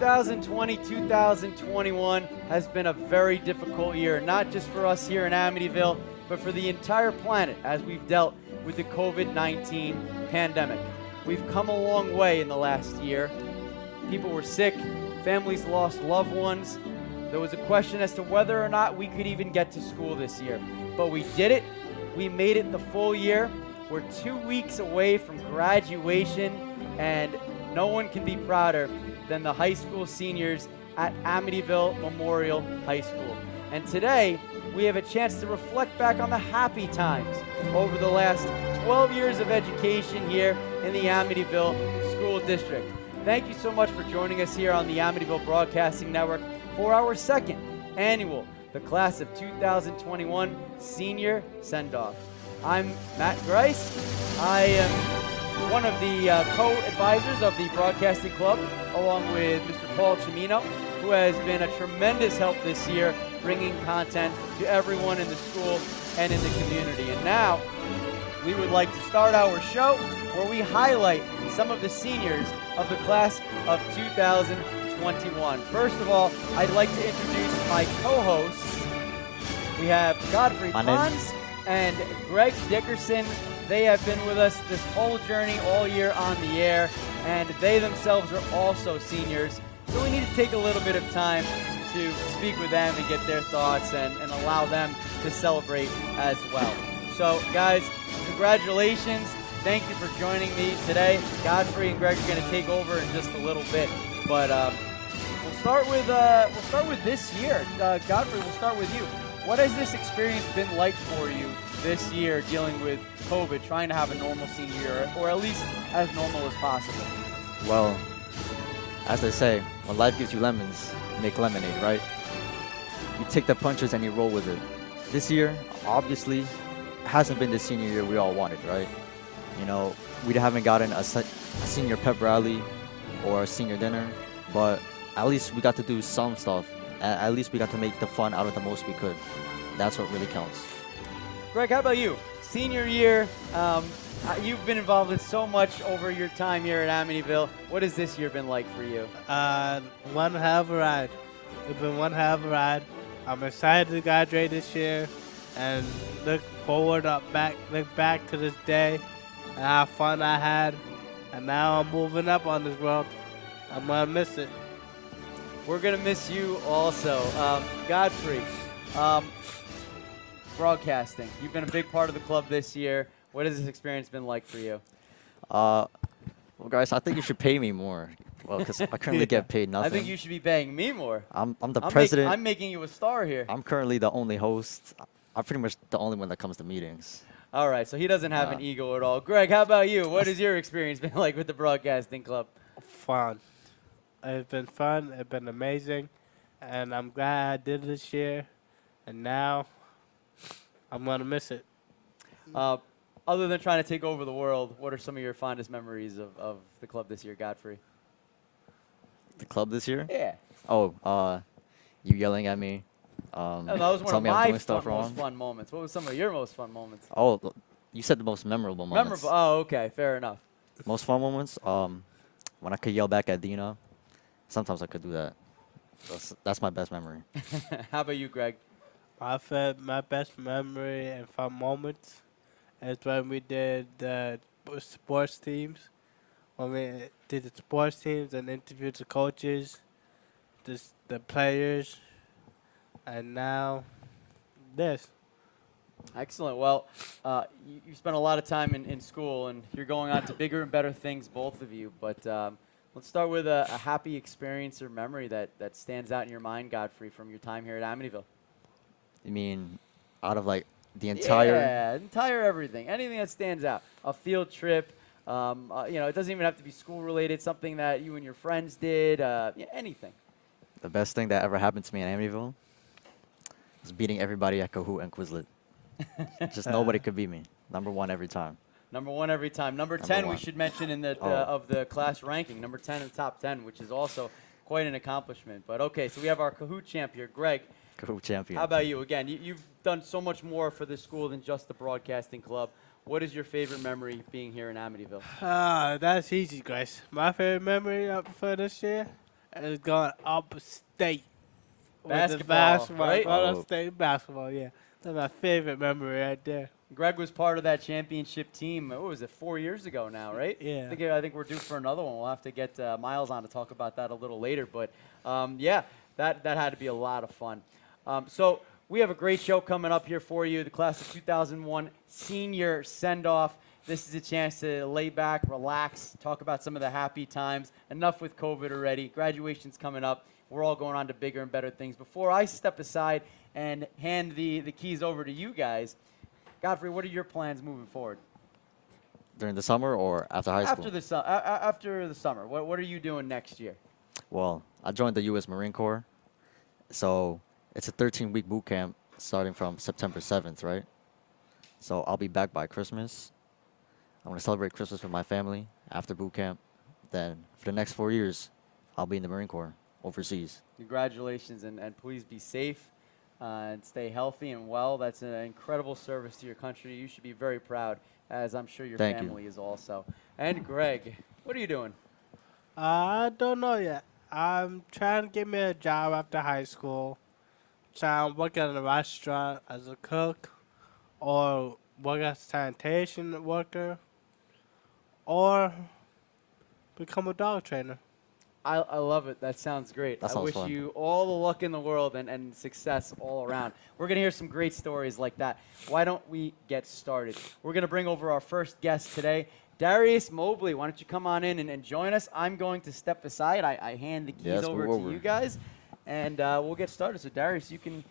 2020-2021 has been a very difficult year, not just for us here in Amityville, but for the entire planet as we've dealt with the COVID-19 pandemic. We've come a long way in the last year. People were sick, families lost loved ones. There was a question as to whether or not we could even get to school this year. But we did it. We made it the full year. We're 2 weeks away from graduation, and no one can be prouder than the high school seniors at Amityville Memorial High School. And today, we have a chance to reflect back on the happy times over the last 12 years of education here in the Amityville School District. Thank you so much for joining us here on the Amityville Broadcasting Network for our second annual, the Class of 2021 Senior Send-Off. I'm Matt Grice. I am one of the co-advisors of the Broadcasting Club, along with Mr. Paul Cimino, who has been a tremendous help this year, bringing content to everyone in the school and in the community. And now, we would like to start our show where we highlight some of the seniors of the Class of 2021. First of all, I'd like to introduce my co-hosts. We have Godfrey Pons and Greg Dickerson. They have been with us this whole journey all year on the air, and they themselves are also seniors. So we need to take a little bit of time to speak with them and get their thoughts and allow them to celebrate as well. So guys, congratulations. Thank you for joining me today. Godfrey and Greg are going to take over in just a little bit, but we'll start with this year. Godfrey, we'll start with you. What has this experience been like for you this year, dealing with COVID, trying to have a normal senior year, or at least as normal as possible? Well, as they say, when life gives you lemons, make lemonade, right? You take the punches and you roll with it. This year, obviously, hasn't been the senior year we all wanted, right? You know, we haven't gotten a senior pep rally or a senior dinner, but at least we got to do some stuff. At least we got to make the fun out of the most we could. That's what really counts. Greg, how about you? Senior year, you've been involved in so much over your time here at Amityville. What has this year been like for you? One hell of a ride. It's been one hell of a ride. I'm excited to graduate this year and look back to this day and how fun I had. And now I'm moving up on this world. I'm gonna miss it. We're going to miss you also. Godfrey, broadcasting. You've been a big part of the club this year. What has this experience been like for you? Well, guys, I think you should pay me more. Well, because I currently get paid nothing. I think you should be paying me more. I'm the president. I'm making you a star here. I'm currently the only host. I'm pretty much the only one that comes to meetings. All right, so he doesn't have an ego at all. Greg, how about you? What has your experience been like with the broadcasting club? Fun. It's been fun. It's been amazing. And I'm glad I did this year. And now I'm going to miss it. Other than trying to take over the world, what are some of your fondest memories of the club this year, Godfrey? The club this year? Yeah. Oh, you yelling at me. No, that was one of my most fun moments. What was some of your most fun moments? Oh, you said the most memorable moments. Memorable. Oh, okay. Fair enough. Most fun moments? When I could yell back at Dina. Sometimes I could do that. That's my best memory. How about you, Greg? I felt my best memory and fun moments is when we did the sports teams. When we did the sports teams and interviewed the coaches, the players, and now this. Excellent. Well, you spent a lot of time in school, and you're going on to bigger and better things, both of you. But let's start with a happy experience or memory that stands out in your mind, Godfrey, from your time here at Amityville. You mean out of like the entire? Yeah, entire everything. Anything that stands out. A field trip. It doesn't even have to be school related. Something that you and your friends did. Anything. The best thing that ever happened to me in Amityville was beating everybody at Kahoot and Quizlet. Just nobody could beat me. Number one every time. Number one every time. Number 10 we should mention in the of the class ranking. Number 10 in the top 10, which is also quite an accomplishment. But okay, so we have our Kahoot champ here, Greg. Kahoot champion. How about you? Again, you've done so much more for this school than just the broadcasting club. What is your favorite memory being here in Amityville? That's easy, guys. My favorite memory for this year is going upstate with the Basketball, basketball. right? Going Oh, upstate basketball, yeah. That's my favorite memory right there. Greg was part of that championship team. What was it, 4 years ago now, right? Yeah. I think we're due for another one. We'll have to get Miles on to talk about that a little later. But yeah, that had to be a lot of fun. So we have a great show coming up here for you. The class of 2001 senior send-off. This is a chance to lay back, relax, talk about some of the happy times. Enough with COVID already. Graduation's coming up. We're all going on to bigger and better things. Before I step aside and hand the keys over to you guys, Godfrey, what are your plans moving forward? during the summer or after high school? After the summer, what are you doing next year? Well, I joined the U.S. Marine Corps, so it's a 13-week boot camp starting from September 7th, right? So I'll be back by Christmas. I'm going to celebrate Christmas with my family after boot camp. Then for the next 4 years, I'll be in the Marine Corps overseas. Congratulations, and please be safe and stay healthy and well. That's an incredible service to your country. You should be very proud, as I'm sure your Thank you. family is also. And Greg, what are you doing? I don't know yet. I'm trying to get me a job after high school. Trying to work in a restaurant as a cook, or work as a sanitation worker, or become a dog trainer. I love it. That sounds great. That I sounds wish fun. you all the luck in the world and success all around. We're going to hear some great stories like that. Why don't we get started? We're going to bring over our first guest today, Darius Mobley. Why don't you come on in and join us? I'm going to step aside. I hand the keys Yes, over move to over. you guys, and we'll get started. So, Darius, you can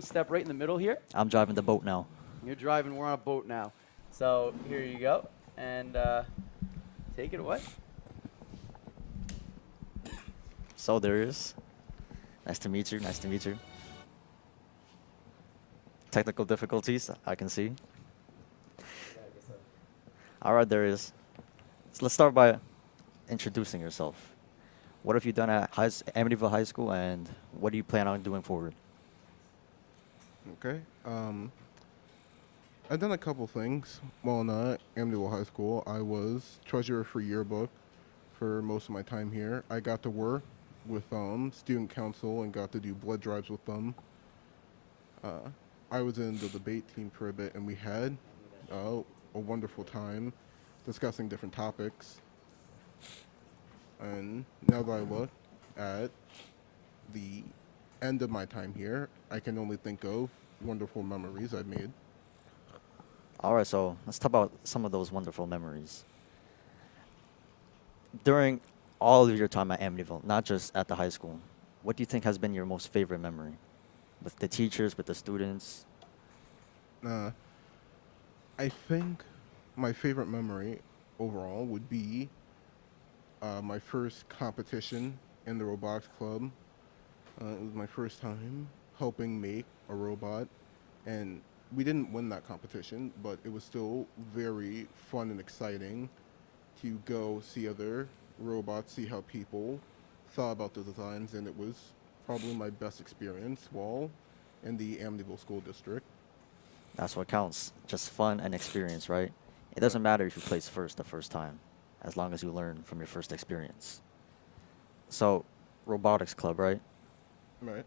step right in the middle here. I'm driving the boat now. You're driving. We're on a boat now. So here you go, and take it away. So Darius, nice to meet you. Nice to meet you. Technical difficulties, I can see. All right, Darius. So let's start by introducing yourself. What have you done at Amityville High School, and what do you plan on doing forward? Okay. I've done a couple things. While not Amityville High School, I was treasurer for yearbook for most of my time here. I got to work with student council and got to do blood drives with them. I was in the debate team for a bit, and we had a wonderful time discussing different topics. And now that I look at the end of my time here, I can only think of wonderful memories I've made. All right, so let's talk about some of those wonderful memories. During all of your time at Amityville, not just at the high school, what do you think has been your most favorite memory? With the teachers, with the students? I think my favorite memory overall would be my first competition in the robotics club. It was my first time helping make a robot, and we didn't win that competition, but it was still very fun and exciting to go see other robots, see how people thought about the designs, and it was probably my best experience while in the Amityville School District. That's what counts. Just fun and experience, right? It doesn't matter if you place first the first time, as long as you learn from your first experience. So, robotics club, right? Right.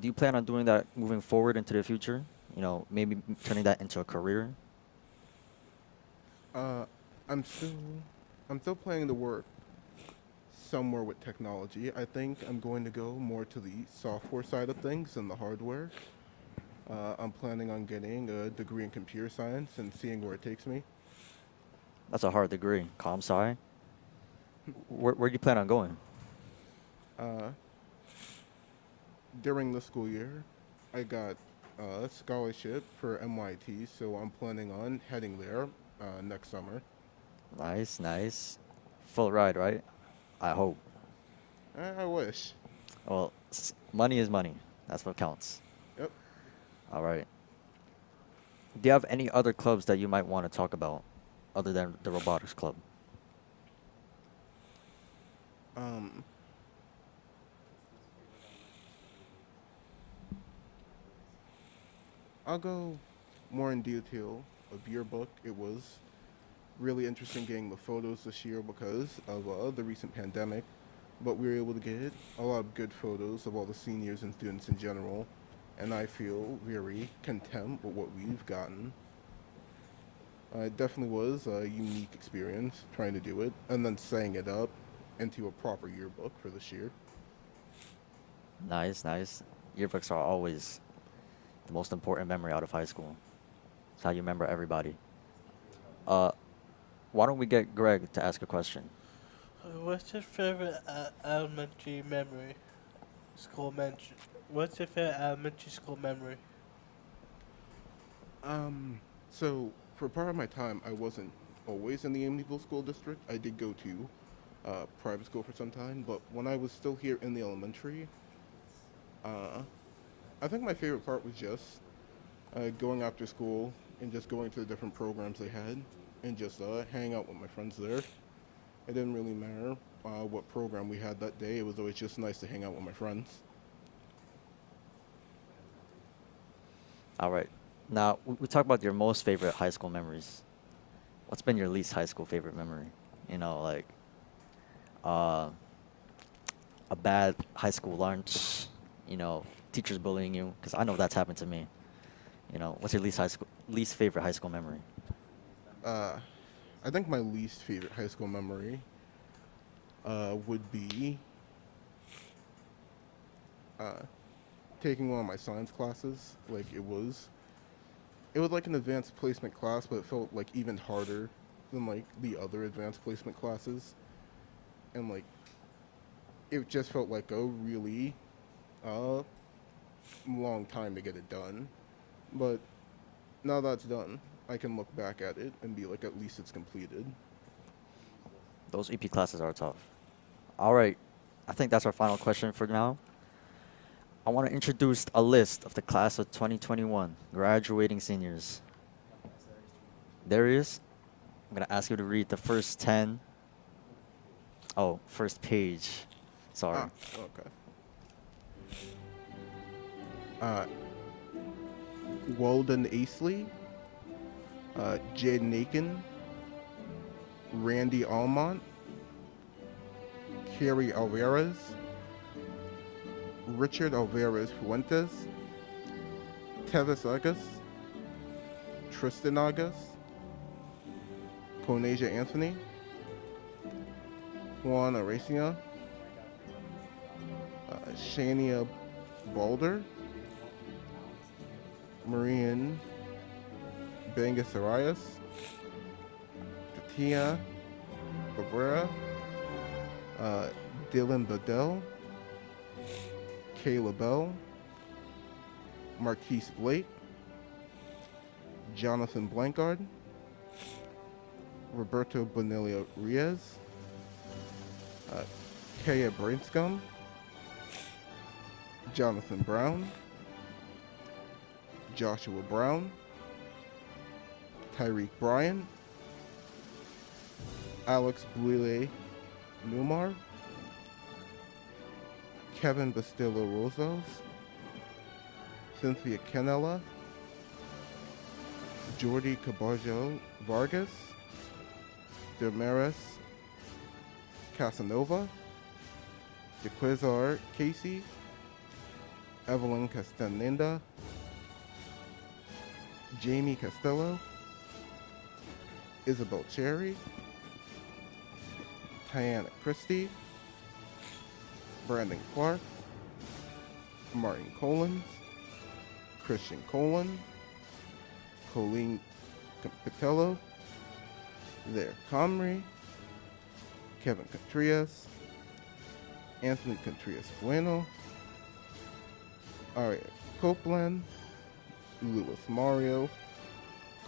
Do you plan on doing that moving forward into the future? You know, maybe turning that into a career? I'm still planning to work somewhere with technology. I think I'm going to go more to the software side of things than the hardware. I'm planning on getting a degree in computer science and seeing where it takes me. That's a hard degree. Comp-sci? Where do you plan on going? During the school year, I got a scholarship for MIT, so I'm planning on heading there next summer. Nice, nice. Full ride, right? I hope. I wish. Well, money is money. That's what counts. Yep. All right. Do you have any other clubs that you might want to talk about other than the robotics club? I'll go more in detail of yearbook. It was really interesting getting the photos this year because of the recent pandemic. but we were able to get a lot of good photos of all the seniors and students in general, and I feel very content with what we've gotten. It definitely was a unique experience trying to do it, and then setting it up into a proper yearbook for this year. Nice, nice. Yearbooks are always the most important memory out of high school. It's how you remember everybody. Uh, why don't we get Greg to ask a question? What's your favorite elementary memory? School mention. What's your favorite elementary school memory? So for part of my time, I wasn't always in the Amityville School District. I did go to private school for some time, but when I was still here in the elementary, uh, I think my favorite part was just going after school and just going to the different programs they had and just hanging out with my friends there. It didn't really matter what program we had that day. It was always just nice to hang out with my friends. All right. Now, we talk about your most favorite high school memories. What's been your least high school favorite memory? You know, like uh, a bad high school lunch, you know, teachers bullying you, because I know that's happened to me. You know, what's your least favorite high school memory? Uh, I think my least favorite high school memory would be uh, taking one of my science classes. Like it was like an advanced placement class, but it felt like even harder than like the other advanced placement classes, and like it just felt like a really uh, long time to get it done. But now that's done, I can look back at it and be like, at least it's completed. Those EP classes are tough. All right. I think that's our final question for now. I want to introduce a list of the class of 2021 graduating seniors. Darius, I'm going to ask you to read the first 10. Oh, first page. Sorry. Ah, okay. Uh, Walden Aisley, Jed Nakin, Randy Almont, Carrie Alvarez, Richard Alvarez Fuentes, Tevis August, Tristan August, Konasia Anthony, Juan Aracia, Shania Balder, Marian Bangas Arias, Tatia Cabrera, Dylan Bedell, Kayla Bell, Marquise Blake, Jonathan Blankard, Roberto Bonilla Riaz, Kaya Brainscum, Jonathan Brown, Joshua Brown, Tyreek Bryan, Alex Buile Newmar, Kevin Bastillo Rosales, Cynthia Canella, Jordi Caballo Vargas, Damaris Casanova, Jaquizar Casey, Evelyn Castaneda, Jamie Costello, Isabel Cherry, Tiana Christie, Brandon Clark, Martin Collins, Christian Colin, Colleen Capitello, There Comrie, Kevin Contreras, Anthony Contreras Bueno, Aria Copeland, Luis Mario,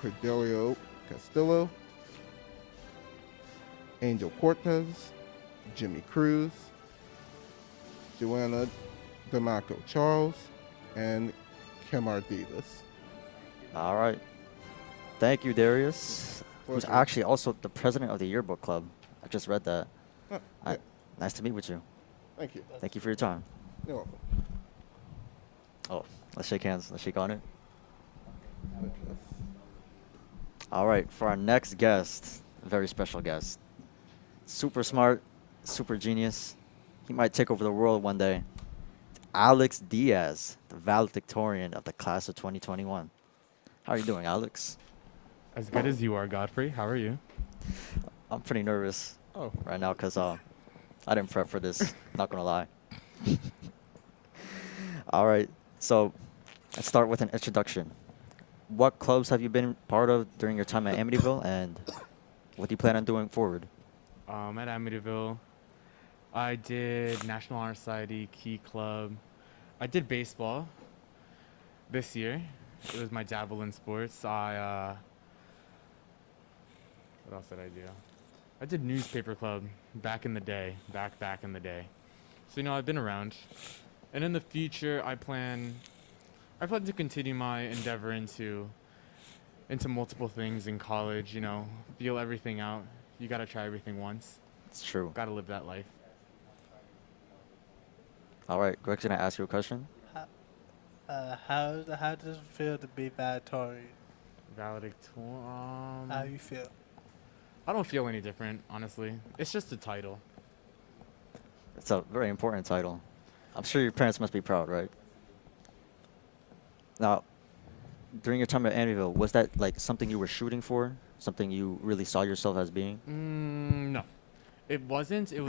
Cordelio Castillo, Angel Cortez, Jimmy Cruz, Joanna Damaco Charles, and Kemar Davis. All right. Thank you, Darius, who's Pleasure. actually also the president of the yearbook club. I just read that. Oh, yeah, Nice to meet with you. thank you. Thank you for your time. You're welcome. Oh, let's shake hands. Let's shake on it. Thank you. All right, for our next guest, a very special guest. Super smart, super genius, He might take over the world one day. Alex Diaz, the valedictorian of the class of 2021. How are you doing, Alex? As good as you are, Godfrey. How are you? I'm pretty nervous Oh, right now because I didn't prep for this. Not gonna lie. All right, so let's start with an introduction. What clubs have you been part of during your time at Amityville, and what do you plan on doing forward? at Amityville, I did National Honor Society, Key Club. I did baseball this year. It was my dabble in sports. What else did I do? I did newspaper club back in the day, back in the day. So I've been around, and in the future, I plan to continue my endeavor into multiple things in college. Feel everything out. You gotta try everything once. It's true. Gotta live that life. All right, Greg, can I ask you a question? How does it feel to be valedictorian? Valedictorian. How you feel? I don't feel any different, honestly. It's just a title. It's a very important title. I'm sure your parents must be proud, right? Now, during your time at Amityville, was that like something you were shooting for? Something you really saw yourself as being? No, it wasn't. It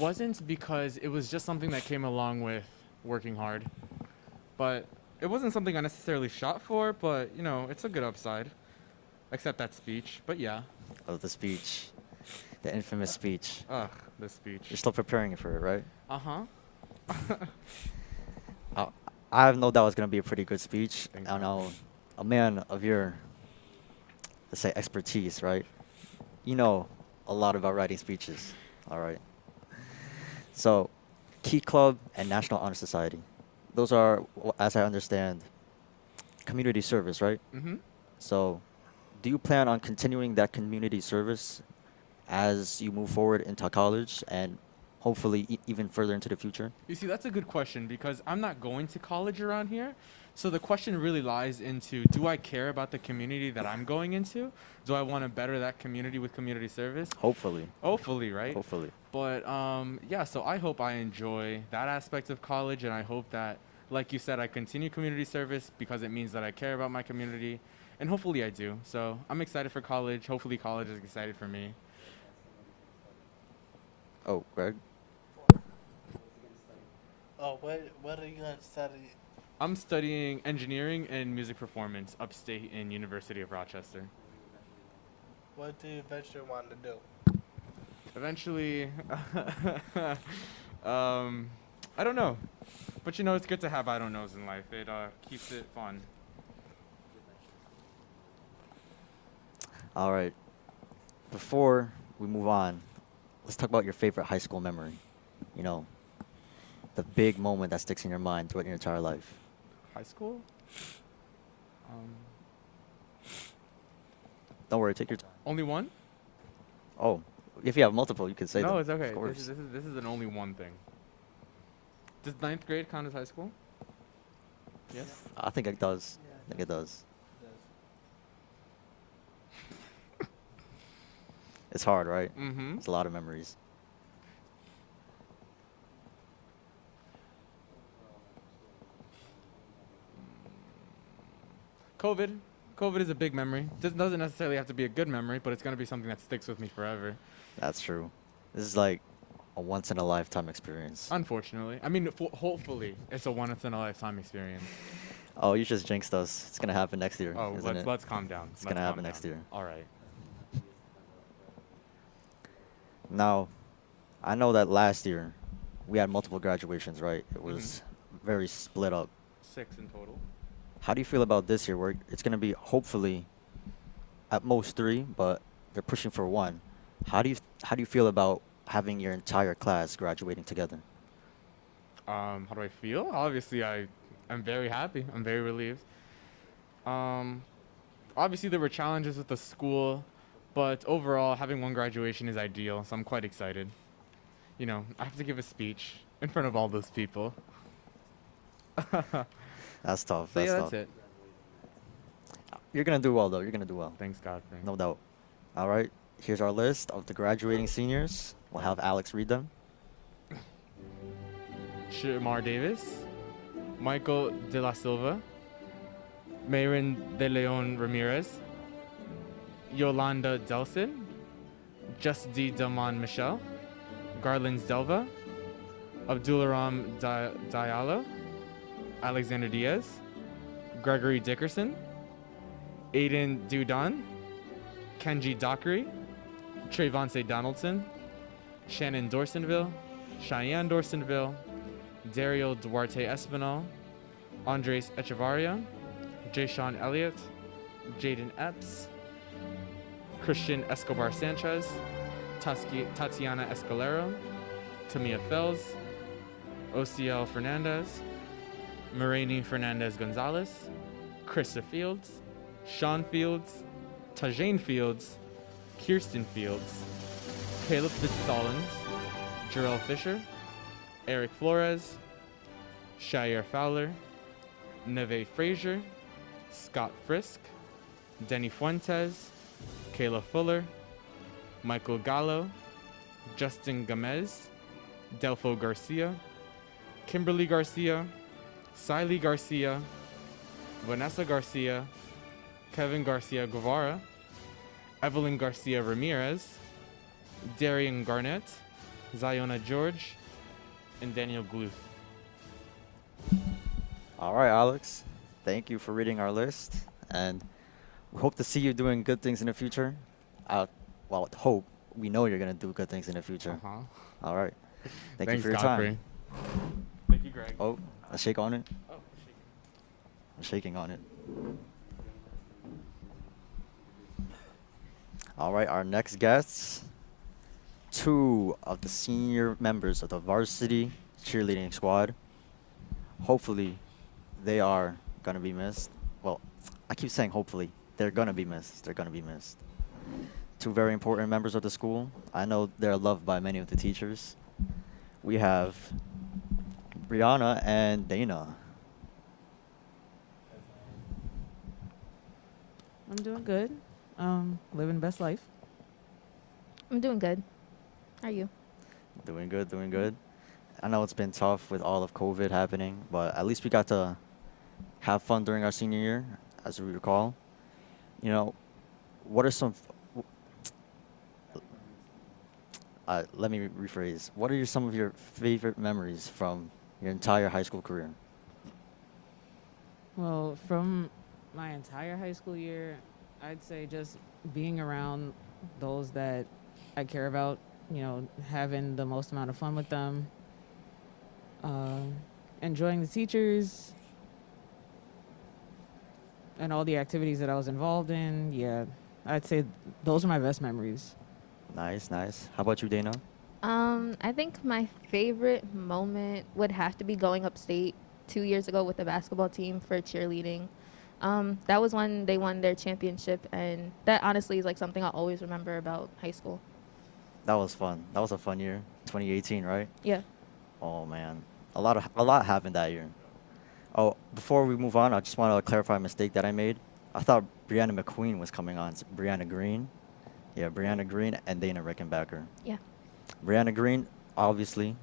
wasn't because it was just something that came along with working hard. But it wasn't something I necessarily shot for, but, it's a good upside. Except that speech, but yeah. Oh, the speech. The infamous speech. Ugh, the speech. You're still preparing for it, right? Uh-huh. I have no doubt it's going to be a pretty good speech. Thank I you. know a man of your, let's say, expertise, right? You know a lot about writing speeches, all right? So, Key Club and National Honor Society. Those are, as I understand, community service, right? Mm-hmm. So, do you plan on continuing that community service as you move forward into college and hopefully even further into the future? You see, that's a good question because I'm not going to college around here. So the question really lies into, do I care about the community that I'm going into? Do I want to better that community with community service? Hopefully. Hopefully, right? Hopefully. But yeah, so I hope I enjoy that aspect of college, and I hope that, like you said, I continue community service because it means that I care about my community, and hopefully I do. So I'm excited for college. Hopefully college is excited for me. Oh, Greg? Oh, what are you gonna study? I'm studying engineering and music performance upstate in University of Rochester. What do you eventually want to do? Eventually, I don't know. But it's good to have I don't knows in life. It keeps it fun. All right. Before we move on, let's talk about your favorite high school memory. The big moment that sticks in your mind throughout your entire life. High school? Don't worry, take your time. Only one? Oh, if you have multiple, you can say No, them. it's okay. Of course. This is an only one thing. Does ninth grade count as high school? Yes. I think it does. I think it does. It's hard, right? Mm-hmm. It's a lot of memories. COVID. COVID is a big memory. This doesn't necessarily have to be a good memory, but it's going to be something that sticks with me forever. That's true. This is like a once-in-a-lifetime experience. Unfortunately. I mean, hopefully, it's a once-in-a-lifetime experience. Oh, you just jinxed us. It's going to happen next year, Oh, isn't it? let's calm down. It's gonna happen next year. All right. Now, I know that last year we had multiple graduations, right? It was very split up. 6 in total. How do you feel about this year where it's going to be hopefully at most 3, but they're pushing for 1? How do you feel about having your entire class graduating together? How do I feel? Obviously, I'm very happy. I'm very relieved. Obviously, there were challenges with the school, but overall, having one graduation is ideal, so I'm quite excited. I have to give a speech in front of all those people. That's tough. So That's yeah, tough. that's it. You're going to do well, though. You're going to do well. Thanks, Godfrey. No doubt. All right. Here's our list of the graduating seniors. We'll have Alex read them. Shamar Davis, Michael De La Silva, Mayrin De Leon Ramirez, Yolanda Delson, Just D. Delmon Michelle, Garlands Delva, Abdularam Diallo, Alexander Diaz, Gregory Dickerson, Aiden Dudon, Kenji Dockery, Trayvonce Donaldson, Shannon Dorsonville, Cheyenne Dorsonville, Dario Duarte Espinal, Andres Echevarria, Jayshawn Elliott, Jaden Epps, Christian Escobar Sanchez, Tatiana Escalero, Tamia Fells, OCL Fernandez, Moreni Fernandez Gonzalez, Krista Fields, Sean Fields, Tajane Fields, Kirsten Fields, Caleb Fitzsolins, Jarrell Fisher, Eric Flores, Shire Fowler, Neve Frazier, Scott Frisk, Denny Fuentes, Kayla Fuller, Michael Gallo, Justin Gomez, Delfo Garcia, Kimberly Garcia, Siley Garcia, Vanessa Garcia, Kevin Garcia Guevara, Evelyn Garcia Ramirez, Darian Garnett, Ziona George, and Daniel Gluth. All right, Alex. Thank you for reading our list, and we hope to see you doing good things in the future. Well, hope. We know you're going to do good things in the future. All right. Thank you for your Godfrey. time. Thank you, Greg. Oh, a shake on it? Oh, I'm shaking on it. All right, our next guests, two of the senior members of the varsity cheerleading squad. Hopefully, they are going to be missed. Well, I keep saying hopefully. They're going to be missed. They're going to be missed. Two very important members of the school. I know they're loved by many of the teachers. We have Brianna and Dana. I'm doing good. Living the best life. I'm doing good. How are you? Doing good, doing good. I know it's been tough with all of COVID happening, but at least we got to have fun during our senior year, as we recall. You know, what are some... let me rephrase. What are some of your favorite memories from your entire high school career? Well, from my entire high school year, I'd say just being around those that I care about, you know, having the most amount of fun with them, enjoying the teachers, and all the activities that I was involved in. Yeah, I'd say those are my best memories. Nice, nice. How about you, Dana? I think my favorite moment would have to be going upstate 2 years ago with the basketball team for cheerleading. That was when they won their championship, and that honestly is like something I'll always remember about high school. That was fun. That was a fun year. 2018, right? Yeah. Oh man, a lot happened that year. Oh, before we move on, I just want to clarify a mistake that I made. I thought Brianna McQueen was coming on. It's Brianna Greene. Yeah, Brianna Greene and Dana Rickenbacker. Yeah. Brianna Greene, obviously,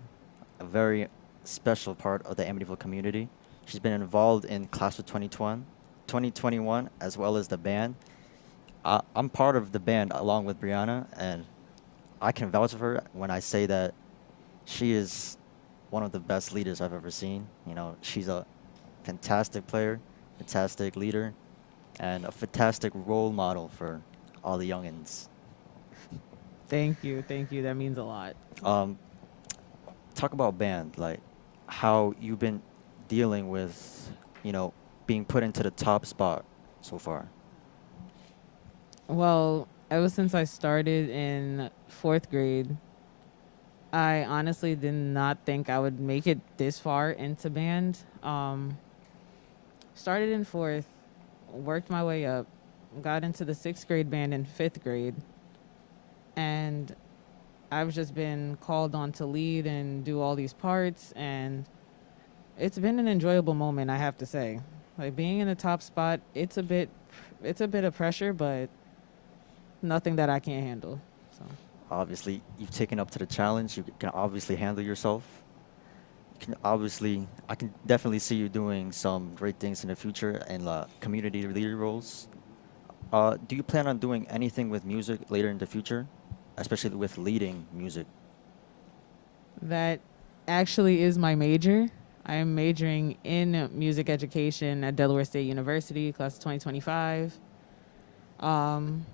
a very special part of the Amityville community. She's been involved in class of 2021, as well as the band. I'm part of the band along with Brianna, and I can vouch for her when I say that she is one of the best leaders I've ever seen. You know, she's a fantastic player, fantastic leader, and a fantastic role model for all the youngins. Thank you. That means a lot. Talk about band, like how you've been dealing with, you know, being put into the top spot so far. Well, ever since I started in 4th grade, I honestly did not think I would make it this far into band. Started in 4th, worked my way up, got into the 6th grade band in 5th grade, and I've just been called on to lead and do all these parts, and it's been an enjoyable moment, I have to say. Like, being in the top spot, it's a bit of pressure, but nothing that I can't handle. So Obviously, you've taken up to the challenge. You can obviously handle yourself. You can obviously, I can definitely see you doing some great things in the future and community leader roles. Do you plan on doing anything with music later in the future, especially with leading music? That actually is my major. I am majoring in music education at Delaware State University, class of 2025. Um,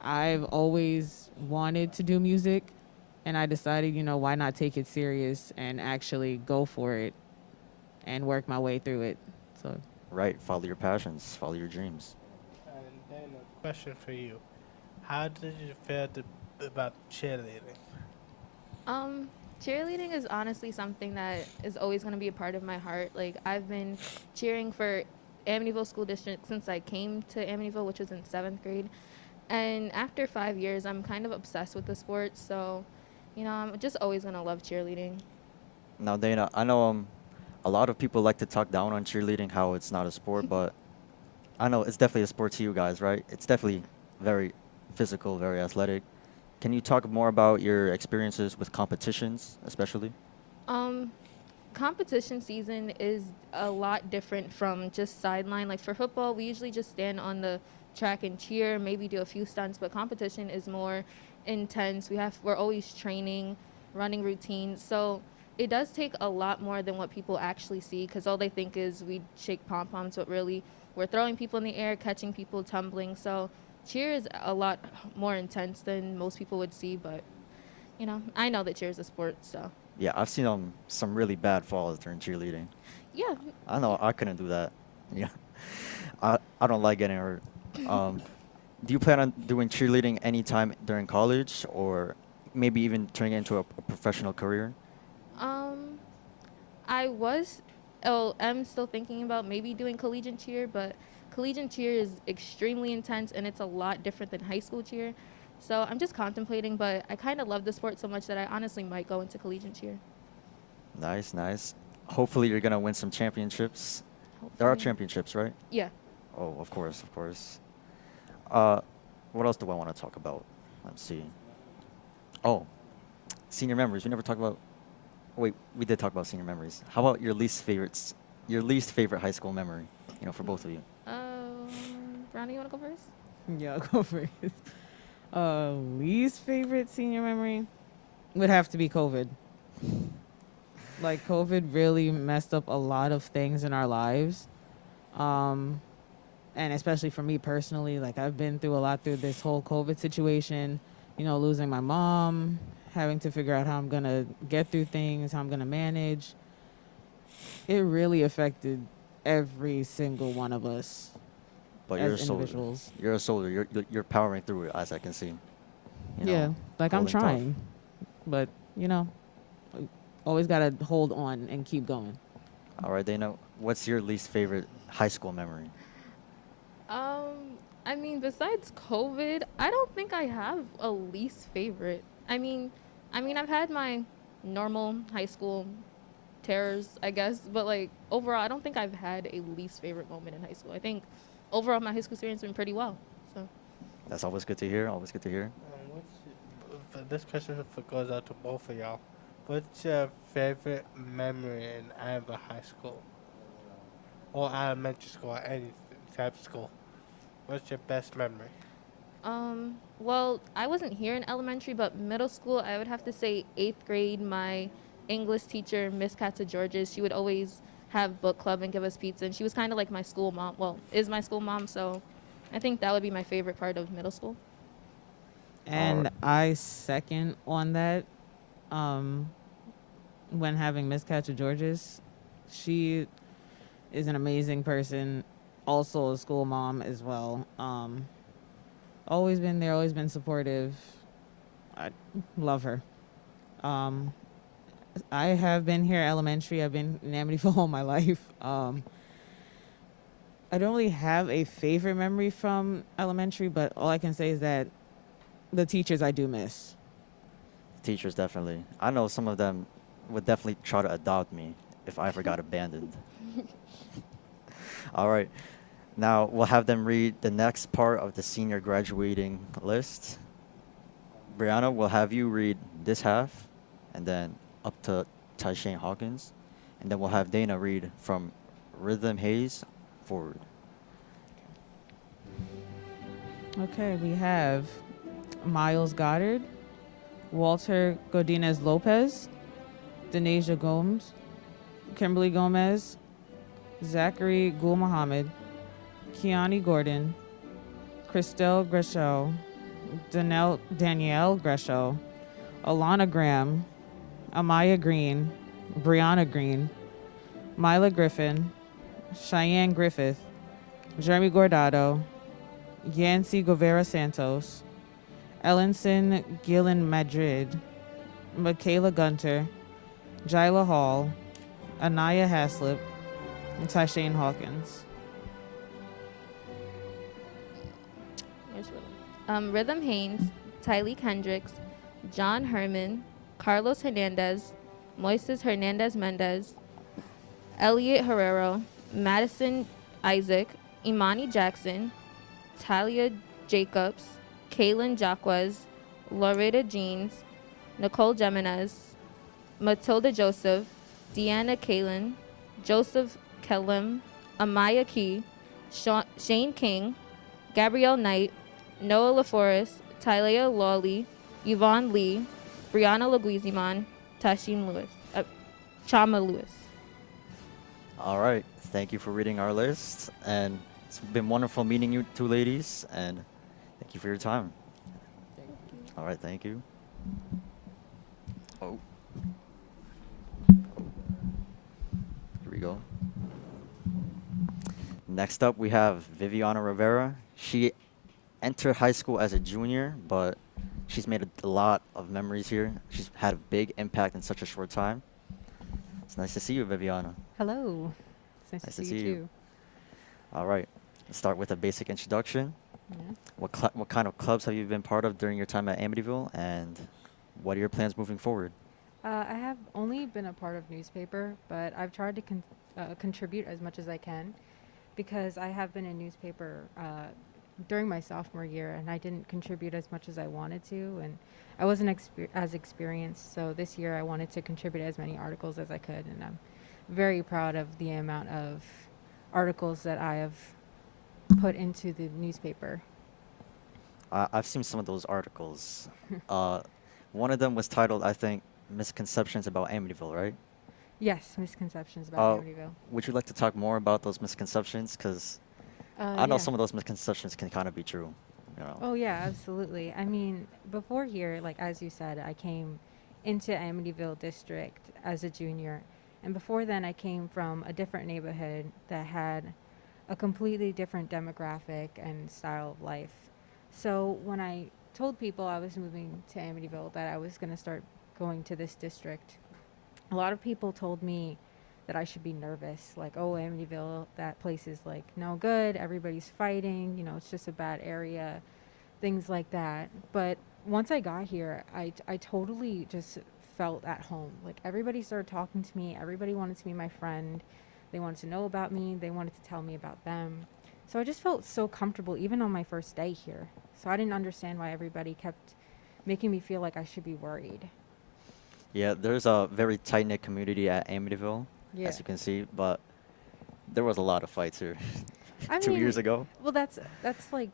I've always wanted to do music, and I decided, why not take it serious and actually go for it and work my way through it. So, Right, follow your passions, follow your dreams. And then a question for you: how did you feel about cheerleading? Um, Cheerleading is honestly something that is always going to be a part of my heart. Like, I've been cheering for Amityville School District since I came to Amityville, which was in 7th grade. And after 5 years, I'm kind of obsessed with the sport. So, I'm just always going to love cheerleading. Now, Dana, I know a lot of people like to talk down on cheerleading, how it's not a sport, but I know it's definitely a sport to you guys, right? It's definitely very physical, very athletic. Can you talk more about your experiences with competitions, especially? Um, Competition season is a lot different from just sideline. Like for football, we usually just stand on the track and cheer, maybe do a few stunts, but competition is more intense. We're always training, running routines. So it does take a lot more than what people actually see, because all they think is we shake pom poms, but really we're throwing people in the air, catching people, tumbling. So cheer is a lot more intense than most people would see, but I know that cheer is a sport, so Yeah, I've seen some really bad falls during cheerleading. yeah. I know I couldn't do that. Yeah, I don't like getting hurt. Um, do you plan on doing cheerleading anytime during college, or maybe even turning it into a professional career? Um, I was, oh, I'm still thinking about maybe doing collegiate cheer, but collegiate cheer is extremely intense and it's a lot different than high school cheer. So I'm just contemplating, but I kind of love the sport so much that I honestly might go into collegiate cheer. Nice, nice. Hopefully, you're gonna win some championships. There are Hopefully. championships, right? Yeah. Oh, of course, of course. Uh, what else do I want to talk about? Let's see. Oh, senior memories. We never talked about. Wait, we did talk about senior memories. How about your least favorite high school memory? For both of you. Bryanna, you want to go first? yeah, I'll go first. Least favorite senior memory would have to be COVID. Like, COVID really messed up a lot of things in our lives. And especially for me personally, like, I've been through a lot through this whole COVID situation, losing my mom, having to figure out how I'm going to get through things, how I'm going to manage. It really affected every single one of us But you're a as soldier. individuals. You're a soldier. You're powering through it, as I can see. Yeah, like, I'm holding tough. trying. But, always got to hold on and keep going. All right, Dana. What's your least favorite high school memory? I mean, besides COVID, I don't think I have a least favorite. I've had my normal high school terrors, I guess, but like overall, I don't think I've had a least favorite moment in high school. I think overall my high school experience went pretty well. So That's always good to hear. Always good to hear. This question goes out to both of y'all. What's your favorite memory in either high school or elementary school or any type of school? What's your best memory? well, I wasn't here in elementary, but middle school, I would have to say 8th grade. My English teacher, Miss Katza Georges, she would always have book club and give us pizza, and she was kind of like my school mom. Well, is my school mom, so I think that would be my favorite part of middle school. And I second on that. When having Miss Katcha Georges, she is an amazing person, also a school mom as well. Always been there, always been supportive. I love her. Um, I have been here elementary. I've been in Amityville all my life. I don't really have a favorite memory from elementary, but all I can say is that the teachers I do miss. Teachers, definitely. I know some of them would definitely try to adopt me if I ever got abandoned. All right. Now we'll have them read the next part of the senior graduating list. Brianna, we'll have you read this half, and then up to Tyshane Hawkins, and then we'll have Dana read from Rhythm Hayes forward. Okay, we have Miles Goddard, Walter Godinez Lopez, Denasia Gomes, Kimberly Gomez, Zachary Gul Muhammad, Kiani Gordon, Christelle Greshel, Danielle Greshel, Alana Graham, Amaya Greene, Brianna Greene, Mila Griffin, Cheyenne Griffith, Jeremy Gordado, Yancy Govera Santos, Ellenson Gillen Madrid, Michaela Gunter, Jyla Hall, Anaya Haslip, and Tyshane Hawkins. Rhythm Haynes, Tylee Kendricks, John Herman, Carlos Hernandez, Moises Hernandez Mendez, Elliot Herrero, Madison Isaac, Imani Jackson, Talia Jacobs, Kaylin Jacquez, Loretta Jeans, Nicole Jimenez, Matilda Joseph, Deanna Kalin, Joseph Kellum, Amaya Key, Shane King, Gabrielle Knight, Noah LaForest, Tylea Lawley, Yvonne Lee, Brianna Leguizamon, Chama Lewis. All right. Thank you for reading our list, and it's been wonderful meeting you two ladies, and thank you for your time. All right. Thank you. Oh. Here we go. Next up, we have Viviana Rivera. She entered high school as a junior, but she's made a lot of memories here. She's had a big impact in such a short time. It's nice to see you, Viviana. Hello. It's nice to see you too. All right. Let's start with a basic introduction. Yeah. What kind of clubs have you been part of during your time at Amityville, and what are your plans moving forward? I have only been a part of newspaper, but I've tried to contribute as much as I can because I have been in newspaper during my sophomore year, and I didn't contribute as much as I wanted to, and I wasn't as experienced. So this year I wanted to contribute as many articles as I could, and I'm very proud of the amount of articles that I have put into the newspaper. I've seen some of those articles. One of them was titled, I think, Misconceptions About Amityville, right? Yes, misconceptions about Amityville. Would you like to talk more about those misconceptions? Because I know some of those misconceptions can kind of be true. You know. Oh, yeah, absolutely. I mean, before here, like as you said, I came into Amityville District as a junior. And before then, I came from a different neighborhood that had a completely different demographic and style of life. So when I told people I was moving to Amityville, that I was going to start going to this district, a lot of people told me that I should be nervous. Like, oh, Amityville, that place is like no good. Everybody's fighting. You know, it's just a bad area, things like that. But once I got here, I totally just felt at home. Like everybody started talking to me. Everybody wanted to be my friend. They wanted to know about me. They wanted to tell me about them. So I just felt so comfortable even on my first day here. So I didn't understand why everybody kept making me feel like I should be worried. Yeah, there's a very tight-knit community at Amityville, as you can see, but there was a lot of fights here 2 years ago. Well, that's like,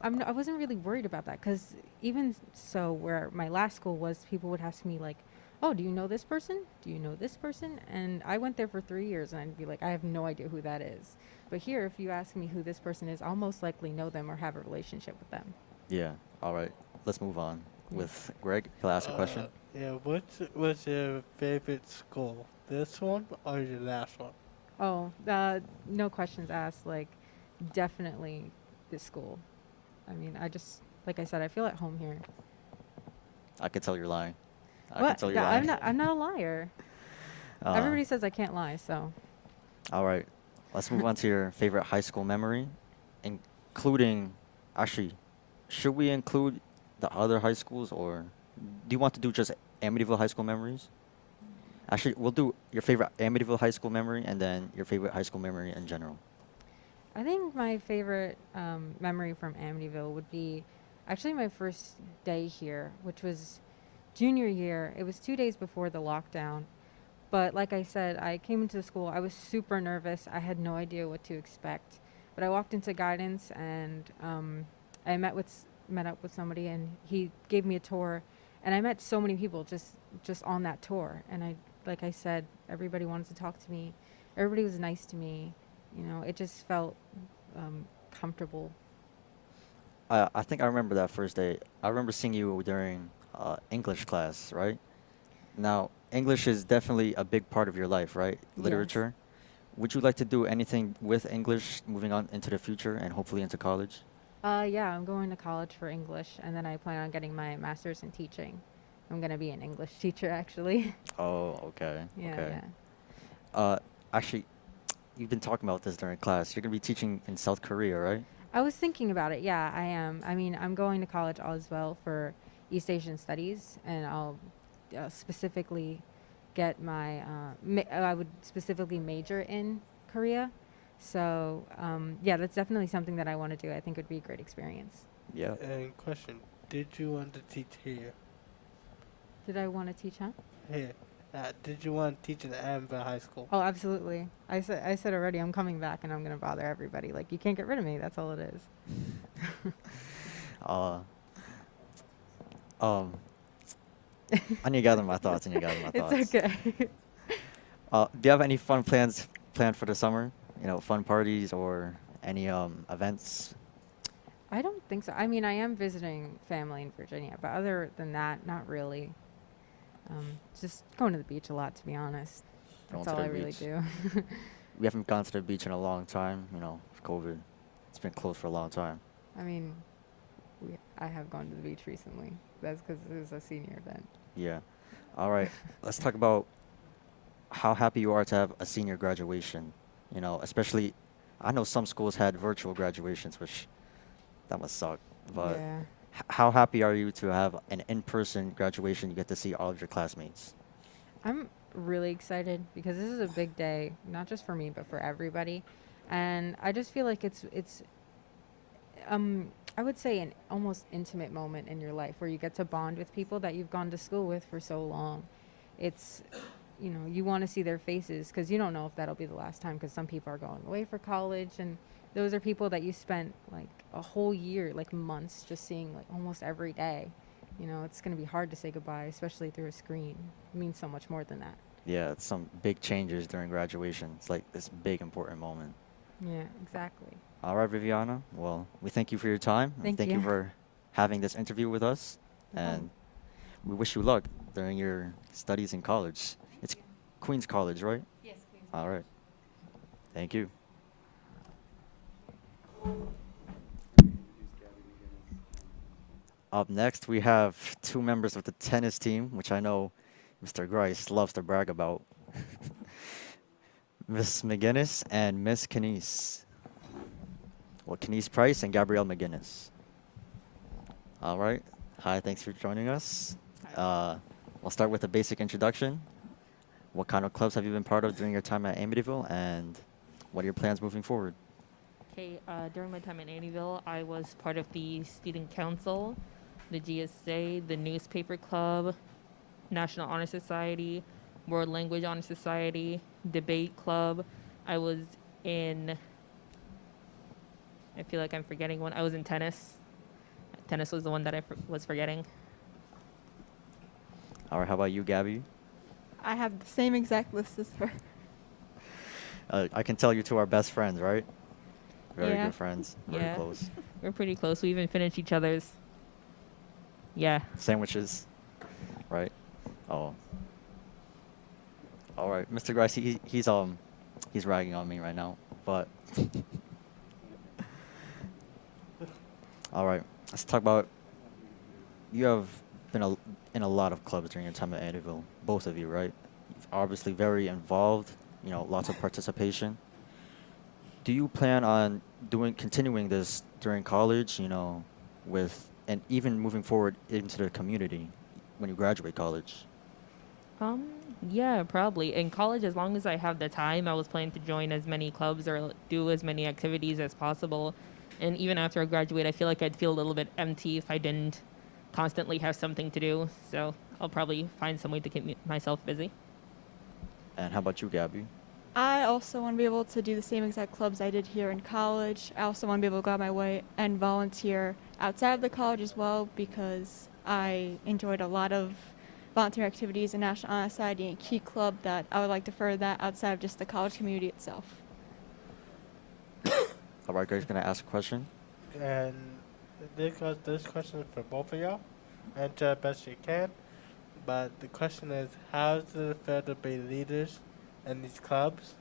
I wasn't really worried about that because even so, where my last school was, people would ask me like, oh, do you know this person? Do you know this person? And I went there for 3 years, and I'd be like, I have no idea who that is. But here, if you ask me who this person is, I'll most likely know them or have a relationship with them. Yeah. All right. Let's move on with Greg. He'll ask a question. Yeah, what's your favorite school? This one or your last one? Oh, no questions asked. Like, definitely this school. I mean, like I said, I feel at home here. I could tell you're lying. What? I can tell you're lying. I'm not a liar. Everybody says I can't lie, so. All right. Let's move on to your favorite high school memory, including, actually, should we include the other high schools, or do you want to do just Amityville high school memories? Actually, we'll do your favorite Amityville high school memory and then your favorite high school memory in general. I think my favorite memory from Amityville would be actually my first day here, which was junior year. It was 2 days before the lockdown. But like I said, I came into the school. I was super nervous. I had no idea what to expect. But I walked into guidance and I met up with somebody and he gave me a tour. And I met so many people just on that tour. And like I said, everybody wanted to talk to me. Everybody was nice to me. You know, it just felt comfortable. I think I remember that first day. I remember seeing you during English class, right? Now, English is definitely a big part of your life, right? Yes. Literature. Would you like to do anything with English moving on into the future and hopefully into college? Yeah, I'm going to college for English, and then I plan on getting my master's in teaching. I'm going to be an English teacher, actually. Oh, okay. Yeah, okay. yeah. Actually, you've been talking about this during class. You're going to be teaching in South Korea, right? I was thinking about it. Yeah, I am. I mean, I'm going to college as well for East Asian Studies, and I'll specifically get my, I would specifically major in Korea. So, yeah, that's definitely something that I want to do. I think it would be a great experience. Yeah. And question, did you want to teach here? Did I want to teach, huh? Here. Did you want to teach in Amber High School? Oh, absolutely. I said already, I'm coming back and I'm going to bother everybody. Like, you can't get rid of me. That's all it is. I need to gather my thoughts. It's okay. Do you have any fun plans planned for the summer? You know, fun parties or any events? I don't think so. I mean, I am visiting family in Virginia, but other than that, not really. Just going to the beach a lot, to be honest. Going That's to all the I really beach. do. We haven't gone to the beach in a long time. You know, with COVID, it's been closed for a long time. I mean, I have gone to the beach recently. That's because it was a senior event. Yeah. All right. Let's talk about how happy you are to have a senior graduation. You know, especially, I know some schools had virtual graduations, which that must suck. But yeah. how happy are you to have an in-person graduation? You get to see all of your classmates. I'm really excited because this is a big day, not just for me, but for everybody. And I just feel like it's I would say an almost intimate moment in your life where you get to bond with people that you've gone to school with for so long. It's, you know, you want to see their faces because you don't know if that'll be the last time because some people are going away for college and those are people that you spent like a whole year, like months, just seeing like almost every day. You know, it's going to be hard to say goodbye, especially through a screen. It means so much more than that. Yeah, it's some big changes during graduation. It's like this big important moment. Yeah, exactly. All right, Viviana. Well, we thank you for your time. And Thank you you. for having this interview with us. No And problem. we wish you luck during your studies in college. It's Queens College, right? Yes, please. All right. Thank you. Up next, we have two members of the tennis team, which I know Mr. Grice loves to brag about. Miss McGinnis and Miss Keniese. Well, Keniese Pryce and Gabrielle McGinnis. All right. Hi, thanks for joining us. We'll start with a basic introduction. What kind of clubs have you been part of during your time at Amityville, and what are your plans moving forward? Okay, during my time at Amityville, I was part of the student council, the GSA, the newspaper club, National Honor Society, World Language Honor Society, debate club. I was in, I feel like I'm forgetting one. I was in tennis. Tennis was the one that I was forgetting. All right, how about you, Gabby? I have the same exact list as her. I can tell you two are best friends, right? Very Yeah. good friends, very Yeah. close. We're pretty close. We even finished each other's. Yeah. Sandwiches, right? Oh. All right, Mr. Grice, he's ragging on me right now, but. All right, let's talk about. You have been in a lot of clubs during your time at Amityville, both of you, right? Obviously very involved, you know, lots of participation. Do you plan on continuing this during college, you know, and even moving forward into the community when you graduate college? Yeah, probably. In college, as long as I have the time, I was planning to join as many clubs or do as many activities as possible. And even after I graduate, I feel like I'd feel a little bit empty if I didn't constantly have something to do. So I'll probably find some way to keep myself busy. And how about you, Gabby? I also want to be able to do the same exact clubs I did here in college. I also want to be able to go out my way and volunteer outside of the college as well, because I enjoyed a lot of volunteer activities in National Honor Society and Key Club that I would like to further that outside of just the college community itself. All right, Greg's gonna ask a question. And this question is for both of y'all. Answer as best you can. But the question is, how does it feel to be leaders in these clubs?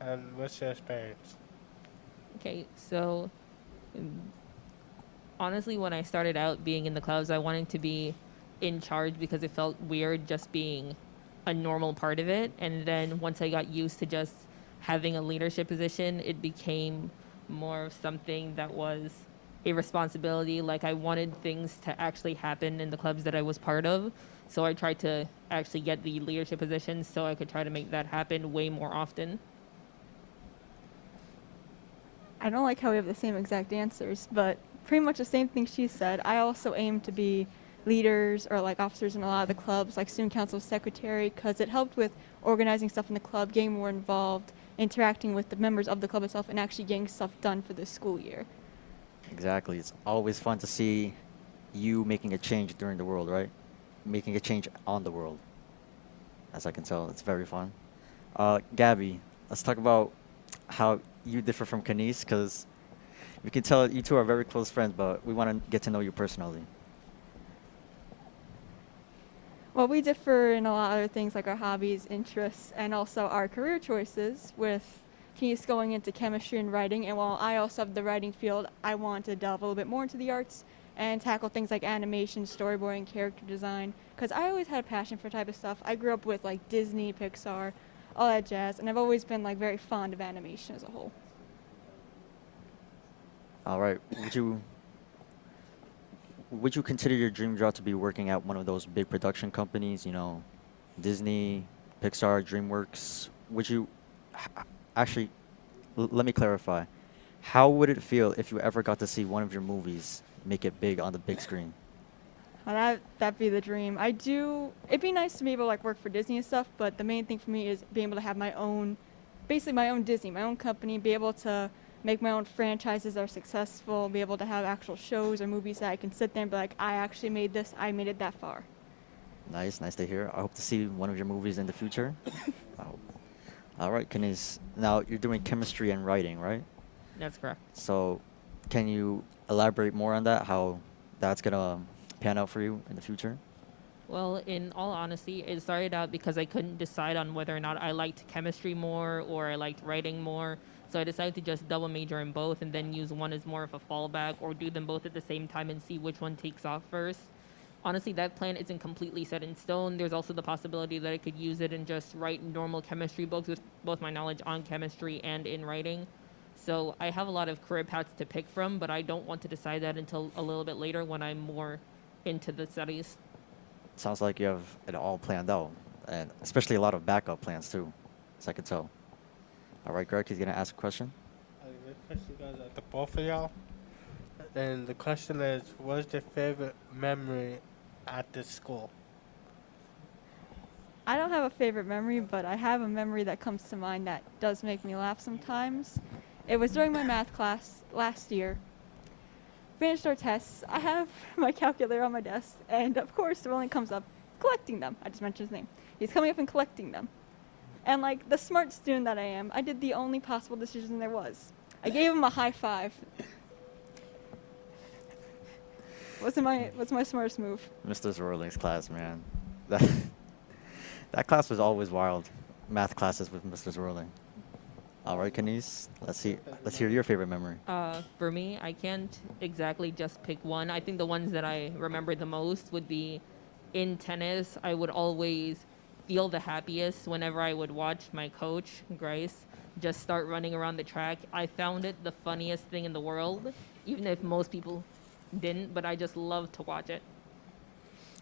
And what's your experience? Okay, so honestly, when I started out being in the clubs, I wanted to be in charge because it felt weird just being a normal part of it. And then once I got used to just having a leadership position, it became more of something that was a responsibility. Like, I wanted things to actually happen in the clubs that I was part of. So I tried to actually get the leadership position so I could try to make that happen way more often. I don't like how we have the same exact answers, but pretty much the same thing she said. I also aim to be leaders or like officers in a lot of the clubs, like student council secretary, because it helped with organizing stuff in the club, getting more involved, interacting with the members of the club itself, and actually getting stuff done for the school year. Exactly. It's always fun to see you making a change during the world, right? Making a change on the world. As I can tell, it's very fun. Gabby, let's talk about how you differ from Keniese, because we can tell you two are very close friends, but we want to get to know you personally. Well, we differ in a lot of other things like our hobbies, interests, and also our career choices, with Keniese going into chemistry and writing, and while I also have the writing field, I want to delve a little bit more into the arts and tackle things like animation, storyboarding, character design, because I always had a passion for type of stuff. I grew up with like Disney, Pixar, all that jazz, and I've always been like very fond of animation as a whole. All right. Would you consider your dream job to be working at one of those big production companies, you know, Disney, Pixar, DreamWorks? Would you actually, let me clarify. How would it feel if you ever got to see one of your movies make it big on the big screen? Well, that'd be the dream. It'd be nice to be able to like work for Disney and stuff, but the main thing for me is being able to have my own, basically my own Disney, my own company, be able to make my own franchises that are successful, be able to have actual shows or movies that I can sit there and be like, I actually made this, I made it that far. Nice to hear. I hope to see one of your movies in the future. All right, Keniese. Now, you're doing chemistry and writing, right? That's correct. So, can you elaborate more on that, how that's going to pan out for you in the future? Well, in all honesty, it started out because I couldn't decide on whether or not I liked chemistry more or I liked writing more. So I decided to just double major in both and then use one as more of a fallback, or do them both at the same time and see which one takes off first. Honestly, that plan isn't completely set in stone. There's also the possibility that I could use it and just write normal chemistry books with both my knowledge on chemistry and in writing. So I have a lot of career paths to pick from, but I don't want to decide that until a little bit later when I'm more into the studies. Sounds like you have it all planned out, and especially a lot of backup plans too, as I can tell. All right, Greg, he's going to ask a question. This question goes out to both of y'all. And the question is, what's your favorite memory at this school? I don't have a favorite memory, but I have a memory that comes to mind that does make me laugh sometimes. It was during my math class last year. Finished our tests. I have my calculator on my desk, and of course, the rolling comes up, collecting them. I just mentioned his name. He's coming up and collecting them. And like the smart student that I am, I did the only possible decision there was. I gave him a high five. What's my smartest move? Mr. Zorling's class, man. That class was always wild. Math classes with Mr. Zorling. All right, Keniese, let's hear your favorite memory. For me, I can't exactly just pick one. I think the ones that I remember the most would be in tennis. I would always feel the happiest whenever I would watch my coach, Grace, just start running around the track. I found it the funniest thing in the world, even if most people didn't, but I just love to watch it.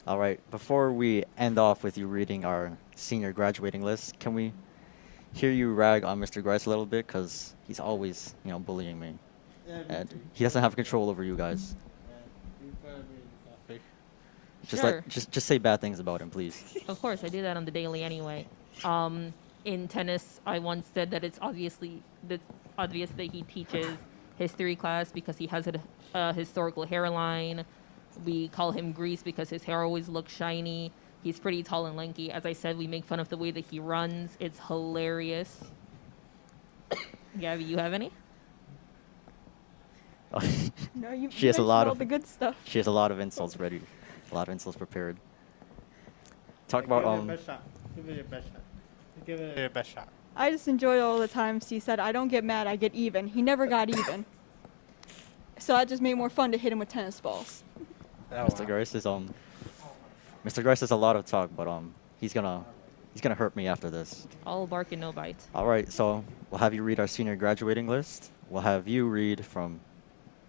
All right, before we end off with you reading our senior graduating list, can we hear you rag on Mr. Grice a little bit? Because he's always, bullying me. and he doesn't have control over you guys. Just Sure. just say bad things about him, please. Of course, I do that on the daily anyway. In tennis, I once said that it's obvious that he teaches history class because he has a historical hairline. We call him Grease because his hair always looks shiny. He's pretty tall and lanky. As I said, we make fun of the way that he runs. It's hilarious. Gabby, you have any? No, you She has a mentioned lot all of the good stuff. She has a lot of insults ready, a lot of insults prepared. Talk about Give it your best shot. Give it your best shot. Give it your best shot. I just enjoy all the times he said, I don't get mad, I get even. He never got even. So that just made it more fun to hit him with tennis balls. Mr. Grice is Mr. Grice has a lot of talk, but he's gonna hurt me after this. All bark and no bite. All right, so we'll have you read our senior graduating list. We'll have you read from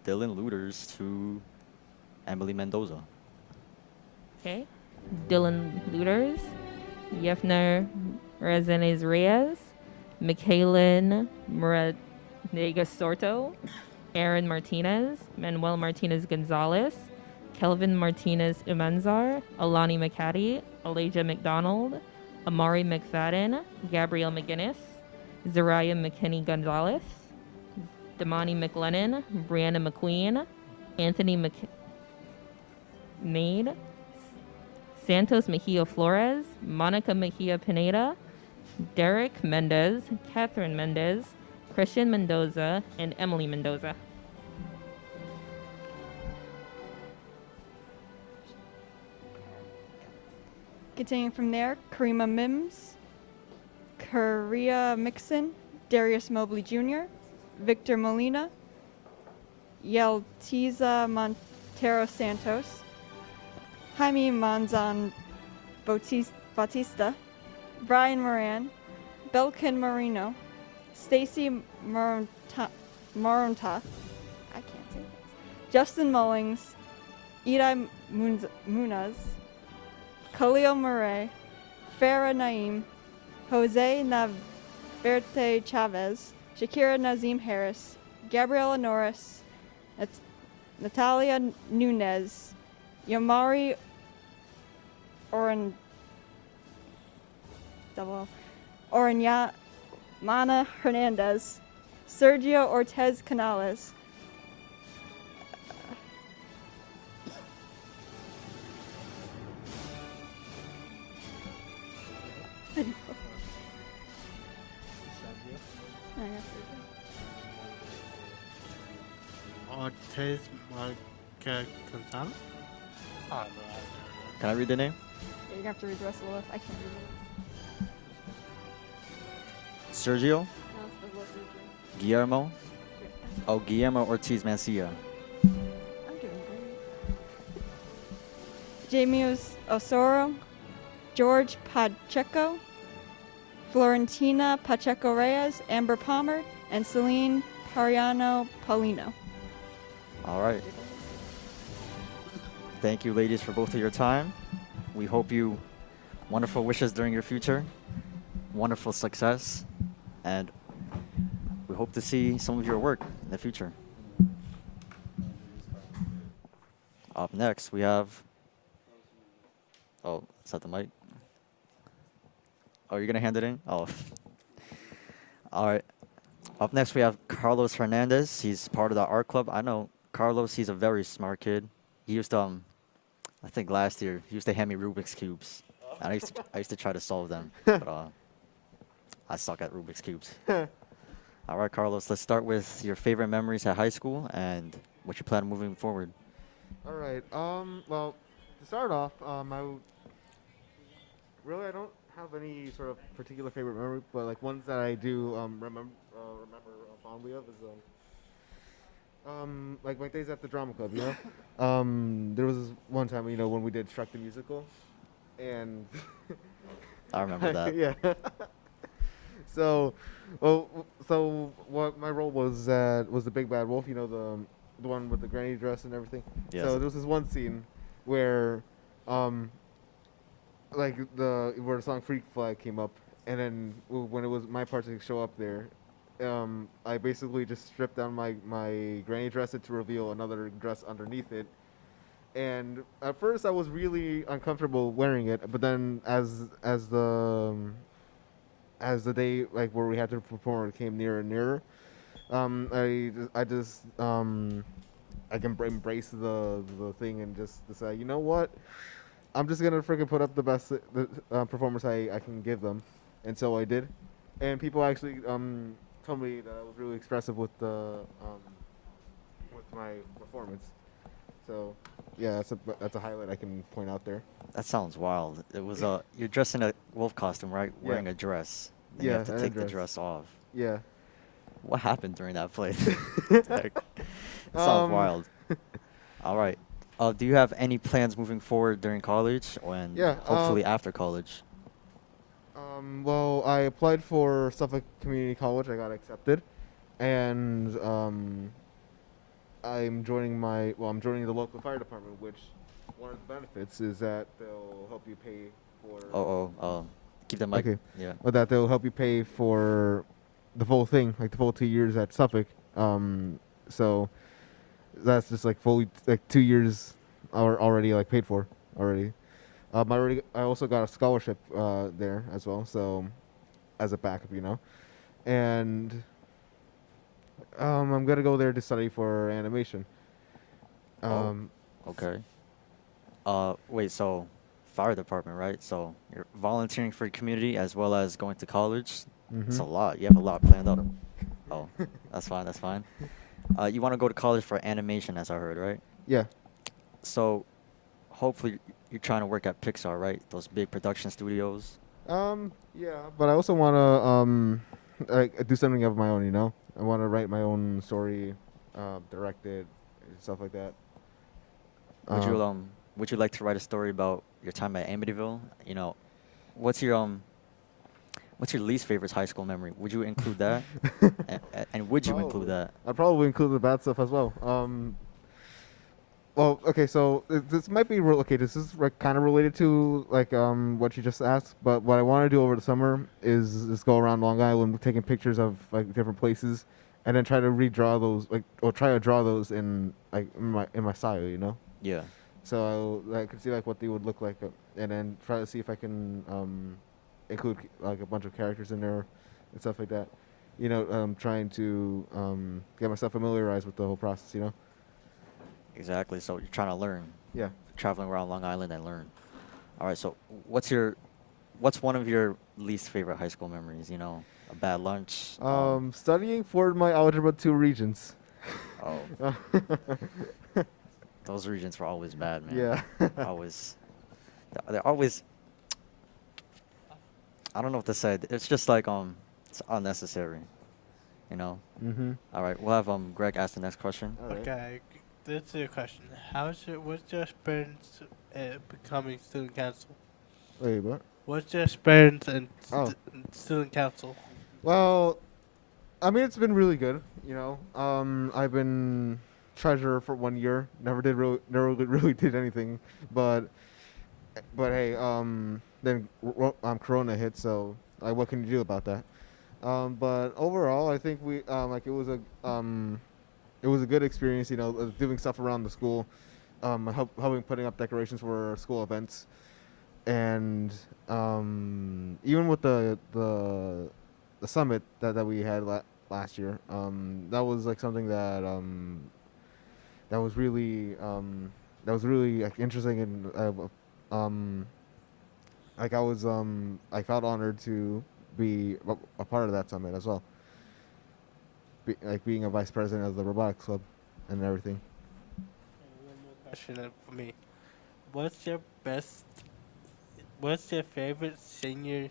Dylan Looters to Emily Mendoza. Okay. Dylan Looters, Yefner Rezenes Reyes, Michaelin Muradega Sorto, Aaron Martinez, Manuel Martinez Gonzalez, Kelvin Martinez Imanzar, Alani McCaddy, Elijah McDonald, Amari McFadden, Gabrielle McGinnis, Zariah McKinney Gonzalez, Damani McLennan, Brianna McQueen, Anthony McMade, Santos Mejia Flores, Monica Mejia Pineda, Derek Mendez, Catherine Mendez, Christian Mendoza, and Emily Mendoza. Continuing from there, Karima Mims, Korea Mixon, Darius Mobley Jr., Victor Molina, Yeltiza Montero Santos, Jaime Manzan Bautista, Brian Moran, Belkin Marino, Stacy Moronta, I can't say this, Justin Mullings, Idai Munaz, Khalil Murray, Farah Naim, Jose Naverte Chavez, Shakira Nazim Harris, Gabriela Norris, Natalia Nunez, Yamari Mana Hernandez, Sergio Ortez Canales, Ortiz Marca Gonzalez? Oh, no, Can I read the name? Yeah, you're gonna have to read the rest of the list. I can't read it. Sergio, No, it's the list is- Guillermo. Oh, Guillermo Ortiz Mancia. I'm doing great. Jamie Osoro, George Pacheco, Florentina Pacheco Reyes, Amber Palmer, and Celine Pariano Paulino. All right. Thank you, ladies, for both of your time. We hope you wonderful wishes during your future, wonderful success, and we hope to see some of your work in the future. Up next, we have. Oh, is that the mic? Oh, you're gonna hand it in? Oh. All right. Up next, we have Carlos Hernandez. He's part of the art club. I know Carlos. He's a very smart kid. He used to, I think last year, he used to hand me Rubik's cubes. And I used to try to solve them, but I suck at Rubik's cubes. All right, Carlos. Let's start with your favorite memories at high school and what you plan on moving forward. All right. Well, to start off, I don't have any sort of particular favorite memory, but like ones that I do remember fondly of is like my days at the drama club. You know, there was this one time when we did Shrek the Musical, and I remember that. yeah. So what my role was was the big bad wolf. You know, the one with the granny dress and everything. Yes. So there was this one scene where like where the song Freak Flag came up, and then when it was my part to show up there, I basically just stripped down my granny dress to reveal another dress underneath it. And at first, I was really uncomfortable wearing it, but then as the day like where we had to perform came nearer and nearer, I can embrace the thing and just decide, you know what, I'm just gonna freaking put up the best performance I can give them, and so I did, and people actually told me that I was really expressive with my performance, so yeah, that's a highlight I can point out there. That sounds wild. It was you're dressed in a wolf costume, right? Yeah. Wearing a dress. Then you Yeah, have to and a take the dress. dress off. Yeah. What happened during that play? Like, sounds wild. All right. Do you have any plans moving forward during college and Yeah, hopefully after college? Well, I applied for Suffolk Community College. I got accepted, and I'm joining the local fire department, which one of the benefits is that they'll help you pay for. Keep the mic. Okay. Yeah. But that they'll help you pay for the full thing, like the full 2 years at Suffolk. So that's just like fully like 2 years are already like paid for already. I also got a scholarship there as well, so as a backup, and I'm gonna go there to study for animation. Okay. Wait, so fire department, right? So you're volunteering for your community as well as going to college. It's a lot. You have a lot planned up. Oh, that's fine. That's fine. You want to go to college for animation, as I heard, right? Yeah. So hopefully you're trying to work at Pixar, right? Those big production studios. Yeah, but I also want to like do something of my own. I want to write my own story, direct it, and stuff like that. Would you like to write a story about your time at Amityville? What's your least favorite high school memory? Would you include that? and would you include that? I'd probably include the bad stuff as well. Well, okay, so this might be this is kind of related to like what you just asked. But what I want to do over the summer is go around Long Island, taking pictures of like different places, and then try to redraw those, or try to draw those in my style, Yeah. So I could see like what they would look like, and then try to see if I can include like a bunch of characters in there and stuff like that. Trying to get myself familiarized with the whole process. Exactly. So you're trying to learn. Yeah. Traveling around Long Island and learn. All right. So what's one of your least favorite high school memories? A bad lunch. Studying for my Algebra 2 Regents. Oh. Those regions were always bad, man. Yeah. They're always. I don't know what to say. It's just like it's unnecessary. Mm-hmm. All right, we'll have Greg ask the next question. All right. Okay, this is your question. What's your experience becoming student council? Wait, what? What's your experience in Oh. student council? Well, I mean, it's been really good. I've been treasurer for 1 year. Never really did anything, but hey, then Corona hit, so what can you do about that? But overall, I think we it was a good experience. Doing stuff around the school, helping putting up decorations for school events, and even with the summit that we had last year, that was like something that was really like interesting, and I felt honored to be a part of that summit as well. Being a vice president of the robotics club and everything. One more question for me. What's your favorite senior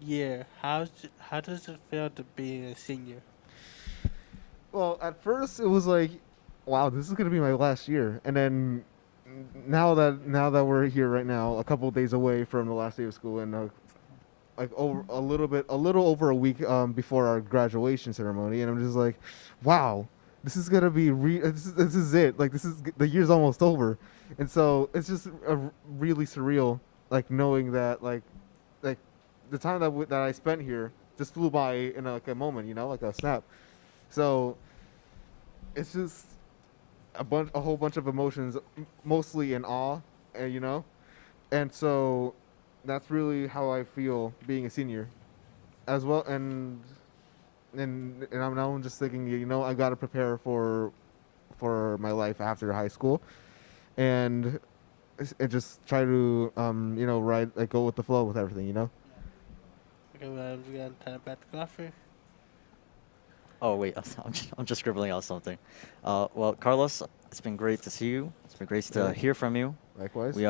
year? How does it feel to be a senior? Well, at first it was like, wow, this is gonna be my last year, and then now that we're here right now, a couple of days away from the last day of school, and a little over a week before our graduation ceremony, and I'm just like, wow, this is gonna be this is it. Like, the year's almost over, and so it's just really surreal, like knowing that like the time that I spent here just flew by in like a moment, like a snap. So it's just a whole bunch of emotions, mostly in awe, and so that's really how I feel being a senior, as well. And I'm just thinking, I got to prepare for my life after high school, and just try to ride, like, go with the flow with everything. Okay, well, we're going to turn it back to Godfrey. Oh wait, I'm just scribbling out something. Well, Carlos, it's been great to see you. It's been great to hear from you. Likewise. We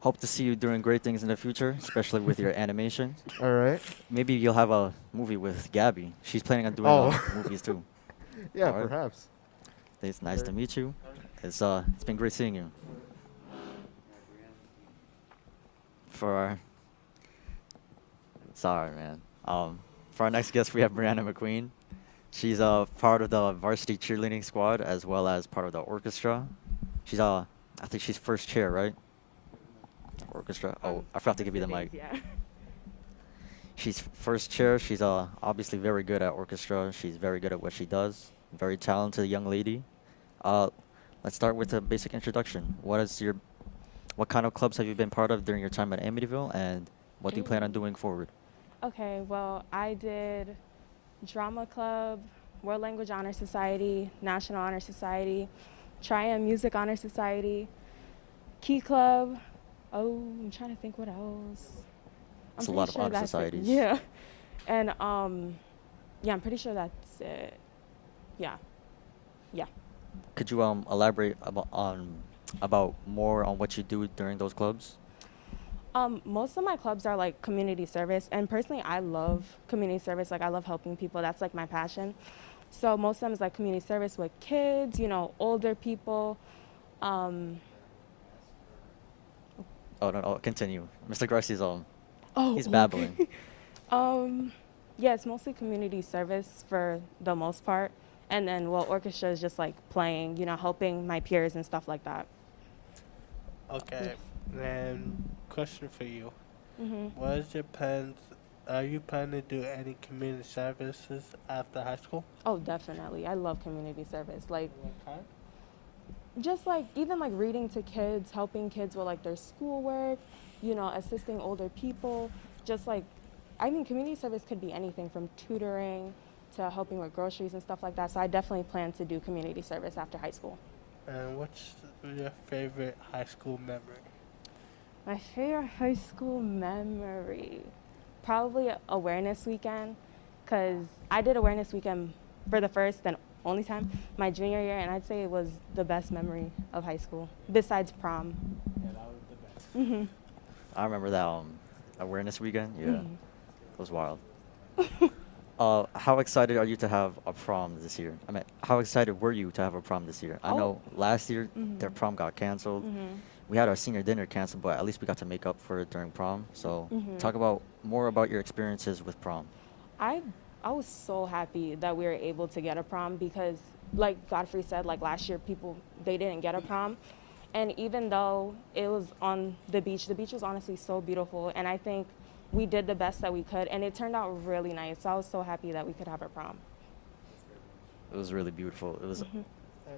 hope to see you doing great things in the future, especially with your animation. All right. Maybe you'll have a movie with Gabby. She's planning on doing movies too. Yeah, All right. perhaps. It's nice to meet you. It's been great seeing you. Sorry, man. For our next guest, we have Brianna McQueen. She's part of the varsity cheerleading squad as well as part of the orchestra. She's I think she's first chair, right? Orchestra. Oh, I forgot to give you the mic. Yeah. She's first chair. She's obviously very good at orchestra. She's very good at what she does. Very talented young lady. Let's start with a basic introduction. What kind of clubs have you been part of during your time at Amityville, and what do you plan on doing forward? Okay, well, I did drama club, World Language Honor Society, National Honor Society, Triumph Music Honor Society, Key Club. Oh, I'm trying to think what else. It's a lot of honor societies. Yeah, and yeah, I'm pretty sure that's it. Yeah. Could you elaborate about more on what you do during those clubs? Most of my clubs are like community service, and personally I love community service. Like, I love helping people. That's like my passion. So most of them is like community service with kids, older people. Oh, no, continue. Mr. Garcia's he's babbling. Yeah, it's mostly community service for the most part. And then, orchestra is just like playing, helping my peers and stuff like that. Okay, then question for you. Mm-hmm. What is your plans? Are you planning to do any community services after high school? Oh, definitely. I love community service. Like, What kind? just like even like reading to kids, helping kids with like their schoolwork, assisting older people. Just like, I mean, community service could be anything from tutoring to helping with groceries and stuff like that. So I definitely plan to do community service after high school. And what's your favorite high school memory? My favorite high school memory, probably awareness weekend, because I did awareness weekend for the first and only time my junior year, and I'd say it was the best memory of high school, besides prom. Yeah, that was the best. Mm-hmm. I remember that awareness weekend. Yeah, Mhm. it was wild. How excited are you to have a prom this year? I mean, how excited were you to have a prom this year? I know last year their prom got canceled. Mm-hmm. We had our senior dinner canceled, but at least we got to make up for it during prom. So talk more about your experiences with prom. I was so happy that we were able to get a prom because, like Godfrey said, like last year they didn't get a prom. And even though it was on the beach was honestly so beautiful, and I think we did the best that we could, and it turned out really nice. So I was so happy that we could have our prom. It was really beautiful. It was.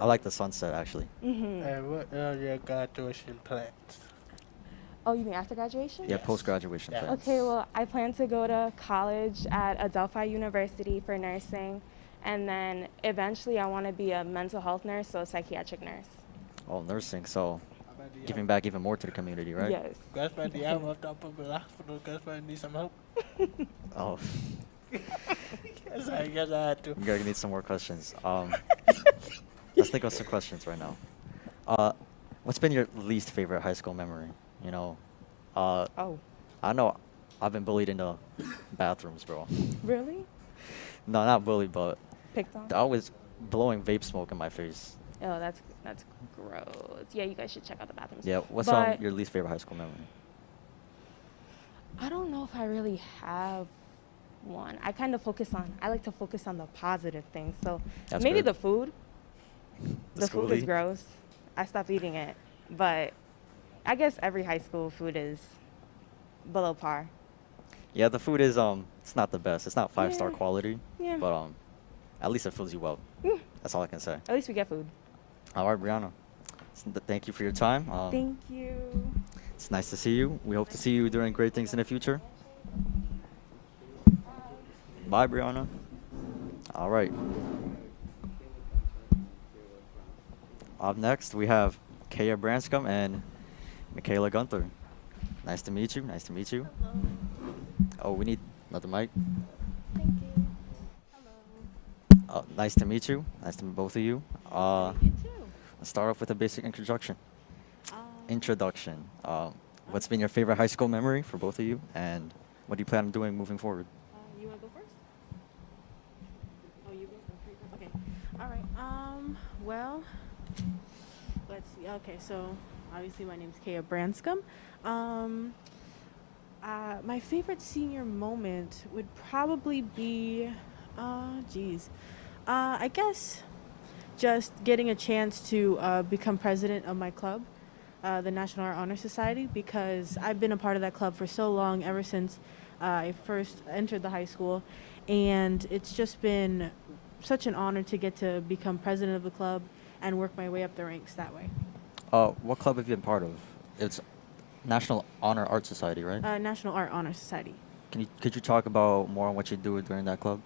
I like the sunset actually. Mm-hmm. And what are your graduation plans? Oh, you mean after graduation? Yeah, post graduation Yeah. plans. Okay, well, I plan to go to college at Adelphi University for nursing, and then eventually I want to be a mental health nurse, so a psychiatric nurse. Oh, nursing. So giving back even more to the community, right? Yes. That's why the album up top of the hospital. That's why I need some help. Oh, Yes, I had to. we gotta need some more questions. Let's think of some questions right now. What's been your least favorite high school memory? Oh, I know I've been bullied in the bathrooms, bro. really? No, not bullied, but Picked on? they're always blowing vape smoke in my face. Oh, that's gross. Yeah, you guys should check out the bathrooms. Yeah, what's But- your least favorite high school memory? I don't know if I really have one. I like to focus on the positive things. So That's maybe good. the food. The The school food is eat? gross. I stopped eating it. But I guess every high school food is below par. Yeah, the food is It's not the best. It's not 5-star Yeah. quality, Yeah. but at least it fills you well. Mm. That's all I can say. At least we get food. All right, Brianna. Thank you for your time. Thank you. It's nice to see you. We hope to see you doing great things in the future. Bye, Brianna. All right. Up next, we have Kaya Branscombe and Michaela Gunther. Nice to meet you. Nice to meet you. Oh, we need another mic. Thank you. Nice to meet you. Nice to meet both of you. You too. Let's start off with a basic introduction. What's been your favorite high school memory for both of you, and what do you plan on doing moving forward? You want to go first? Oh, you go. Okay. All right. Well, let's see. Okay, so obviously my name's Kaya Branscombe. My favorite senior moment would probably be, I guess just getting a chance to become president of my club, the National Art Honor Society, because I've been a part of that club for so long, ever since I first entered the high school, and it's just been such an honor to get to become president of the club and work my way up the ranks that way. What club have you been part of? It's National Honor Art Society, right? National Art Honor Society. Could you talk about more on what you do during that club?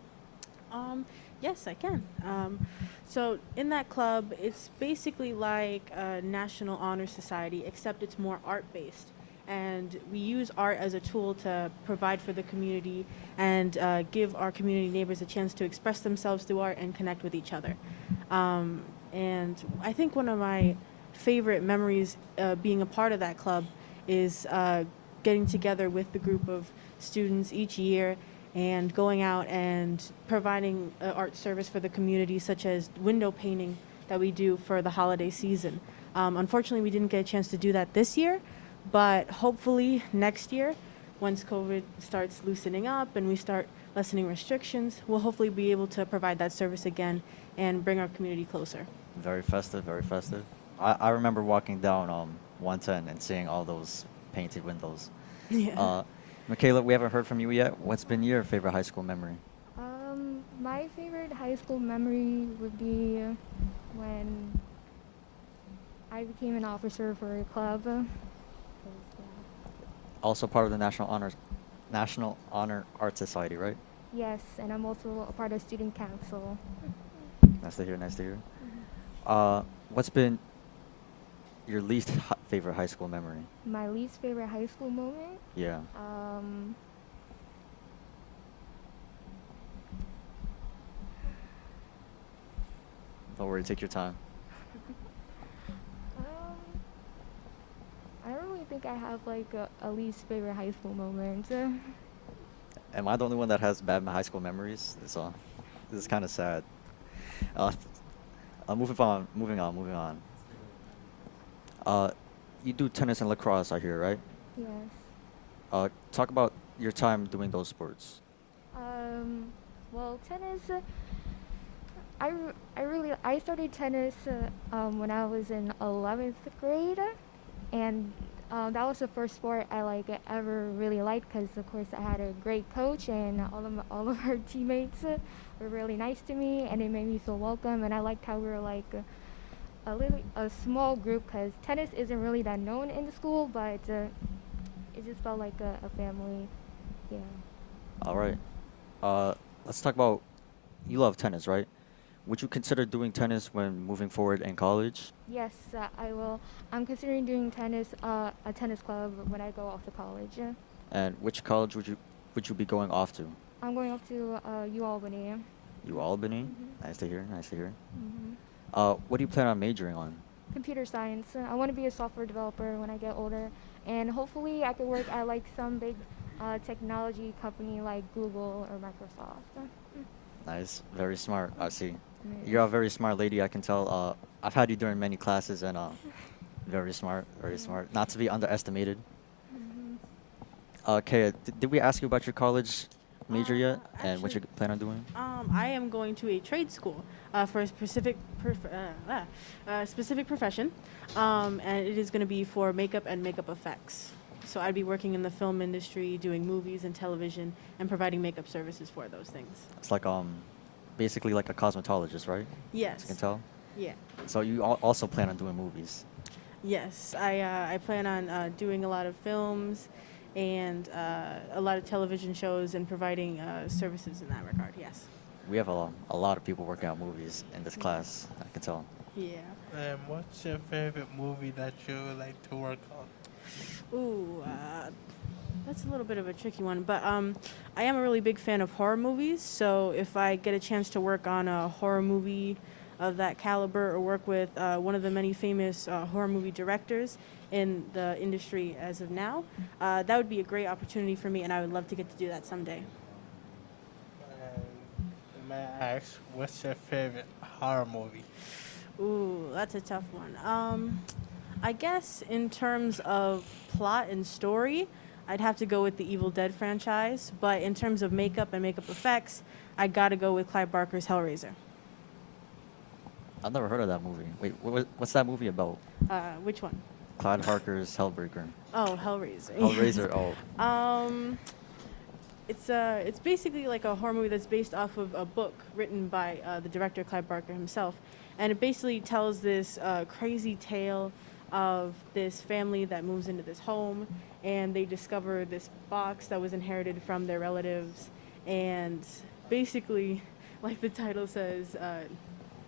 Yes, I can. So in that club, it's basically like a National Honor Society, except it's more art-based. And we use art as a tool to provide for the community and give our community neighbors a chance to express themselves through art and connect with each other. And I think one of my favorite memories being a part of that club is getting together with the group of students each year and going out and providing art service for the community, such as window painting that we do for the holiday season. Unfortunately, we didn't get a chance to do that this year, but hopefully next year, once COVID starts loosening up and we start lessening restrictions, we'll hopefully be able to provide that service again and bring our community closer. Very festive, very festive. I remember walking down 110 and seeing all those painted windows. Yeah. Michaela, we haven't heard from you yet. What's been your favorite high school memory? My favorite high school memory would be when I became an officer for a club. Also part of the National Honor Art Society, right? Yes, and I'm also a part of student council. Nice to hear, nice to hear. What's been your least favorite high school memory? My least favorite high school moment? Yeah. Don't worry, take your time. I don't really think I have like a least favorite high school moment. Am I the only one that has bad high school memories? This is kind of sad. Moving on. You do tennis and lacrosse, I hear, right? Yes. Talk about your time doing those sports. Well, tennis. I started tennis when I was in 11th grade, and that was the first sport I ever really liked, because of course I had a great coach and all of our teammates were really nice to me, and it made me feel welcome, and I liked how we were like a small group, because tennis isn't really that known in the school, but it just felt like a family. Yeah. All right. Let's talk about, you love tennis, right? Would you consider doing tennis when moving forward in college? Yes, I will. I'm considering doing tennis, a tennis club when I go off to college. And which college would you be going off to? I'm going off to UAlbany. UAlbany? Mhm. Nice to hear, nice to hear. Mhm. What do you plan on majoring on? Computer science. I want to be a software developer when I get older, and hopefully I could work at like some big technology company like Google or Microsoft. Nice, very smart, I see. You're a very smart lady, I can tell. I've had you during many classes, and very smart, very smart. Not to be underestimated. Okay, did we ask you about your college major yet, and what you plan on doing? I am going to a trade school for a specific profession, and it is going to be for makeup and makeup effects. So I'd be working in the film industry, doing movies and television, and providing makeup services for those things. It's like basically like a cosmetologist, right? Yes. As you can tell. Yeah. So you also plan on doing movies. Yes, I plan on doing a lot of films and a lot of television shows and providing services in that regard, yes. We have a lot of people working on movies in this class, I can tell. Yeah. And what's your favorite movie that you would like to work on? Ooh, that's a little bit of a tricky one, but I am a really big fan of horror movies, so if I get a chance to work on a horror movie of that caliber or work with one of the many famous horror movie directors in the industry as of now, that would be a great opportunity for me, and I would love to get to do that someday. And may I ask, what's your favorite horror movie? Ooh, that's a tough one. I guess in terms of plot and story, I'd have to go with the Evil Dead franchise, but in terms of makeup and makeup effects, I gotta go with Clive Barker's Hellraiser. I've never heard of that movie. Wait, what's that movie about? Which one? Clive Barker's Hellbreaker. Oh, Hellraiser. Hellraiser. Oh. It's basically like a horror movie that's based off of a book written by the director Clive Barker himself, and it basically tells this crazy tale of this family that moves into this home, and they discover this box that was inherited from their relatives, and basically, like the title says,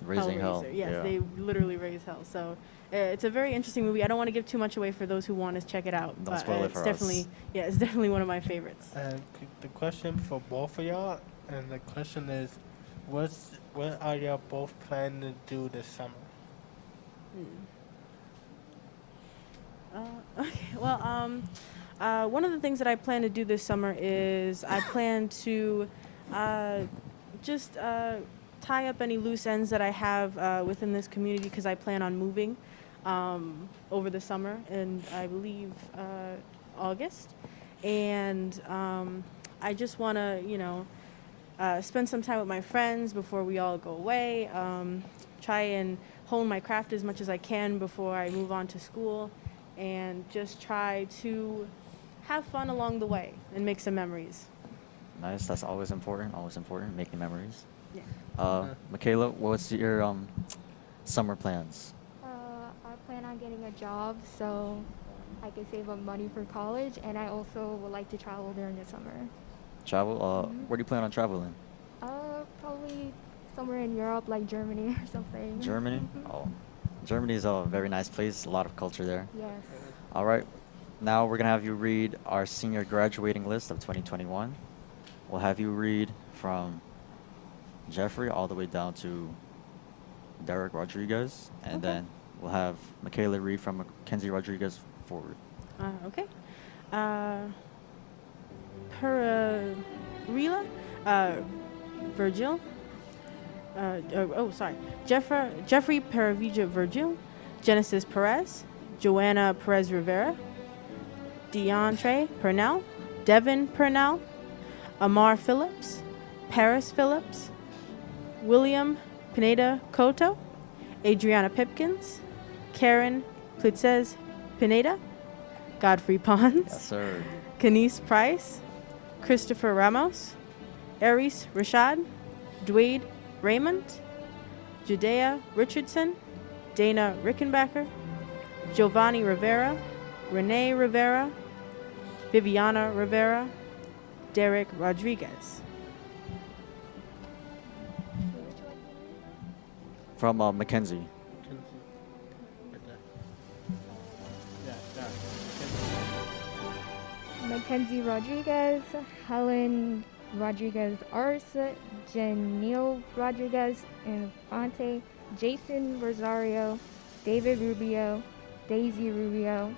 Raising Hell. Yes, yeah. they literally raise hell. So it's a very interesting movie. I don't want to give too much away for those who want to check it out. Don't but spoil it it's for definitely, us. yeah, it's definitely one of my favorites. And the question for both of y'all, and the question is, what are y'all both planning to do this summer? Okay, well, one of the things that I plan to do this summer is I plan to just tie up any loose ends that I have within this community, because I plan on moving over the summer in, I believe, August. And I just want to, spend some time with my friends before we all go away, try and hone my craft as much as I can before I move on to school, and just try to have fun along the way and make some memories. Nice. That's always important. Always important. Making memories. Yeah. Michaela, what's your summer plans? I plan on getting a job so I can save up money for college, and I also would like to travel during the summer. Travel? Where do you plan on traveling? Probably somewhere in Europe, like Germany or something. Germany? Oh, Germany is a very nice place. A lot of culture there. Yes. All right. Now we're going to have you read our senior graduating list of 2021. We'll have you read from Jeffrey all the way down to Derek Rodriguez, and then we'll have Michaela read from Mackenzie Rodriguez forward. Okay. Perilla, Virgil. Jeffrey Paravija Virgil, Genesis Perez, Joanna Perez Rivera, DeAndre Purnell, Devin Purnell, Amar Phillips, Paris Phillips, William Pineda Cotto, Adriana Pipkins, Karen Plitzes Pineda, Godfrey Pons, Yes, sir. Keniese Pryce, Christopher Ramos, Aries Rashad, Dwayne Raymond, Judea Richardson, Dana Rickenbacker, Giovanni Rivera, Renee Rivera, Viviana Rivera, Derek Rodriguez. From Mackenzie. Mackenzie Rodriguez, Helen Rodriguez Arce, Janelle Rodriguez Infante, Jason Rosario, David Rubio, Daisy Rubio,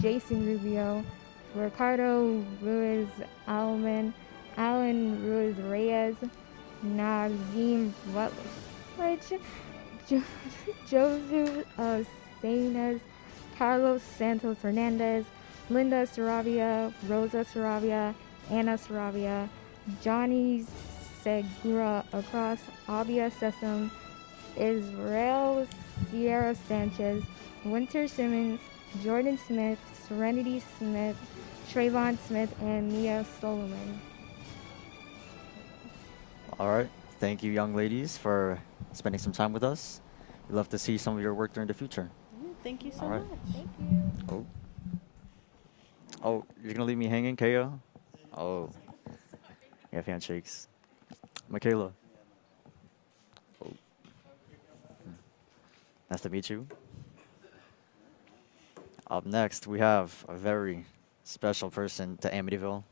Jason Rubio, Ricardo Ruiz Alman, Alan Ruiz Reyes, Nazim Rutledge, Joseph Sainez, Carlos Santos Hernandez, Linda Saravia, Rosa Saravia, Anna Saravia, Johnny Segura Across, Abia Sesam, Israel Sierra Sanchez, Winter Simmons, Jordan Smith, Serenity Smith, Trayvon Smith, and Mia Solomon. All right. Thank you, young ladies, for spending some time with us. We'd love to see some of your work during the future. Thank you so All right. much. Thank you. Oh. Oh, you're going to leave me hanging, Kaya? Oh. You have handshakes. Michaela. Oh. Nice to meet you. Up next, we have a very special person to Amityville.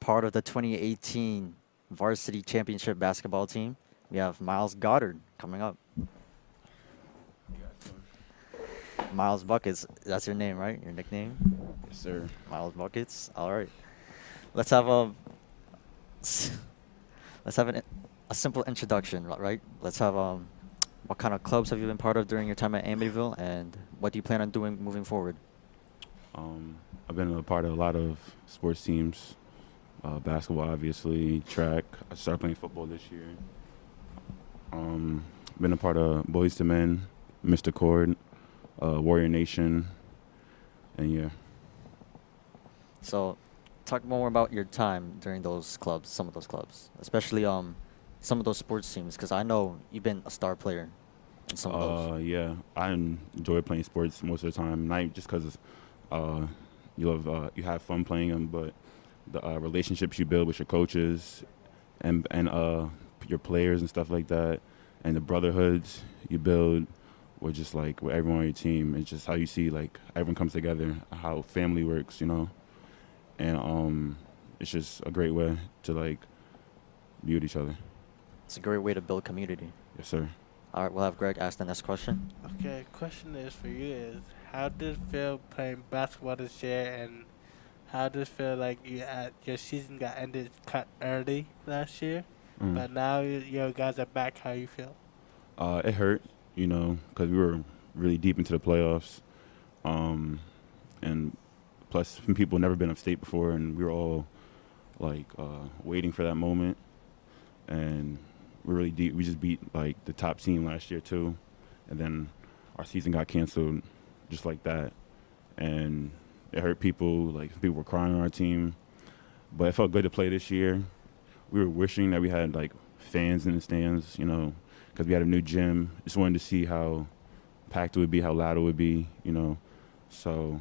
Part of the 2018 Varsity Championship basketball team. We have Miles Goddard coming up. Miles Buckets, that's your name, right? Your nickname? Yes, sir. Miles Buckets. All right. Let's have a simple introduction, right? Let's have what kind of clubs have you been part of during your time at Amityville, and what do you plan on doing moving forward? I've been a part of a lot of sports teams, basketball, obviously, track. I started playing football this year. Been a part of Boys to Men, Mr. Cord, Warrior Nation, and yeah. So, talk more about your time during those clubs, some of those clubs, especially some of those sports teams, because I know you've been a star player in some of those. Yeah, I enjoy playing sports most of the time, not just because you have fun playing them, but the relationships you build with your coaches and your players and stuff like that, and the brotherhoods you build with just like with everyone on your team. It's just how you see like everyone comes together, how family works, you know, and it's just a great way to like be with each other. It's a great way to build community. Yes, sir. All right, we'll have Greg ask the next question. Okay, question is for you is, how did it feel playing basketball this year, and how did it feel like your season got ended cut early last year, but now your guys are back? How you feel? It hurt, you know, because we were really deep into the playoffs, and plus some people never been upstate before, and we were all like waiting for that moment, and we're really deep. We just beat like the top team last year too, and then our season got canceled just like that, and it hurt people. Like people were crying on our team, but it felt good to play this year. We were wishing that we had like fans in the stands, you know, because we had a new gym. Just wanted to see how packed it would be, how loud it would be, you know. So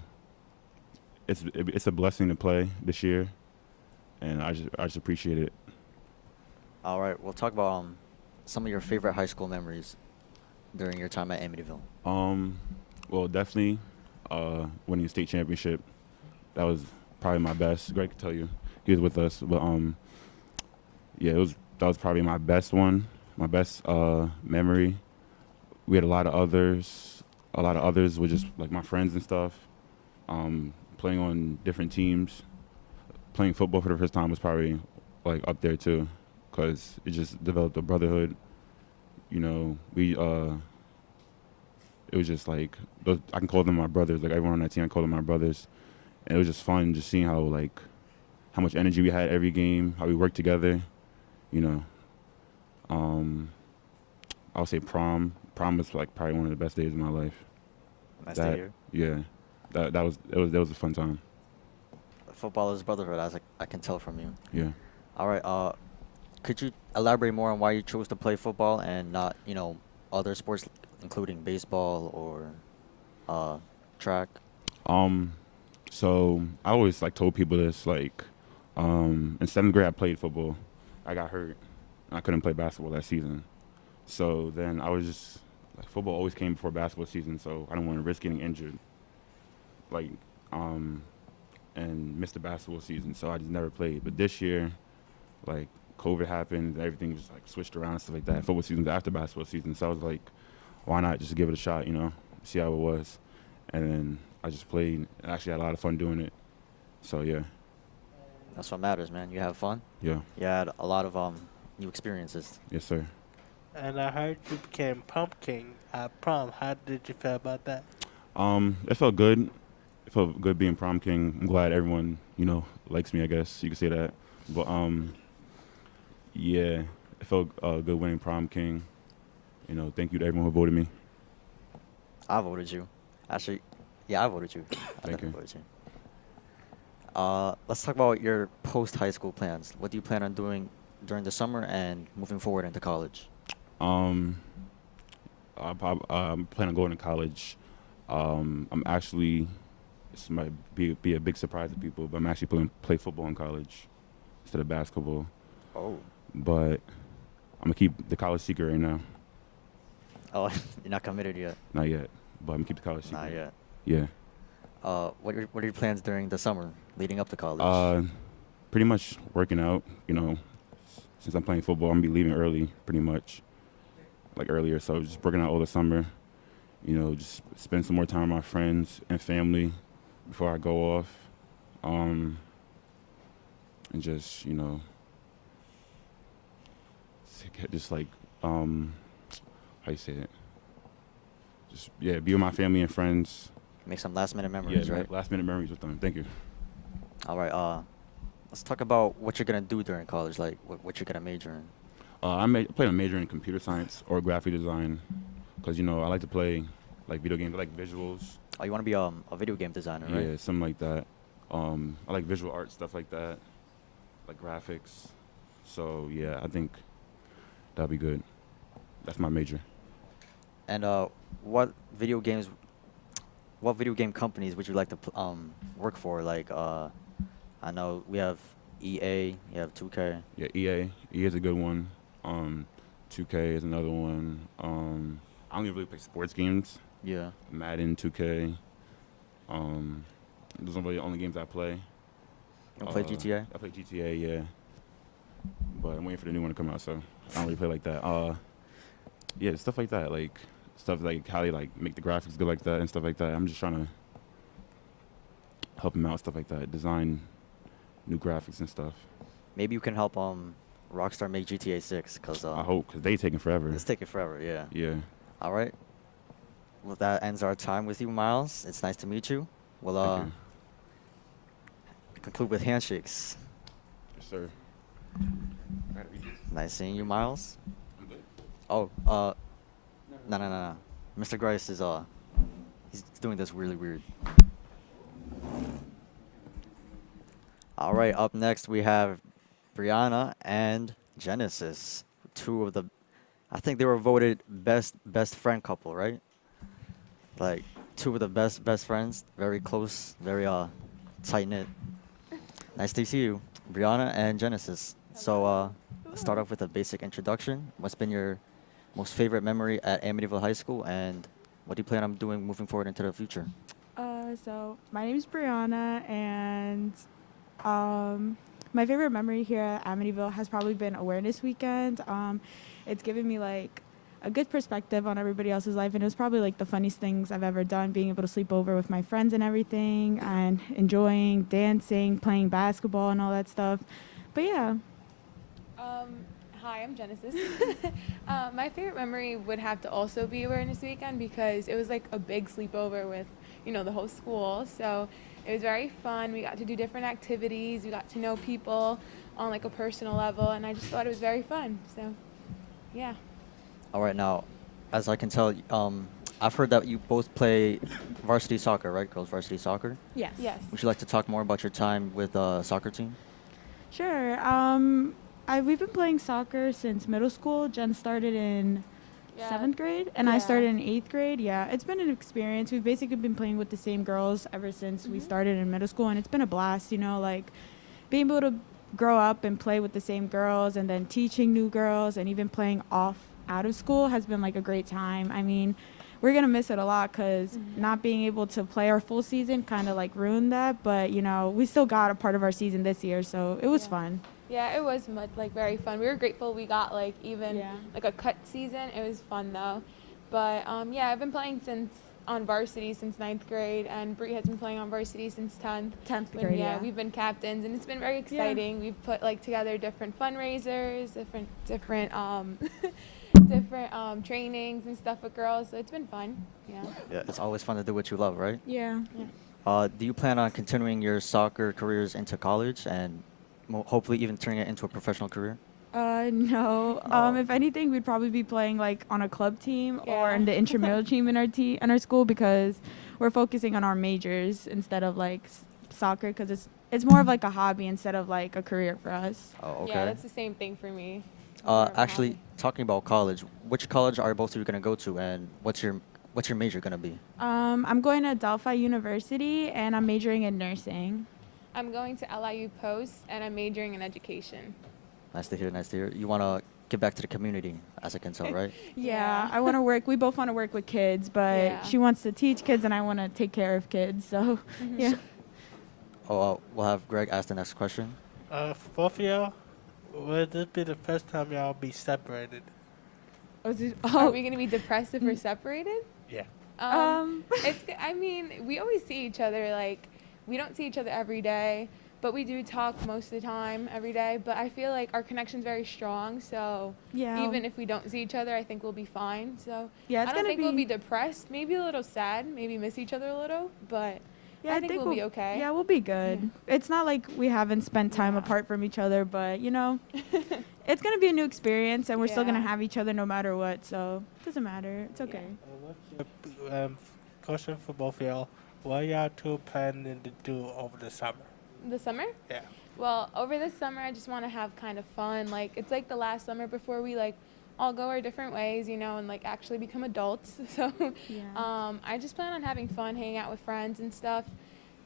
it's a blessing to play this year, and I just appreciate it. All right, we'll talk about some of your favorite high school memories during your time at Amityville. Well, definitely winning the state championship. That was probably my best. Greg could tell you, he was with us, but yeah, that was probably my best one, my best memory. We had a lot of others. A lot of others were just like my friends and stuff. Playing on different teams, playing football for the first time was probably like up there too, because it just developed a brotherhood. You know, it was just like I can call them my brothers. Like everyone on that team, I call them my brothers, and it was just fun just seeing how much energy we had every game, how we worked together. You know, I'll say prom. Prom was like probably one of the best days of my life. Nice to hear. Yeah, that was a fun time. Football is brotherhood, as I can tell from you. Yeah. All right. Could you elaborate more on why you chose to play football and not, you know, other sports, including baseball or track? So I always like told people this, like, in 7th grade I played football. I got hurt. I couldn't play basketball that season. So then I was just like, football always came before basketball season, so I didn't want to risk getting injured. Like, and missed the basketball season, so I just never played. But this year, like, COVID happened, everything just like switched around and stuff like that. Football season's after basketball season, so I was like, why not just give it a shot, you know, see how it was. And then I just played and actually had a lot of fun doing it. So yeah. That's what matters, man. You have fun. Yeah. You had a lot of new experiences. Yes, sir. And I heard you became prom king at prom. How did you feel about that? It felt good. It felt good being prom king. I'm glad everyone, you know, likes me, I guess you could say that. But yeah, it felt good winning prom king. You know, thank you to everyone who voted me. I voted you. Actually, yeah, I voted you. I Thank you. voted you. Let's talk about your post-high school plans. What do you plan on doing during the summer and moving forward into college? Um, I'm planning on going to college. I'm actually, this might be a big surprise to people, but I'm actually play football in college instead of basketball. Oh. But I'm gonna keep the college secret right now. Oh, you're not committed yet. Not yet, but I'm gonna keep the college secret. Not yet. Yeah. What are your plans during the summer leading up to college? Pretty much working out. You know, since I'm playing football, I'm gonna be leaving early, pretty much, like earlier. So just working out all the summer. You know, just spend some more time with my friends and family before I go off. And just, you know, just like, how you say it? Just, yeah, be with my family and friends. Make some last-minute memories, yeah, right? Last-minute memories with them. Thank you. All right. Let's talk about what you're gonna do during college. Like, what you're gonna major in. I plan on majoring in computer science or graphic design, because you know I like to play like video games. I like visuals. Oh, you want to be a video game designer, right? Yeah, something like that. I like visual art stuff like that, like graphics. So yeah, I think that'll be good. That's my major. And what video game companies would you like to work for? Like, I know we have EA, you have 2K. Yeah, EA is a good one. 2K is another one. I don't even really play sports games. Yeah. Madden, 2K. Those are really the only games I play. You play GTA? I play GTA, yeah. But I'm waiting for the new one to come out, so I don't really play like that. Yeah, stuff like that, like stuff like how they like make the graphics good like that and stuff like that. I'm just trying to help them out, stuff like that, design new graphics and stuff. Maybe you can help Rockstar make GTA 6, cause I hope, cause they taking forever. It's taking forever, yeah. Yeah. All right. Well, that ends our time with you, Miles. It's nice to meet you. We'll conclude with handshakes. Yes, sir. Nice seeing you, Miles. I'm good. Oh, no. Mr. Grice is he's doing this really weird. All right, up next we have Brianna and Genesis, two of the, I think they were voted best friend couple, right? Like two of the best friends, very close, very tight knit. Nice to see you, Brianna and Genesis. So let's start off with a basic introduction. What's been your most favorite memory at Amityville High School, and what do you plan on doing moving forward into the future? So my name is Bryana, and my favorite memory here at Amityville has probably been Awareness Weekend. It's given me like a good perspective on everybody else's life, and it was probably like the funniest things I've ever done, being able to sleep over with my friends and everything, and enjoying dancing, playing basketball and all that stuff. But yeah. Hi, I'm Genesis. My favorite memory would have to also be Awareness Weekend, because it was like a big sleepover with, the whole school. So it was very fun. We got to do different activities. We got to know people on like a personal level, and I just thought it was very fun. So, yeah. All right, now, as I can tell, I've heard that you both play varsity soccer, right? Girls varsity soccer? Yes. Yes. Would you like to talk more about your time with the soccer team? Sure. We've been playing soccer since middle school. Jen started in 7th grade, and I started in 8th grade. Yeah, it's been an experience. We've basically been playing with the same girls ever since we started in middle school, and it's been a blast, like being able to grow up and play with the same girls, and then teaching new girls, and even playing out of school has been like a great time. I mean, we're going to miss it a lot, because not being able to play our full season kind of like ruined that, but we still got a part of our season this year, so it was fun. Yeah, it was very fun. We were grateful we got like a cut season. It was fun though. But I've been playing on varsity since 9th grade, and Bree has been playing on varsity since 10th grade. Yeah, we've been captains, and it's been very exciting. Yeah. We've put together different fundraisers, different trainings and stuff with girls. So it's been fun. Yeah. Yeah, it's always fun to do what you love, right? Yeah. Do you plan on continuing your soccer careers into college and hopefully even turning it into a professional career? No. If anything, we'd probably be playing on a club team or in the intramural team in our school, because we're focusing on our majors instead of soccer, because it's it's more of like a hobby instead of like a career for us. Oh, okay. Yeah, that's the same thing for me. More of a Actually, hobby. talking about college, which college are both of you gonna go to, and what's your major gonna be? I'm going to Delphi University, and I'm majoring in nursing. I'm going to LIU Post, and I'm majoring in education. Nice to hear. Nice to hear. You wanna give back to the community, as I can tell, right? Yeah, I want to work. We both want to work with kids, but Yeah. she wants to teach kids, and I want to take care of kids. So, yeah. Oh, we'll have Greg ask the next question. For both of y'all, would this be the first time y'all be separated? Are we gonna be depressed if we're separated? Yeah. I mean, we always see each other. Like, we don't see each other every day, but we do talk most of the time every day. But I feel like our connection's very strong. So Yeah. even if we don't see each other, I think we'll be fine. So Yeah, it's I don't gonna think we'll be- be depressed. Maybe a little sad. Maybe miss each other a little. But Yeah, I think we'll be okay. Yeah, we'll be good. It's not like we haven't spent time apart from each other, but it's gonna be a new experience, and we're still gonna Yeah. have each other no matter what. So it doesn't matter. It's okay. Question for both of y'all. What y'all two planning to do over the summer? The summer? Yeah. Well, over this summer, I just want to have kind of fun. Like, it's like the last summer before we, like, all go our different ways, and, like, actually become adults. So, I just plan on having fun, hanging out with friends and stuff.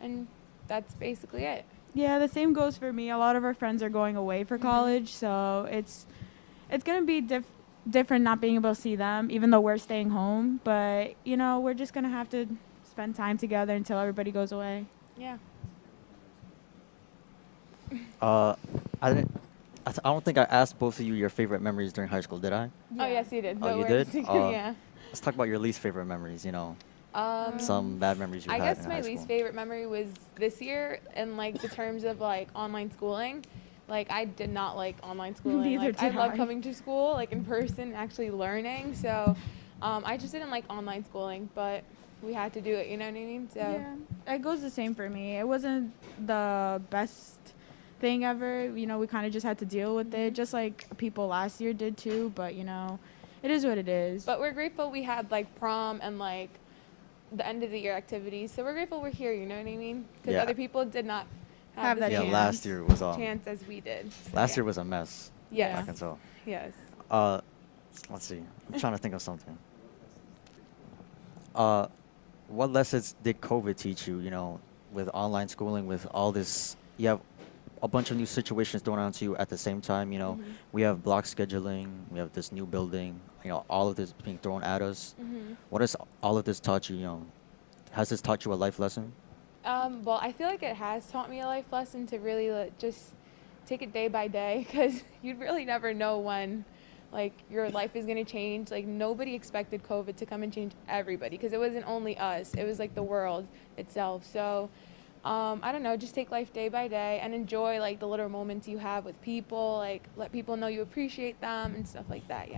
And that's basically it. Yeah, the same goes for me. A lot of our friends are going away for college, so it's gonna be different not being able to see them, even though we're staying home. But we're just gonna have to spend time together until everybody goes away. Yeah. I don't think I asked both of you your favorite memories during high school, did I? Oh, yes, you did. Oh, No you worries. did? Yeah. Let's talk about your least favorite memories. Some bad memories you I had guess in my high least school. favorite memory was this year, in like the terms of like online schooling. Like, I did not like online schooling. Neither Like, I did love I. coming to school, like in person, actually learning. So, I just didn't like online schooling, but we had to do it. You know what I mean? So. Yeah, it goes the same for me. It wasn't the best thing ever. We kind of just had to deal with it, just like people last year did too. But it is what it is. But we're grateful we had like prom and like the end of the year activities. So we're grateful we're here. You know what I mean? Because Yeah. other people did not Have the that Yeah, same last year was chance as we did. So, last yeah. year was a mess. Yes. I can tell. Yes. Let's see. I'm trying to think of something. What lessons did COVID teach you? With online schooling, with all this, you have a bunch of new situations thrown onto you at the same time. We have block scheduling, we have this new building. All of this being thrown at us. What has all of this taught you? Has this taught you a life lesson? Well, I feel like it has taught me a life lesson to really just take it day by day, because you'd really never know when like your life is going to change. Like, nobody expected COVID to come and change everybody, because it wasn't only us, it was like the world itself. So I don't know, just take life day by day and enjoy like the little moments you have with people, like let people know you appreciate them and stuff like that.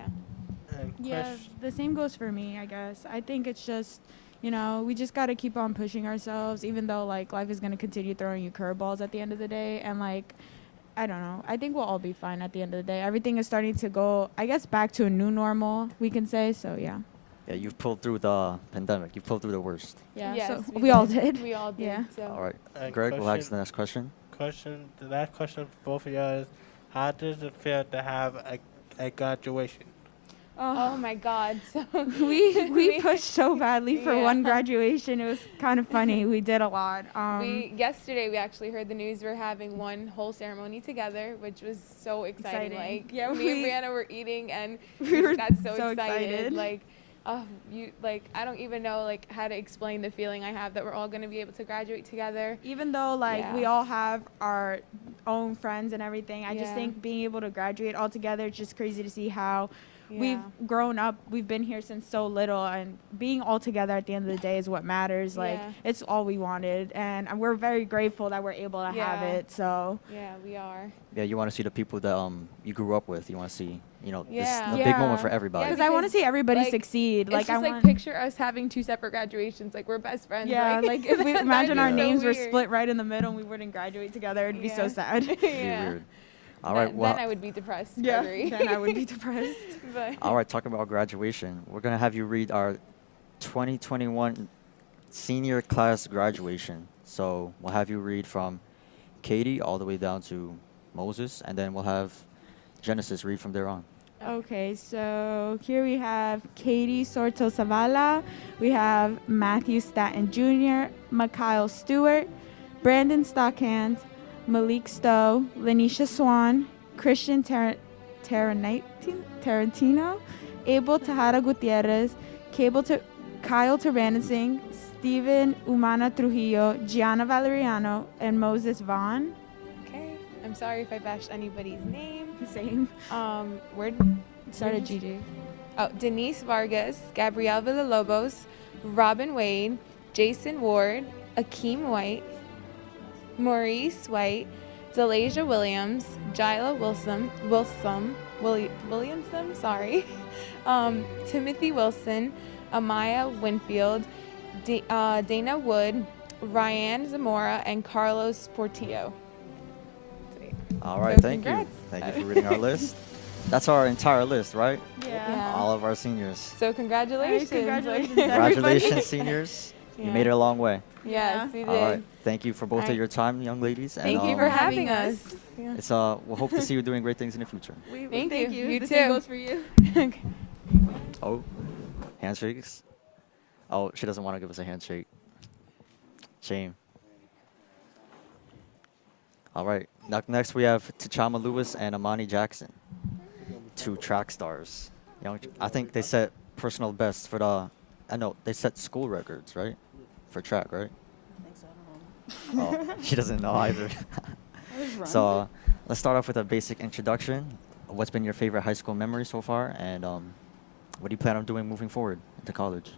Yeah, the same goes for me, I guess. I think it's just, we just got to keep on pushing ourselves, even though, like, life is going to continue throwing you curveballs at the end of the day. And, like, I don't know. I think we'll all be fine at the end of the day. Everything is starting to go, I guess, back to a new normal, we can say. So, yeah. Yeah, you've pulled through the pandemic. You've pulled through the worst. Yeah, Yes, so we we all did. did. We all did. Yeah. So. All right. And Greg, we'll ask question- the next question. The last question for both of y'all is, how does it feel to have a graduation? Oh my God! So we pushed so badly for Yeah. one graduation. It was kind of funny. We did a lot. Yesterday we actually heard the news we're having one whole ceremony together, which was so exciting. Exciting. Like, Yeah, me and Brianna were eating and we were got so so excited. excited. Like, I don't even know like how to explain the feeling I have that we're all gonna be able to graduate together. Even though like Yeah. we all have our own friends and everything, I just Yeah. think being able to graduate all together, it's just crazy to see how Yeah. we've grown up. We've been here since so little, and being all together at the end of the day is what matters. Like, Yeah. it's all we wanted, and we're very grateful that we're able to have Yeah. it. So Yeah, we are. Yeah, you want to see the people that you grew up with. You want to see, this Yeah. a big moment for everybody. because I want to see everybody like, succeed. It's Like, just I like want. picture us having two separate graduations. Like, we're best friends. Yeah, like if we that'd imagine be our so names were weird. split right in the middle and we wouldn't graduate together, it'd be so Yeah. sad. It'd be Yeah. weird. All right. Well, Then I would be depressed. Yeah, Gregory. then I would be depressed. But all right. Talking about graduation, we're gonna have you read our 2021 senior class graduation. So we'll have you read from Katie all the way down to Moses, and then we'll have Genesis read from there on. Okay, so here we have Katie Sorto Zavala, we have Matthew Staton Jr., Mikhail Stewart, Brandon Stockhand, Malik Stowe, Lanisha Swan, Christian Tarantino, Abel Tejada Gutierrez, Kyle Taranasing, Stephen Umana Trujillo, Gianna Valeriano, and Moses Vaughn. Okay. I'm sorry if I bashed anybody's name. Same. Where Started Gigi. Oh, Denise Vargas, Gabrielle Villalobos, Robin Wade, Jason Ward, Akeem White, Maurice White, Delasia Williams, Jila Williamson, sorry, Timothy Wilson, Amaya Winfield, Dana Wood, Ryan Zamora, and Carlos Portillo. All right, So thank you. congrats. Thank you for reading our list. That's our entire list, right? Yeah. All of our seniors. So congratulations. Congratulations, Congratulations, seniors. You Yeah. made it a long way. Yes, we did. All right. Thank you for both of Alright. your time, young ladies. Thank you for having us. Yeah. It's we'll hope to see you doing great things in the future. Thank you. You The too. same goes for you. Oh, handshakes. Oh, she doesn't want to give us a handshake. Shame. All right. Next we have T'Chama Lewis and Amani Jackson, two track stars. I think they set personal bests for the. I know they set school records, right? For track, right? Oh, she doesn't know either. So let's start off with a basic introduction. What's been your favorite high school memory so far, and what do you plan on doing moving forward into college?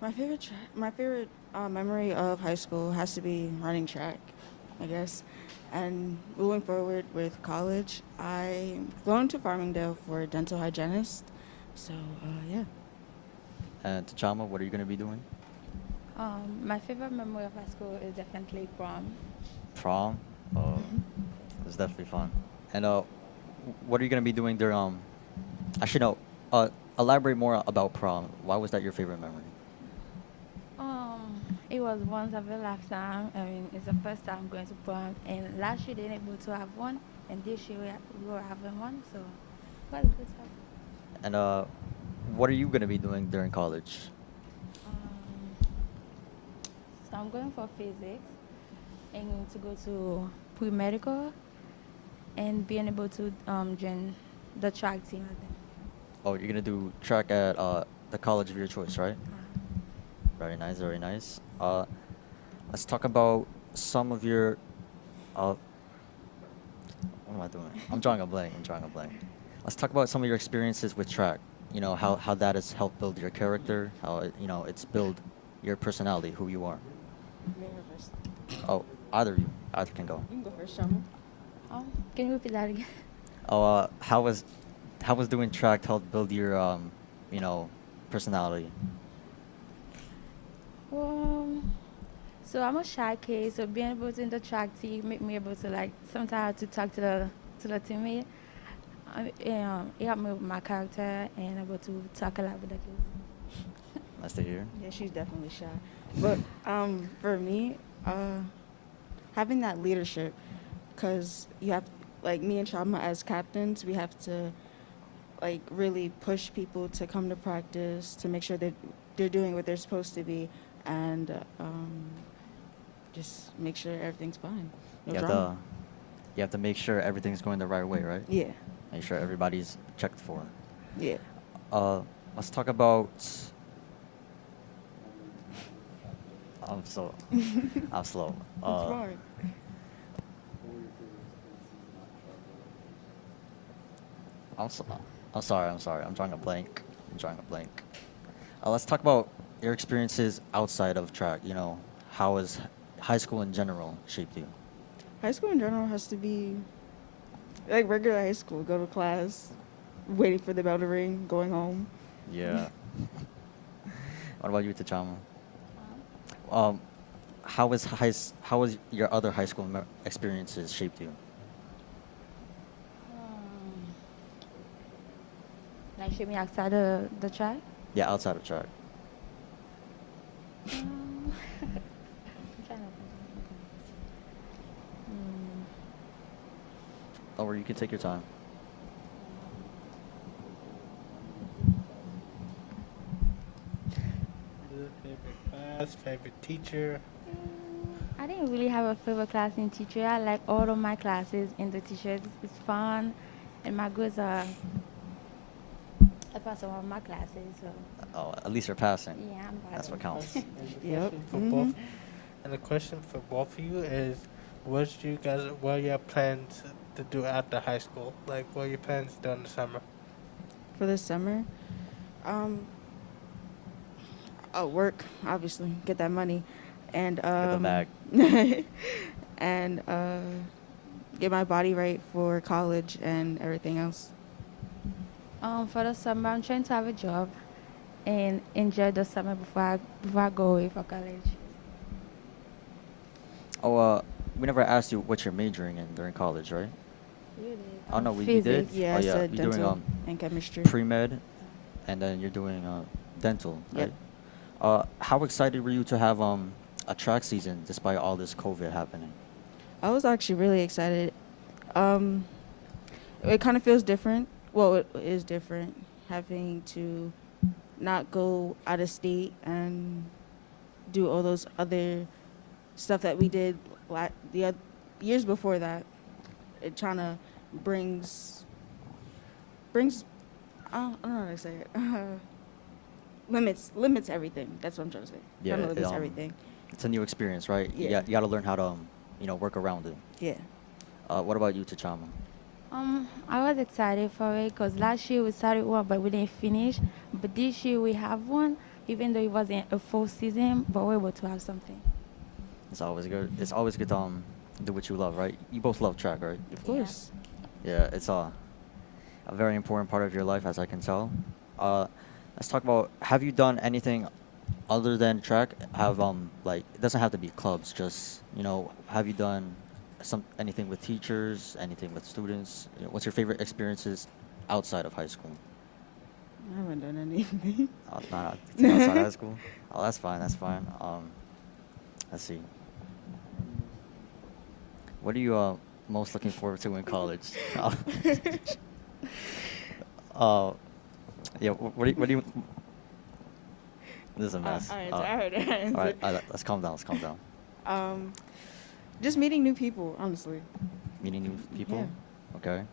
My favorite memory of high school has to be running track, I guess. And moving forward with college, I'm going to Farmingdale for a dental hygienist. So yeah. And T'Chama, what are you going to be doing? My favorite memory of high school is definitely prom. Prom? Oh, it's definitely fun. And what are you going to be doing there? Actually, no. Elaborate more about prom. Why was that your favorite memory? It was once of a lifetime. I mean, it's the first time going to prom, and last year they didn't able to have one, and this year we were having one, so well, good time. And what are you going to be doing during college? So I'm going for physics, and to go to pre-medical, and being able to join the track team, I think. Oh, you're going to do track at the college of your choice, right? Very nice, very nice. Let's talk about some of your. What am I doing? I'm drawing a blank. Let's talk about some of your experiences with track. You know how that has helped build your character. How it's built your personality, who you are. May I go first? Oh, either can go. You can go first, Shama. Can you repeat that again? Oh, how was doing track helped build your personality? So I'm a shy kid, so being able to in the track team make me able to sometimes to talk to the teammate. It helped me with my character and able to talk a lot with the kids. Nice to hear. Yeah, she's definitely shy. But for me, having that leadership, because you have, me and Shama as captains, we have to, really push people to come to practice, to make sure that they're doing what they're supposed to be, and just make sure everything's fine. No drama. You have to make sure everything's going the right way, right? Yeah. Make sure everybody's checked for. Yeah. Let's talk about. I'm slow. That's fine. I'm sorry. I'm drawing a blank. Let's talk about your experiences outside of track. How has high school in general shaped you? High school in general has to be like regular high school. Go to class, waiting for the bell to ring, going home. Yeah. What about you, T'Chama? How has your other high school experiences shaped you? Like shape me outside of the track? Yeah, outside of track. I'm trying to think. Or you can take your time. Favorite class, favorite teacher. I didn't really have a favorite class and teacher. I like all of my classes and the teachers. It's fun, and my grades are. I pass all my classes, so. Oh, at least you're passing. Yeah, I'm That's what passing. counts. Yep. And the question for both of you is, what are your plans to do after high school? Like, what are your plans during the summer? For this summer, work, obviously, get that money, and Get the bag. and get my body right for college and everything else. For the summer, I'm trying to have a job and enjoy the summer before I go away for college. Oh, we never asked you what you're majoring in during college, right? You did. Oh no, we Physics. did. Yeah, oh I yeah, said you're doing dental and chemistry. pre-med, and then you're doing dental, Yep. right? How excited were you to have a track season despite all this COVID happening? I was actually really excited. It kind of feels different. Well, it is different having to not go out of state and do all those other stuff that we did years before that. It kind of brings I don't know how to say it. Limits everything. That's what I'm trying to say. Yeah, Kinda limits everything. It's a new experience, right? Yeah. You got to learn how to work around it. Yeah. What about you, T'Chama? I was excited for it because last year we started one, but we didn't finish. But this year we have one, even though it wasn't a full season, but we're able to have something. It's always good. It's always good to do what you love, right? You both love track, right? Of course. Yeah, it's a very important part of your life, as I can tell. Let's talk about, have you done anything other than track? Have like, it doesn't have to be clubs, just, have you done anything with teachers, anything with students? What's your favorite experiences outside of high school? I haven't done anything. Not outside high school? Oh, that's fine, that's fine. Let's see. What are you most looking forward to in college? Yeah, what do you this is a mess. All right, let's calm down, let's calm down. Just meeting new people, honestly. Meeting new people? Yeah. Okay.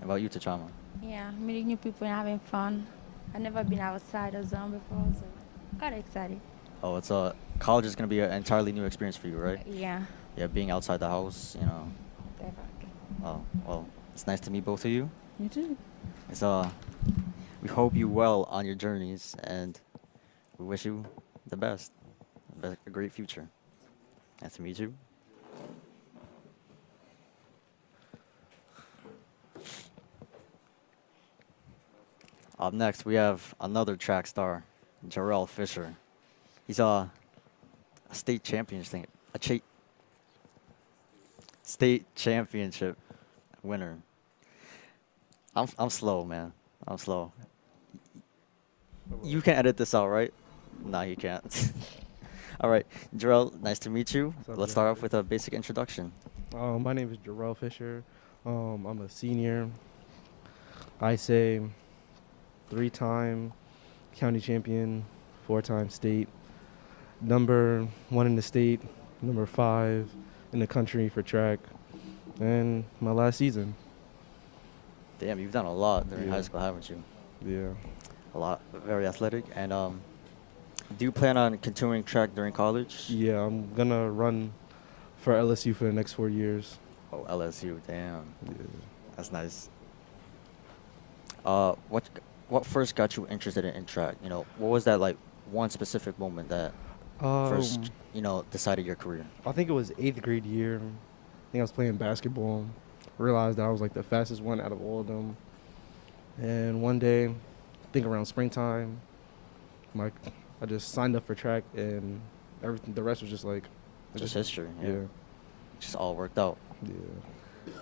How about you, T'Chama? Yeah, meeting new people and having fun. I've never been outside of zone before, so kind of excited. Oh, it's college is going to be an entirely new experience for you, right? Yeah. Yeah, being outside the house, Definitely. Oh, well, it's nice to meet both of you. You too. It's we hope you well on your journeys, and we wish you the best, a great future. Nice to meet you. Up next, we have another track star, Jarrell Fisher. He's a state championship, state championship winner. I'm slow, man. I'm slow. You can edit this out, right? No, you can't. All right, Jarrell, nice to meet you. Let's start off with a basic introduction. My name is Jarrell Fisher. I'm a senior. I say 3-time county champion, 4-time state, number 1 in the state, number 5 in the country for track, and my last season. Damn, you've done a lot during high school, haven't you? Yeah. A lot, very athletic. And do you plan on continuing track during college? Yeah, I'm gonna run for LSU for the next 4 years. Oh, LSU, damn. Yeah. That's nice. What first got you interested in track? What was that like one specific moment that first, decided your career? I think it was 8th grade year. I think I was playing basketball. Realized that I was like the fastest one out of all of them. And one day, I think around springtime, I just signed up for track, and everything. The rest was just like just history. Yeah. Just all worked out. Yeah.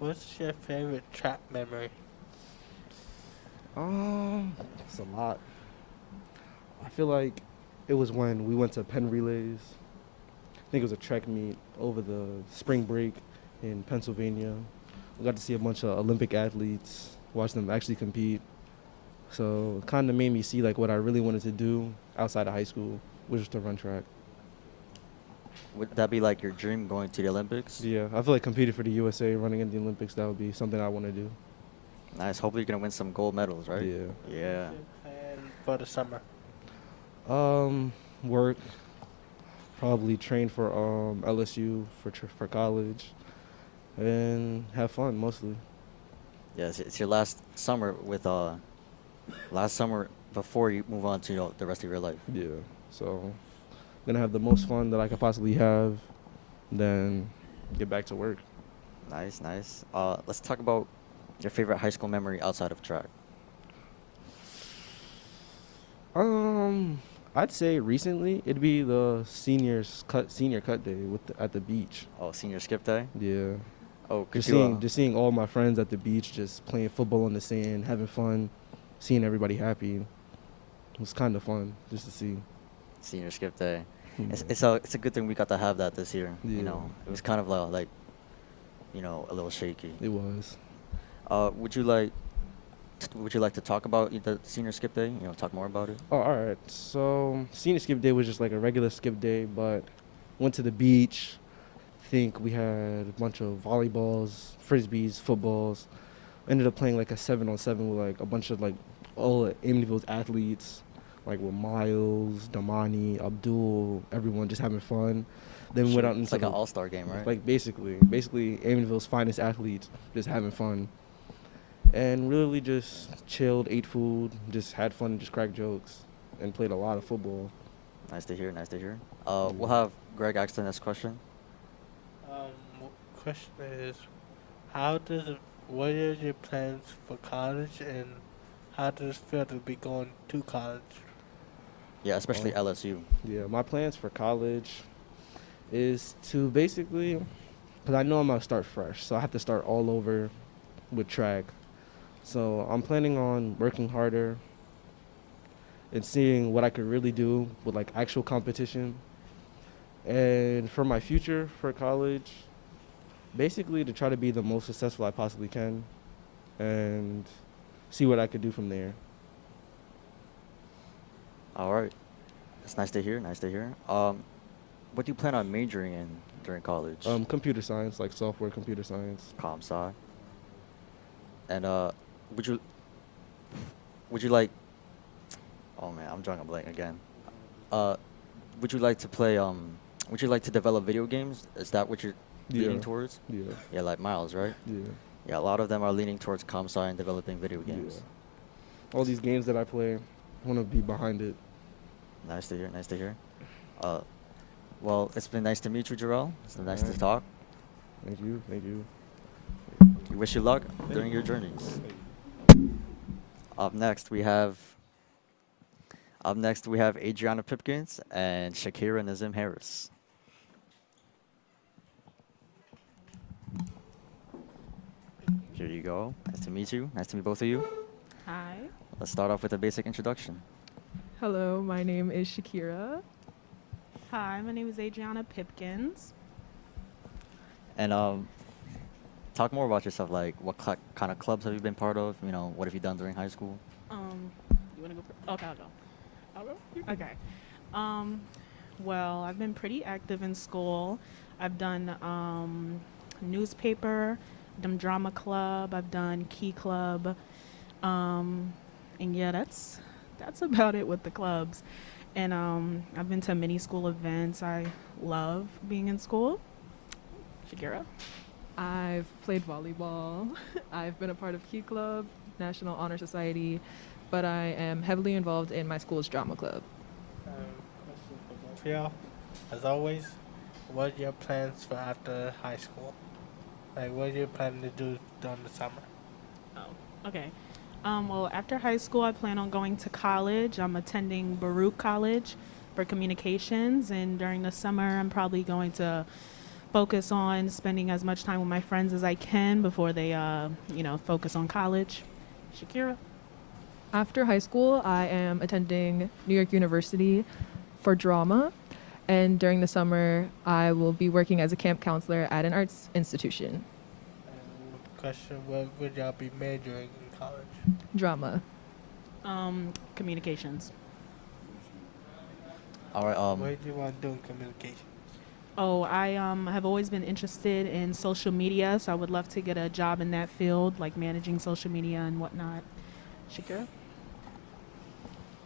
What's your favorite track memory? It's a lot. I feel like it was when we went to Penn Relays. I think it was a track meet over the spring break, in Pennsylvania. We got to see a bunch of Olympic athletes, watch them actually compete. So it kind of made me see like what I really wanted to do outside of high school, which was to run track. Would that be like your dream, going to the Olympics? Yeah, I feel like competing for the USA, running in the Olympics, that would be something I want to do. Nice. Hopefully you're going to win some gold medals, right? Yeah. Yeah. And for the summer. Work, probably train for LSU for college, and have fun mostly. Yes, it's your last summer with last summer before you move on to the rest of your life. Yeah, so gonna have the most fun that I could possibly have, then get back to work. Nice, nice. Let's talk about your favorite high school memory outside of track. I'd say recently it'd be the senior cut day at the beach. Oh, senior skip day? Yeah. Oh, just seeing all my friends at the beach, just playing football on the sand, having fun, seeing everybody happy. It was kind of fun just to see. Senior skip day. Yeah. It's a good thing we got to have that this year. Yeah. You know, it was kind of like a little shaky. It was. Would you like to talk about the senior skip day? Talk more about it. Oh, all right. So senior skip day was just like a regular skip day, but went to the beach. Think we had a bunch of volleyballs, frisbees, footballs. Ended up playing like a 7-on-7 with like a bunch of like all of Amityville's athletes, like with Miles, Damani, Abdul, everyone just having fun. Then we went out into it's like an all-star game, right? Like basically Amityville's finest athletes just having fun. And really just chilled, ate food, just had fun, just cracked jokes, and played a lot of football. Nice to hear, nice to hear. We'll have Greg ask the next question. Question is, what are your plans for college, and how does it feel to be going to college? Yeah, especially LSU. Yeah, my plans for college is to basically, because I know I'm going to start fresh, so I have to start all over with track. So I'm planning on working harder and seeing what I could really do with like actual competition. And for my future for college, basically to try to be the most successful I possibly can and see what I could do from there. All right. That's nice to hear, nice to hear. What do you plan on majoring in during college? Computer science, like software computer science. Comp-sci. And would you like, oh man, I'm drawing a blank again. Would you like to play, would you like to develop video games? Is that what you're leaning towards? Yeah. Yeah, like Miles, right? Yeah. Yeah, a lot of them are leaning towards comp-sci and developing video games. Yeah. All these games that I play, I want to be behind it. Nice to hear, nice to hear. Well, it's been nice to meet you, Jarrell. It's been nice to talk. Thank you, thank you. We wish you luck during your journeys. Up next, we have Adriana Pipkins and Shakira Nazim Harris. Here you go. Nice to meet you. Nice to meet both of you. Hi. Let's start off with a basic introduction. Hello, my name is Shakira. Hi, my name is Adriana Pipkins. And talk more about yourself. Like, what kind of clubs have you been part of? What have you done during high school? You want to go first? Okay, I'll go. Okay. Well, I've been pretty active in school. I've done newspaper, done drama club, I've done key club, and yeah, that's about it with the clubs. And I've been to many school events. I love being in school. Shakira? I've played volleyball. I've been a part of Key Club, National Honor Society, but I am heavily involved in my school's drama club. Question for both of y'all. As always, what are your plans for after high school? Like, what are you planning to do during the summer? Oh, okay. Well, after high school, I plan on going to college. I'm attending Baruch College for communications, and during the summer, I'm probably going to focus on spending as much time with my friends as I can before they, focus on college. Shakira? After high school, I am attending New York University for drama, And during the summer, I will be working as a camp counselor at an arts institution. Question: what would y'all be majoring in college? Drama. Communications. All right. What do you want to do in communication? Oh, I have always been interested in social media, so I would love to get a job in that field, like managing social media and whatnot. Shakira?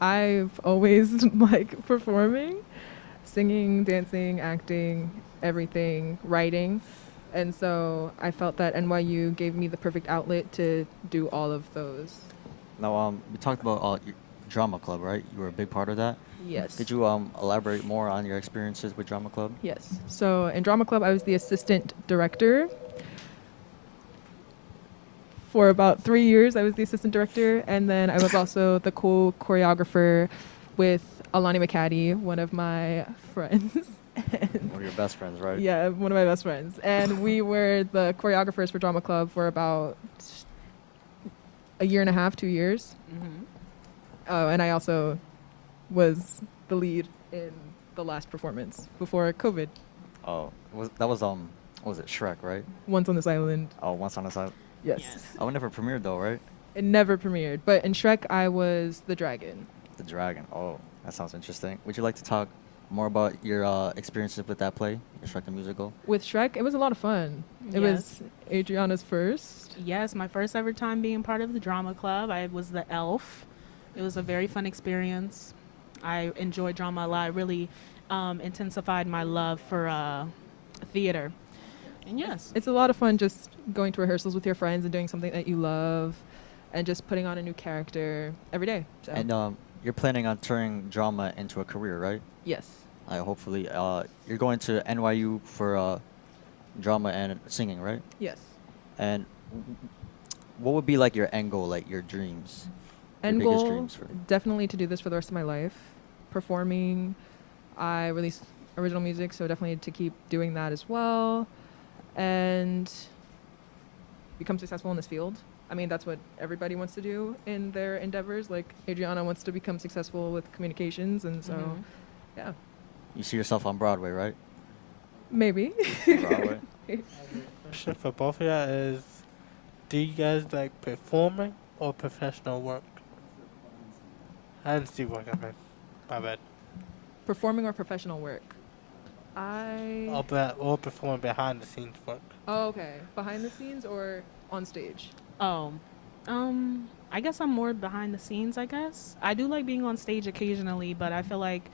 I've always liked performing, singing, dancing, acting, everything, writing. And so I felt that NYU gave me the perfect outlet to do all of those. Now, we talked about your drama club, right? You were a big part of that. Yes. Could you elaborate more on your experiences with drama club? Yes. So in drama club, I was the assistant director. For about 3 years, I was the assistant director, and then I was also the co-choreographer with Alani McCaddy, one of my friends. One of your best friends, right? Yeah, one of my best friends. And we were the choreographers for drama club for about a year and a half, 2 years. Oh, and I also was the lead in the last performance before COVID. Oh, that was what was it, Shrek, right? Once on this Island. Oh, Once on this Island. Yes. Oh, it never premiered though, right? It never premiered, but in Shrek, I was the dragon. The dragon. Oh, that sounds interesting. Would you like to talk more about your experiences with that play, your Shrek the musical? With Shrek, it was a lot of fun. It was Adriana's first. Yes, my first ever time being part of the drama club. I was the elf. It was a very fun experience. I enjoyed drama a lot. It really intensified my love for theater. And yes. It's a lot of fun just going to rehearsals with your friends and doing something that you love and just putting on a new character every day. So. And you're planning on turning drama into a career, right? Yes. Hopefully, you're going to NYU for drama and singing, right? Yes. And what would be like your end goal, like your dreams? End your biggest goal, dreams for definitely to do this for the rest of my life. Performing, I release original music, so definitely to keep doing that as well. And become successful in this field. I mean, that's what everybody wants to do in their endeavors. Like, Adriana wants to become successful with communications, and so, yeah. You see yourself on Broadway, right? Maybe. Broadway. Question for both of y'all is, do you guys like performing or professional work? I didn't see work, I mean. My bad. Performing or professional work? Or performing behind the scenes work. Oh, okay. Behind the scenes or on stage? Oh, I guess I'm more behind the scenes, I guess. I do like being on stage occasionally, but I feel like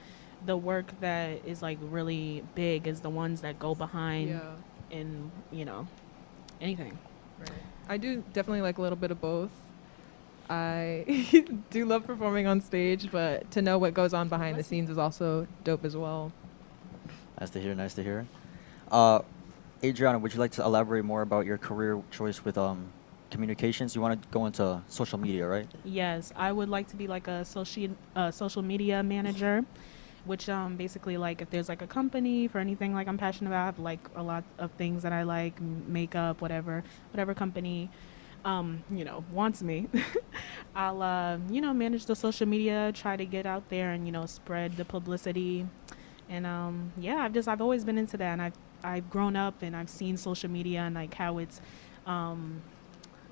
the work that is like really big is the ones that go behind in, anything. Right. I do definitely like a little bit of both. I do love performing on stage, but to know what goes on behind the scenes is also dope as well. Nice to hear, nice to hear. Adriana, would you like to elaborate more about your career choice with communications? You want to go into social media, right? Yes, I would like to be like a social media manager, which basically like if there's like a company for anything like I'm passionate about, I have like a lot of things that I like, makeup, whatever company wants me. I'll manage the social media, try to get out there and spread the publicity. And I've always been into that, and I've grown up and I've seen social media and like how it's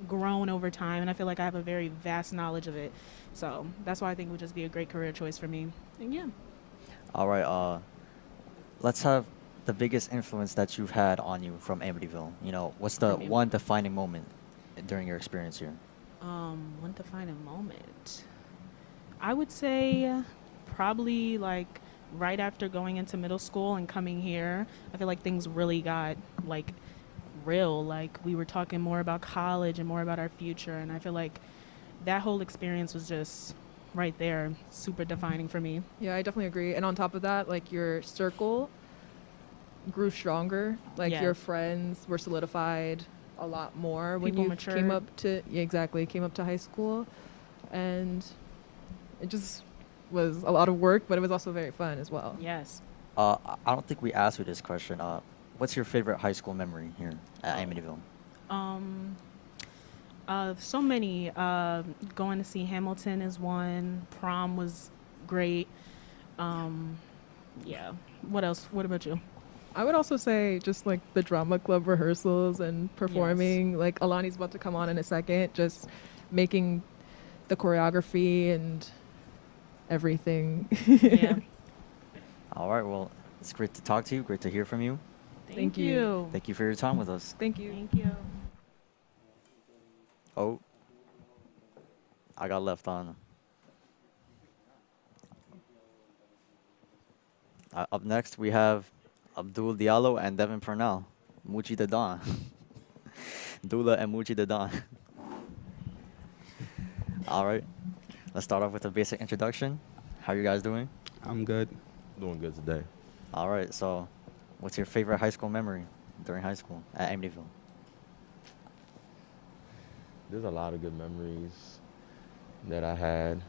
grown over time, and I feel like I have a very vast knowledge of it. So that's why I think it would just be a great career choice for me. And yeah. All right. Let's have the biggest influence that you've had on you from Amityville. What's the one defining moment during your experience here? One defining moment. I would say probably like right after going into middle school and coming here. I feel like things really got like real. Like we were talking more about college and more about our future, and I feel like that whole experience was just right there, super defining for me. Yeah, I definitely agree. And on top of that, like your circle grew stronger. Like your friends were solidified a lot more when you came up to came up to high school, and it just was a lot of work, but it was also very fun as well. Yes. I don't think we asked you this question. What's your favorite high school memory here at Amityville? So many. Going to see Hamilton is one. Prom was great. Yeah. What else? What about you? I would also say just like the drama club rehearsals and performing. Like Alani's about to come on in a second. Just making the choreography and everything. Yeah. All right. Well, it's great to talk to you. Great to hear from you. Thank you. Thank you for your time with us. Thank you. Thank you. Oh, I got left on. Up next, we have Abdul Diallo and Devin Purnell. Muchi the Don. Dula and Muchi the Don. All right. Let's start off with a basic introduction. How are you guys doing? I'm good. Doing good today. All right. So, what's your favorite high school memory during high school at Amityville? There's a lot of good memories that I had.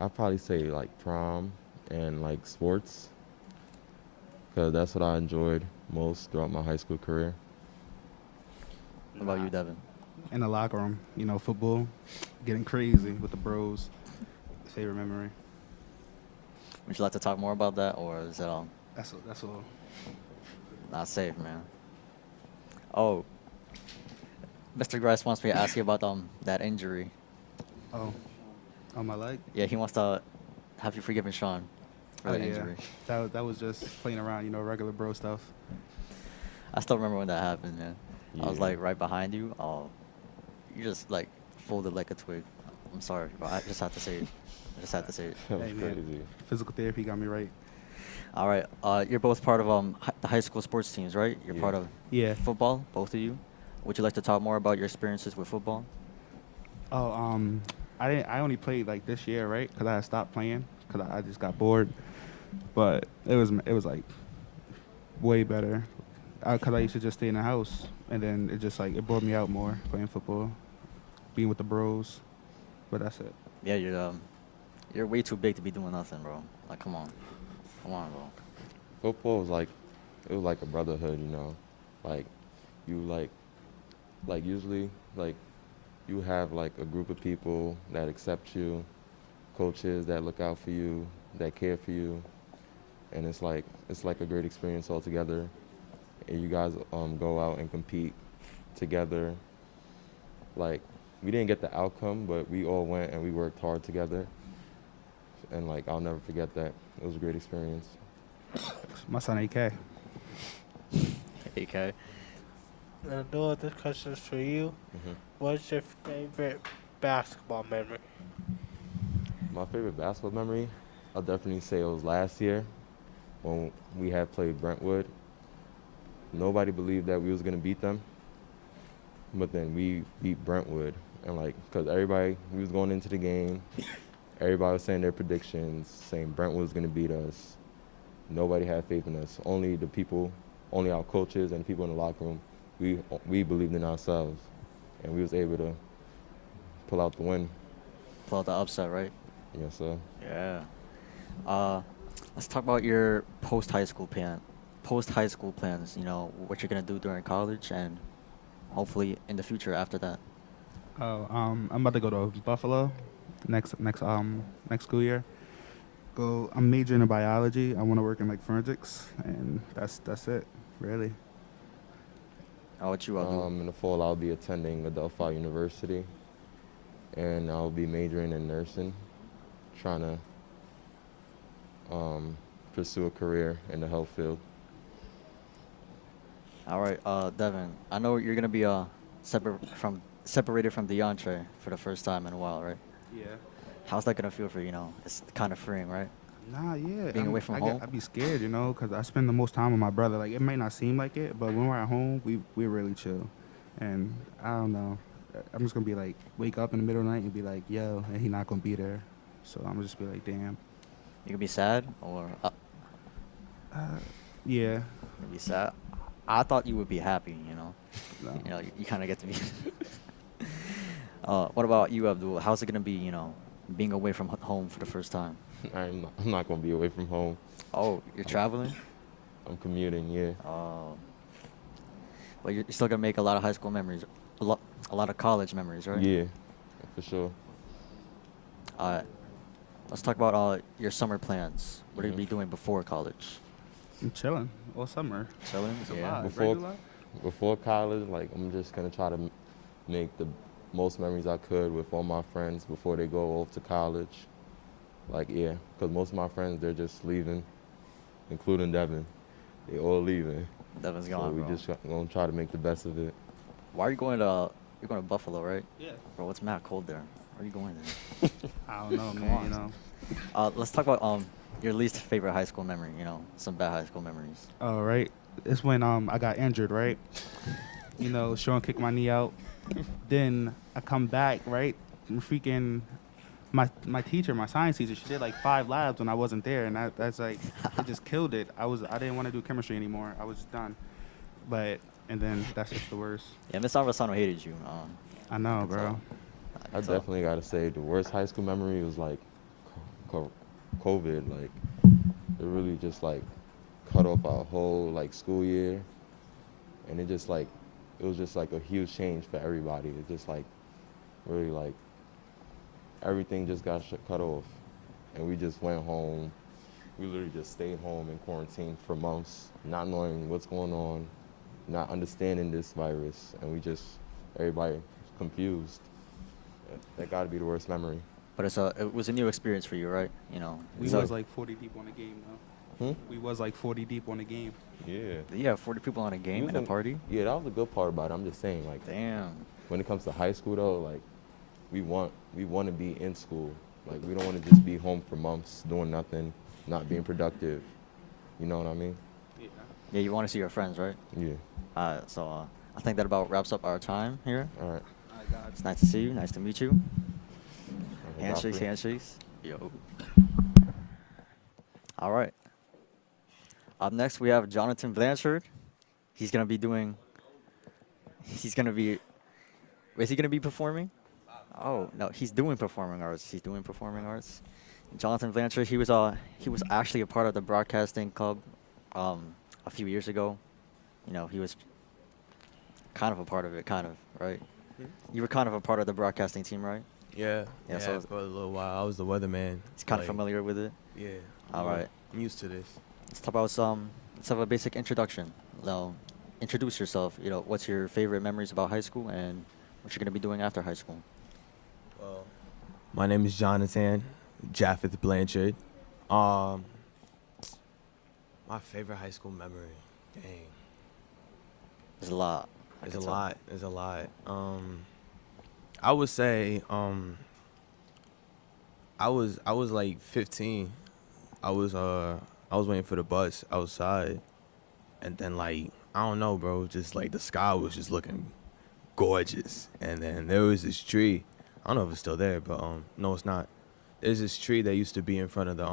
I'd probably say like prom and like sports, because that's what I enjoyed most throughout my high school career. What about you, Devin? In the locker room, you know, football, getting crazy with the bros. Favorite memory. Would you like to talk more about that, or is it That's all. not safe, man? Oh, Mr. Grice wants me to ask you about that injury. Oh, on my leg. Yeah, he wants to have you forgiven Sean for Oh the yeah, injury. that was just playing around, you know, regular bro stuff. I still remember when that happened, man. I was Yeah. like right behind you. Oh, you just like folded like a twig. I'm sorry, but I just have to say it. I just have to say it. Hey, man, physical therapy got me right. All right, you're both part of the high school sports teams, right? You're part of football, both of you. Would you like to talk more about your experiences with football? Oh, I only played like this year, right? Because I had stopped playing because I just got bored. But it was like way better because I used to just stay in the house, and then it just like it brought me out more playing football, being with the bros. But that's it. Yeah, you're way too big to be doing nothing, bro. Like, come on, bro. Football was like, it was like a brotherhood, you know, like you like usually like you have like a group of people that accept you, coaches that look out for you, that care for you, and it's like a great experience altogether. And you guys go out and compete together. Like, we didn't get the outcome, but we all went and we worked hard together. And like, I'll never forget that. It was a great experience. My son AK. AK. Noah, this question is for you. What's your favorite basketball memory? My favorite basketball memory, I'll definitely say it was last year when we had played Brentwood. Nobody believed that we was gonna beat them, but then we beat Brentwood, and like, cause we was going into the game, everybody was saying their predictions, saying Brentwood was gonna beat us. Nobody had faith in us. Only our coaches and people in the locker room, we believed in ourselves, and we was able to pull out the win. Pull out the upset, right? Yes, sir. Yeah. Let's talk about your post-high school plans, you know, what you're going to do during college and hopefully in the future after that. Oh, I'm about to go to Buffalo next school year. I'm majoring in biology. I want to work in like forensics, and that's it, really. How about you, Abdul? In the fall, I'll be attending Adelphi University, and I'll be majoring in nursing, trying to pursue a career in the health field. All right, Devin, I know you're going to be separated from DeAndre for the first time in a while, right? Yeah. How's that going to feel for you? You know, it's kind of freeing, right? Nah, yeah. Being away from home? I'd be scared, you know, because I spend the most time with my brother. Like, it might not seem like it, but when we're at home, we're really chill. And I don't know. I'm just going to be like, wake up in the middle of the night and be like, yo, and he not going to be there. So I'm going to just be like, damn. You can be sad or... yeah. You can be sad. I thought you would be happy, you know. No. You know, you kind of get to be... what about you, Abdul? How's it going to be, you know, being away from home for the first time? I'm not going to be away from home. Oh, you're traveling? I'm commuting, yeah. Oh. But you're still going to make a lot of high school memories, a lot of college memories, right? Yeah, for sure. let's talk about your summer plans. What are you be doing before college? I'm chilling all summer. Chilling? It's a Yeah. lot. Before Regular? before college, like I'm just gonna try to make the most memories I could with all my friends before they go off to college. Like yeah, because most of my friends they're just leaving, including Devin. They all leaving. Devin's So gone, we bro. just gonna try to make the best of it. Why are you going to? You're going to Buffalo, right? Yeah. Bro, it's mad cold there. Why are you going there? I don't know, Come man. on. You know. Let's talk about your least favorite high school memory. You know, some bad high school memories. All right. It's when I got injured, right? You know, Sean kicked my knee out. Then I come back, right? And freaking my teacher, my science teacher, she did like 5 labs when I wasn't there, and that's like it just killed it. I didn't want to do chemistry anymore. I was just done. And then that's just the worst. Yeah, Miss Alvasano hated you. I know, bro. I definitely gotta say the worst high school memory was like COVID. Like it really just like cut off our whole like school year, and it was just like a huge change for everybody. It just like really like everything just got cut off, and we just went home. We literally just stayed home in quarantine for months, not knowing what's going on, not understanding this virus, and everybody confused. That got to be the worst memory. But it was a new experience for you, right? You know, We was like 40 deep on the game, though. We was like 40 deep on the game. Yeah. Yeah, 40 people on a game and a party. Yeah, that was the good part about it. I'm just saying, like, damn. When it comes to high school, though, like, we want to be in school. Like, we don't want to just be home for months doing nothing, not being productive. You know what I mean? Yeah, you want to see your friends, right? Yeah. So I think that about wraps up our time here. All right. It's nice to see you. Nice to meet you. Handshakes, Godfrey. handshakes. Yo. All right. Up next, we have Jonathan Blanchard. Is he going to be performing? Oh, no, he's doing performing arts. Jonathan Blanchard, he was actually a part of the broadcasting club a few years ago. You know, he was kind of a part of it, right? You were kind of a part of the broadcasting team, right? Yeah, So for a little while. I was the weatherman. he's kind of familiar with it. Yeah. All right. I'm used to this. Let's talk about let's have a basic introduction. Now, introduce yourself. You know, what's your favorite memories about high school and what you're going to be doing after high school? Well, my name is Jonathan Japheth Blanchard. My favorite high school memory. Dang. There's a lot. There's a lot. I would say I was like 15. I was waiting for the bus outside, and then like I don't know, bro, just like the sky was just looking gorgeous, and then there was this tree. I don't know if it's still there, but no, it's not. There's this tree that used to be in front of the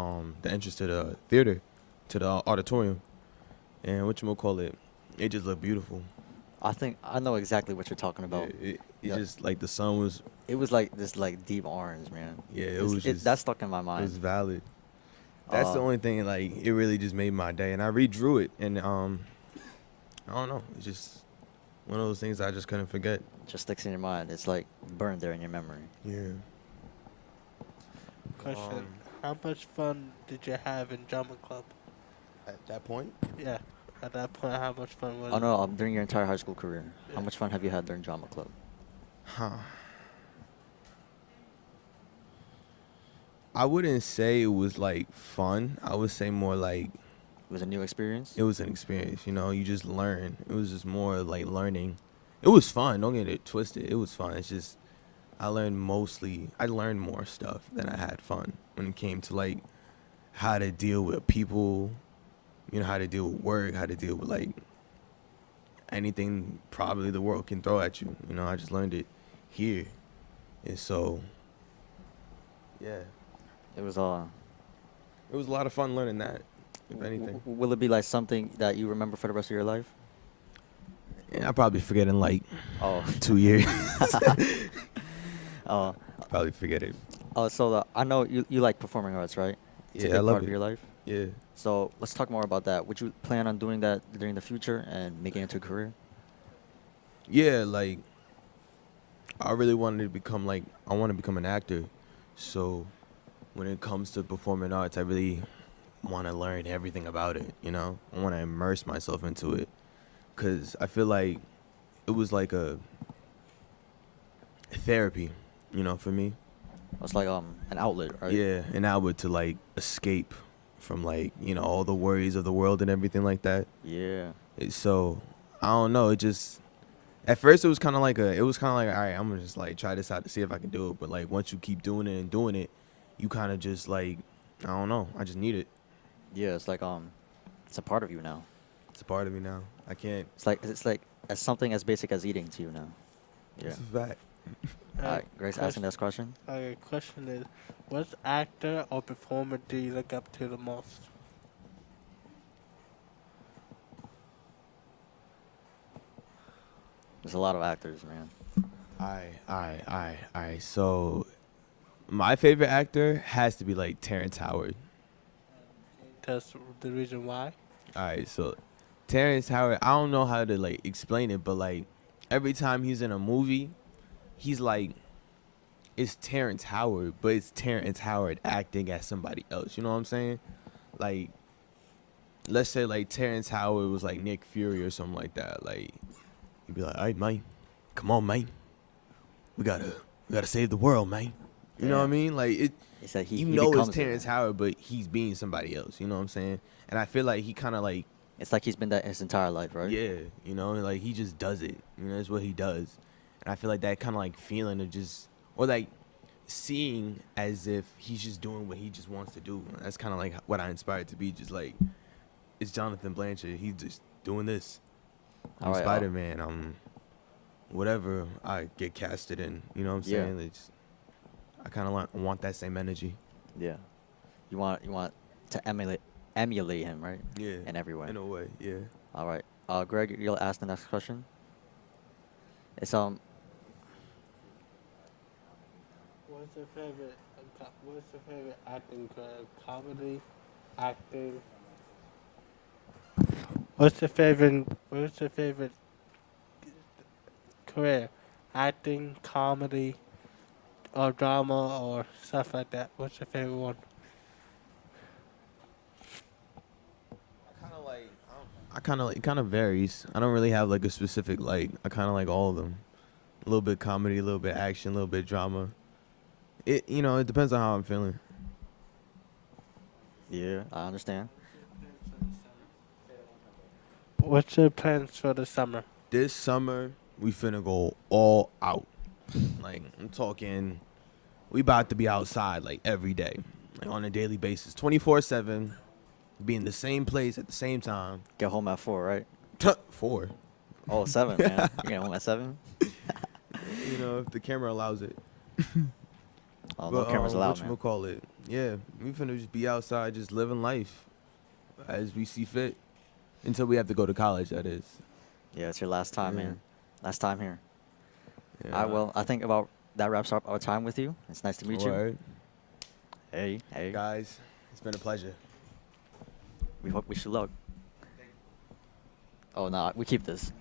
entrance to the theater, to the auditorium, and whatchamacallit, it just looked beautiful. I think I know exactly what you're talking about. It just like the sun was. It was like this like deep orange, man. Yeah, it was just. That stuck in my mind. It was valid. That's the only thing, like, it really just made my day. And I redrew it, and I don't know. It's just one of those things I just couldn't forget. Just sticks in your mind. It's like burned there in your memory. Yeah. Question: how much fun did you have in drama club? At that point? Yeah, at that point, how much fun was Oh it? no, during your entire high school career, how much fun have you had during drama club? Huh. I wouldn't say it was, like, fun. I would say more like... It was a new experience? It was an experience, you know? You just learn. It was just more like learning. It was fun. Don't get it twisted. It was fun. It's just I learned more stuff than I had fun when it came to, like, how to deal with people, you know, how to deal with work, how to deal with, like, anything probably the world can throw at you. You know, I just learned it here. And so, yeah. It was a lot of fun learning that, if anything. Will it be like something that you remember for the rest of your life? Yeah, I'll probably forget in like 2 years. Probably forget it. So I know you like performing arts, right? It's a Yeah, big I love part of it. your life. Yeah. So let's talk more about that. Would you plan on doing that during the future and making it into a career? Yeah, like, I really wanted to become, like, I want to become an actor. So when it comes to performing arts, I really want to learn everything about it, you know? I want to immerse myself into it because I feel like it was like a therapy, you know, for me. It's like an outlet, right? Yeah, an outlet to like escape from like, you know, all the worries of the world and everything like that. Yeah. So, I don't know, it just at first it was kind of like all right, I'm gonna just like try this out to see if I can do it. But like once you keep doing it, you kind of just like, I don't know, I just need it. Yeah, it's like it's a part of you now. It's a part of me now. I can't. It's like as something as basic as eating to you now. Yeah. It's a fact. All right, Grace, asking this question. Okay, question is, what actor or performer do you look up to the most? There's a lot of actors, man. All right. So, my favorite actor has to be like Terrence Howard. That's the reason why. All right, so Terrence Howard, I don't know how to like explain it, but like every time he's in a movie, he's like, it's Terrence Howard, but it's Terrence Howard acting as somebody else. You know what I'm saying? Like, let's say like Terrence Howard was like Nick Fury or something like that. Like, he'd be like, all right, man, come on, man, we gotta save the world, man. You know what I mean? Like It's like he he know it's becomes it. Terrence Howard, but he's being somebody else. You know what I'm saying? And I feel like he kind of like, It's like he's been that his entire life, right? yeah, you know, like he just does it. You know, that's what he does. And I feel like that kind of like feeling of just, or like seeing as if he's just doing what he just wants to do. That's kind of like what I inspired to be. Just like, it's Jonathan Blanchard. He's just doing this. I'm All right, Spider-Man. I'm whatever I get casted in. You know what I'm Yeah. saying? It's, I kind of want that same energy. Yeah. You want to emulate him, right? Yeah. In every way. In a way, yeah. All right. Greg, you'll ask the next question. It's What's your favorite? What's your favorite acting career? Comedy, acting. What's your favorite career? Acting, comedy, or drama, or stuff like that. What's your favorite one? It kind of varies. I don't really have like a specific like. I kind of like all of them. A little bit comedy, a little bit action, a little bit drama. It it depends on how I'm feeling. Yeah, I understand. What's your plans for the summer? This summer we finna go all out. Like I'm talking, we about to be outside like every day, like on a daily basis, 24/7. Be in the same place at the same time. Get home at 4, right? 4. Oh, 7, man. You get home at 7? You know, if the camera allows it. Oh, no cameras allowed, man. Call it? Yeah, we finna just be outside, just living life as we see fit, until we have to go to college. That is. Yeah, it's your last time, Yeah. man. Last time here. Yeah. All right, well, I think that wraps up our time with you. It's nice to meet you. Alright. Hey. Guys, it's been a pleasure. We hope we should luck. Oh, no, we keep this.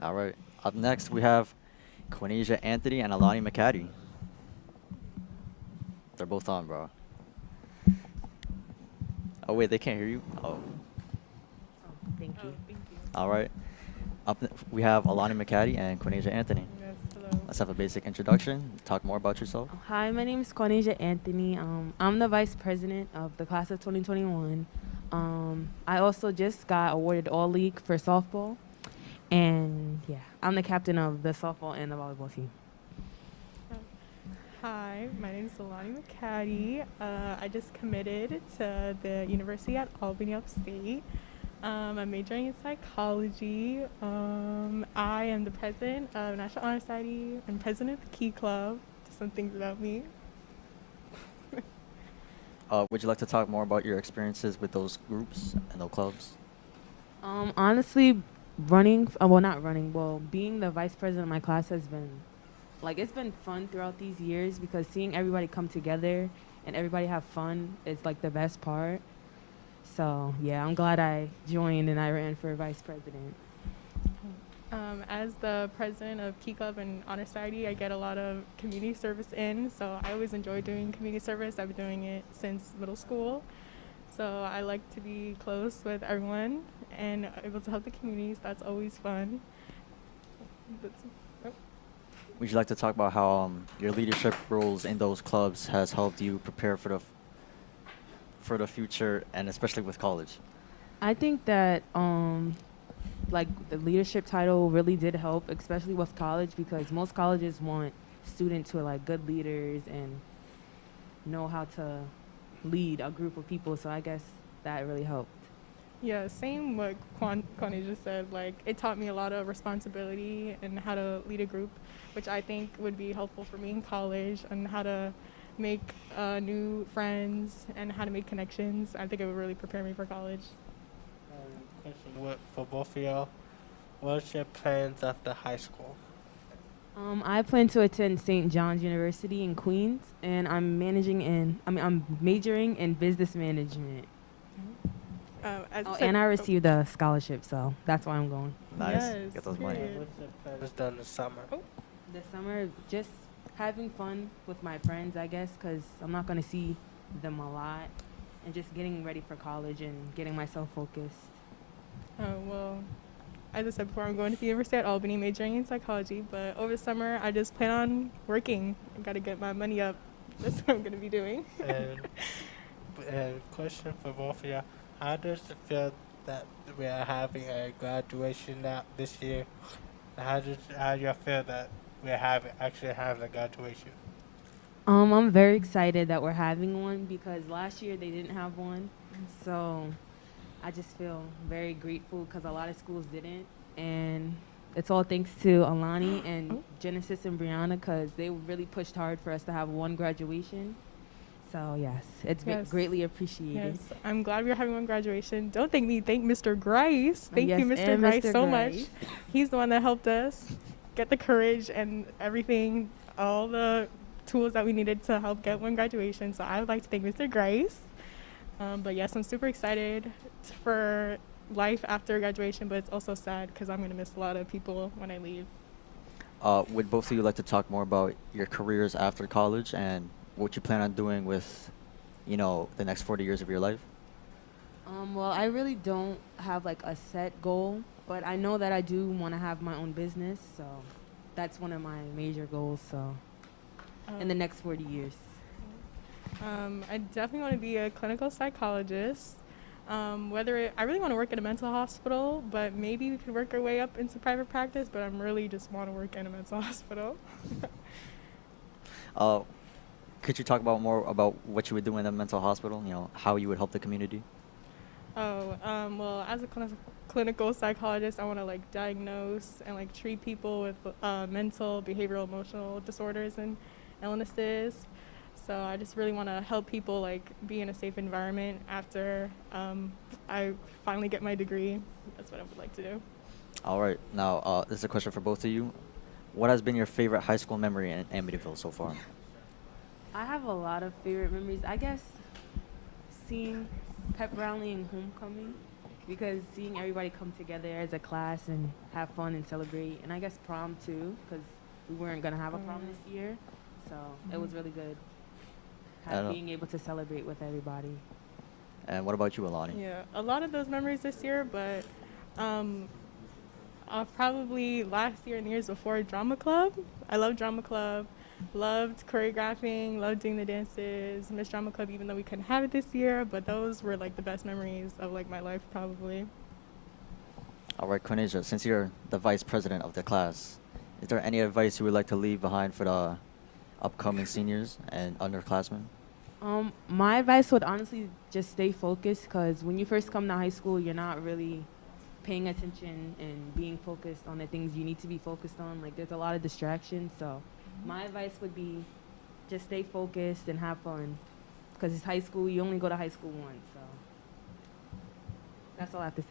All right. Up next, we have Keniese Anthony and Alani McCaddy. They're both on, bro. Oh, wait, they can't hear you? Oh. Thank you. All right. We have Alani McCaddy and Keniese Anthony. Yes, hello. Let's have a basic introduction. Talk more about yourself. Hi, my name is Keniese Anthony. I'm the vice president of the class of 2021. I also just got awarded All League for softball. And yeah, I'm the captain of the softball and the volleyball team. Hi, my name is Alani McCaddy. I just committed to the University at Albany Upstate. I'm majoring in psychology. I am the president of National Honor Society. I'm president of the Key Club. Just some things about me. Would you like to talk more about your experiences with those groups and those clubs? Honestly, being the vice president of my class has been, it's been fun throughout these years because seeing everybody come together and everybody have fun is the best part. So yeah, I'm glad I joined and I ran for vice president. As the president of Key Club and Honor Society, I get a lot of community service in, so I always enjoy doing community service. I've been doing it since middle school, so I like to be close with everyone and able to help the communities. That's always fun. Would you like to talk about how your leadership roles in those clubs has helped you prepare for the future, and especially with college? I think that like the leadership title really did help, especially with college, because most colleges want students who are like good leaders and know how to lead a group of people. So I guess that really helped. Yeah, same what Kwani just said. Like, it taught me a lot of responsibility and how to lead a group, which I think would be helpful for me in college, and how to make new friends and how to make connections. I think it would really prepare me for college. Question for both of y'all. What's your plans after high school? I plan to attend St. John's University in Queens, and I'm majoring in business management. And I received a scholarship, so that's why I'm going. Nice. Yes, Get those money. What's your plans done this summer? This summer, just having fun with my friends, I guess, because I'm not going to see them a lot, and just getting ready for college and getting myself focused. Well, as I said before, I'm going to the University at Albany, majoring in psychology, but over the summer, I just plan on working. I got to get my money up. That's what I'm going to be doing. And question for both of y'all. How does it feel that we are having a graduation now this year? How do y'all feel that we're actually having a graduation? I'm very excited that we're having one, because last year they didn't have one. So I just feel very grateful because a lot of schools didn't. And it's all thanks to Alani and Genesis and Bryana, because they really pushed hard for us to have one graduation. So yes, it's been greatly appreciated. Yes, I'm glad we're having one graduation. Don't thank me, thank Mr. Grice. Thank Yes, you, Mr. and Grice, Mr. so Grice. much. He's the one that helped us get the courage and everything, all the tools that we needed to help get one graduation. So I would like to thank Mr. Grice. But yes, I'm super excited for life after graduation, but it's also sad because I'm going to miss a lot of people when I leave. Would both of you like to talk more about your careers after college and what you plan on doing with, the next 40 years of your life? Well, I really don't have like a set goal, but I know that I do want to have my own business, so that's one of my major goals. So in the next 40 years. I definitely want to be a clinical psychologist. I really want to work at a mental hospital, but maybe we could work our way up into private practice, but I'm really just want to work in a mental hospital. Could you talk more about what you would do in a mental hospital, how you would help the community? Well, as a clinical psychologist, I want to diagnose and treat people with mental, behavioral, emotional disorders and illnesses. So I just really want to help people be in a safe environment after I finally get my degree. That's what I would like to do. All right. Now, this is a question for both of you. What has been your favorite high school memory in Amityville so far? I have a lot of favorite memories. I guess seeing pep rally and homecoming, because seeing everybody come together as a class and have fun and celebrate. And I guess prom too, because we weren't going to have a prom this year. So it was really good. Being able to celebrate with everybody. And what about you, Alani? Yeah, a lot of those memories this year, but probably last year and the years before, drama club. I love drama club. Loved choreographing, loved doing the dances. Missed drama club even though we couldn't have it this year, but those were the best memories of my life probably. All right, Keniese, since you're the vice president of the class, is there any advice you would like to leave behind for the upcoming seniors and underclassmen? My advice would honestly just stay focused, because when you first come to high school, you're not really paying attention and being focused on the things you need to be focused on. There's a lot of distractions, so my advice would be just stay focused and have fun, because it's high school. You only go to high school once, so that's all I have to say.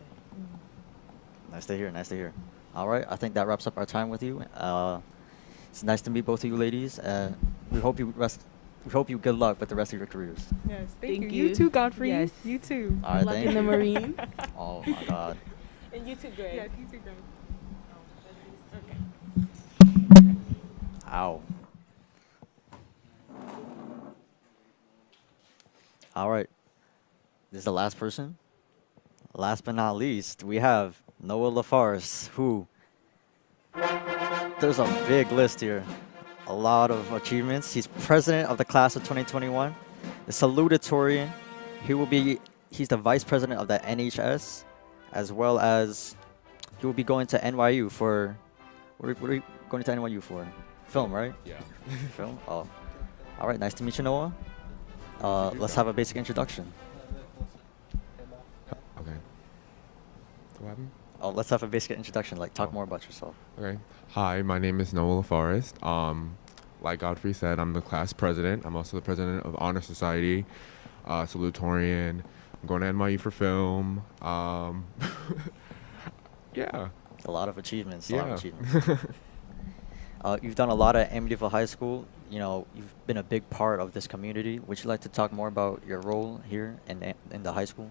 Nice to hear, nice to hear. All right, I think that wraps up our time with you. It's nice to meet both of you ladies. We hope you good luck with the rest of your careers. Yes, thank you. You too, Godfrey. Yes. You too. All right, luck thank in the you. Marine. Oh my God. And you too, Greg. Yes, you too, Greg. Ow. All right. This is the last person. Last but not least, we have Noah LaFarce, who there's a big list here. A lot of achievements. He's president of the class of 2021, the salutatorian. He's the vice president of the NHS, as well as he will be going to NYU for, what are you going to NYU for? Film, right? Yeah. Film? Oh. All right, nice to meet you, Noah. Let's have a basic introduction. Okay. What happened? Oh, let's have a basic introduction. Like, talk more about yourself. Okay. Hi, my name is Noah LaForest. Like Godfrey said, I'm the class president. I'm also the president of Honor Society, salutatorian. I'm going to NYU for film. Yeah. A lot of achievements. Yeah. A lot of achievements. You've done a lot at Amityville High School. You know, you've been a big part of this community. Would you like to talk more about your role here in the high school?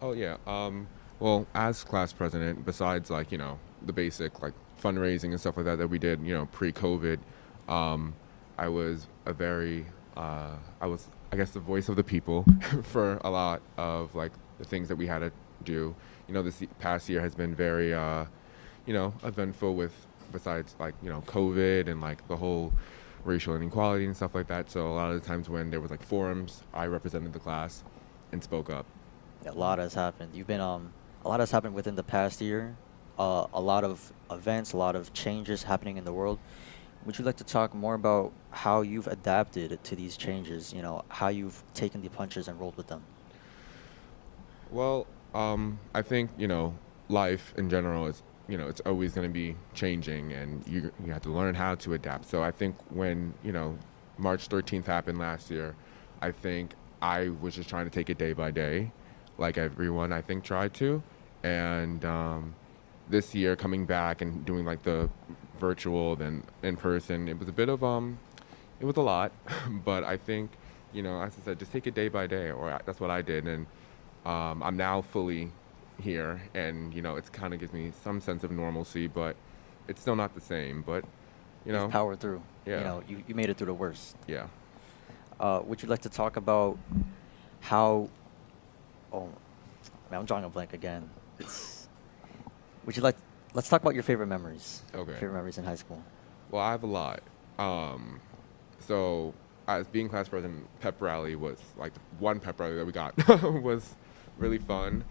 Oh, yeah. Well, as class president, besides, like, you know, the basic, like, fundraising and stuff like that we did, you know, pre-COVID, I was a very, I guess, the voice of the people for a lot of, like, the things that we had to do. You know, this past year has been very, you know, eventful with, besides, like, you know, COVID and, like, the whole racial inequality and stuff like that. So a lot of the times when there was, like, forums, I represented the class and spoke up. A lot has happened. You've been, a lot has happened within the past year. A lot of events, a lot of changes happening in the world. Would you like to talk more about how you've adapted to these changes? You know, how you've taken the punches and rolled with them? Well, I think, you know, life in general is, you know, it's always going to be changing, and you have to learn how to adapt. So I think when, you know, March 13th happened last year, I think I was just trying to take it day by day, like everyone, I think, tried to. And this year, coming back and doing, like, the virtual then in person, it was a bit of, it was a lot. But I think, you know, as I said, just take it day by day, or that's what I did. And I'm now fully here, and, you know, it kind of gives me some sense of normalcy, but it's still not the same. But, you know, power through. Yeah. You know, you made it through the worst. Yeah. Would you like to talk about how? Oh, man, I'm drawing a blank again. Would you like? Let's talk about your favorite memories. Okay. Favorite memories in high school. Well, I have a lot. So as being class president, pep rally was, like, one pep rally that we got was really fun.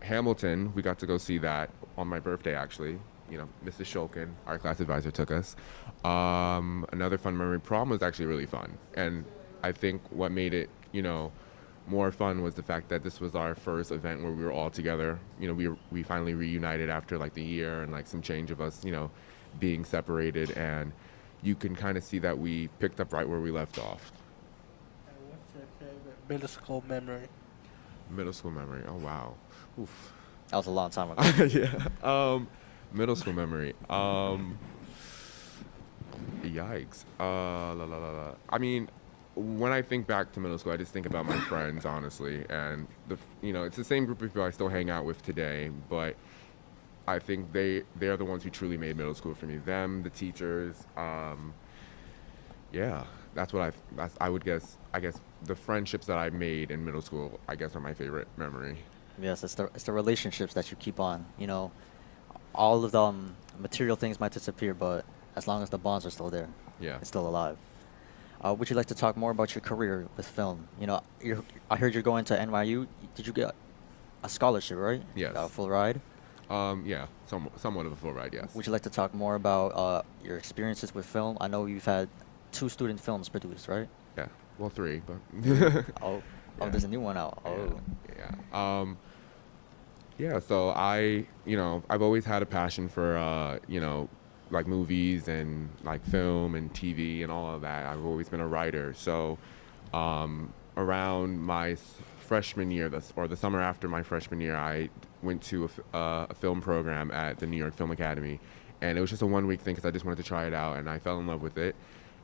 Hamilton, we got to go see that on my birthday, actually. You know, Mrs. Shulkin, our class advisor, took us. Another fun memory, prom was actually really fun. And I think what made it, you know, more fun was the fact that this was our first event where we were all together. You know, we finally reunited after, like, the year and, like, some change of us, you know, being separated. And you can kind of see that we picked up right where we left off. What's your favorite middle school memory? Middle school memory. Oh, wow. Oof. That was a long time ago. Yeah. Middle school memory. Yikes. I mean, when I think back to middle school, I just think about my friends, honestly. And, you know, it's the same group of people I still hang out with today, but I think they're the ones who truly made middle school for me. Them, the teachers. Yeah, that's what I would guess. I guess the friendships that I made in middle school, I guess, are my favorite memory. Yes, it's the relationships that you keep on. You know, all of the material things might disappear, but as long as the bonds are still there, yeah, it's still alive. Would you like to talk more about your career with film? You know, I heard you're going to NYU. Did you get a scholarship, right? Yes. Got a full ride? Yeah, somewhat of a full ride, yes. Would you like to talk more about your experiences with film? I know you've had 2 student films produced, right? Yeah, well, 3, but... Oh, there's a new one out. Oh. Yeah. Yeah, so I've always had a passion for, you know, like, movies and, like, film and TV and all of that. I've always been a writer. So around my freshman year, or the summer after my freshman year, I went to a film program at the New York Film Academy. And it was just a one-week thing because I just wanted to try it out, and I fell in love with it.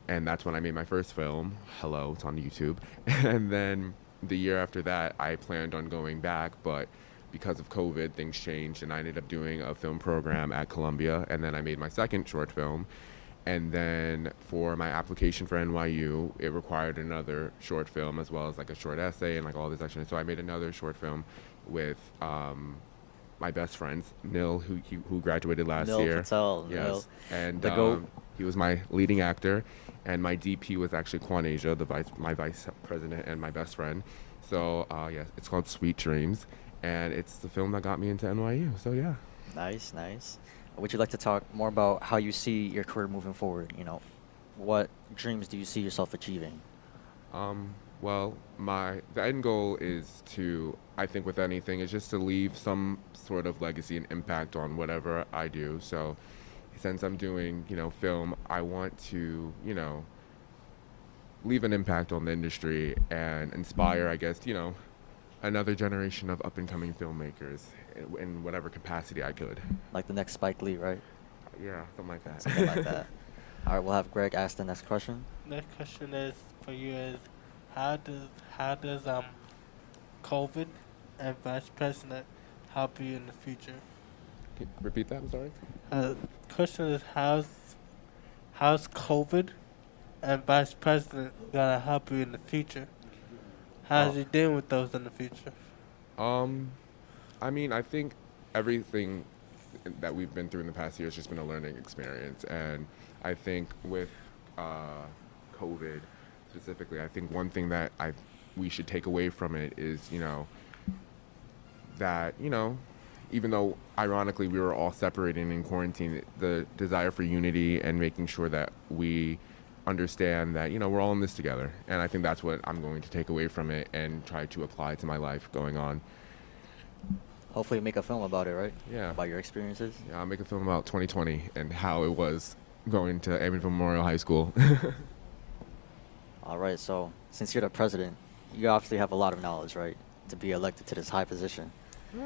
And that's when I made my first film. Hello, it's on YouTube. And then the year after that, I planned on going back, but because of COVID, things changed, and I ended up doing a film program at Columbia, and then I made my second short film. And then for my application for NYU, it required another short film as well as like a short essay and like all this action. So I made another short film with my best friends, Nil, who graduated last Nil year. Patel, yes, Nil. and The GOAT. he was my leading actor, and my DP was actually Quanasia, my vice president and my best friend. So yes, it's called Sweet Dreams, and it's the film that got me into NYU. So yeah. Nice, nice. Would you like to talk more about how you see your career moving forward? You know, what dreams do you see yourself achieving? Well, the end goal is to, I think with anything, is just to leave some sort of legacy and impact on whatever I do. So since I'm doing, film, I want to, leave an impact on the industry and inspire, I guess, another generation of up-and-coming filmmakers in whatever capacity I could. Like the next Spike Lee, right? Yeah, something like that. Something like that. All right, we'll have Greg ask the next question. Next question is for you is how does COVID and Vice President help you in the future? Can you repeat that? I'm sorry. Question is how's COVID and Vice President gonna help you in the future? How's you dealing with those in the future? I mean, I think everything that we've been through in the past year has just been a learning experience, and I think with COVID specifically, I think one thing that we should take away from it is, that, even though ironically we were all separating in quarantine, the desire for unity and making sure that we understand that, we're all in this together. And I think that's what I'm going to take away from it and try to apply to my life going on. Hopefully make a film about it, right? Yeah. About your experiences? Yeah, I'll make a film about 2020 and how it was going to Amityville Memorial High School. All right, so since you're the president, you obviously have a lot of knowledge, right? To be elected to this high position.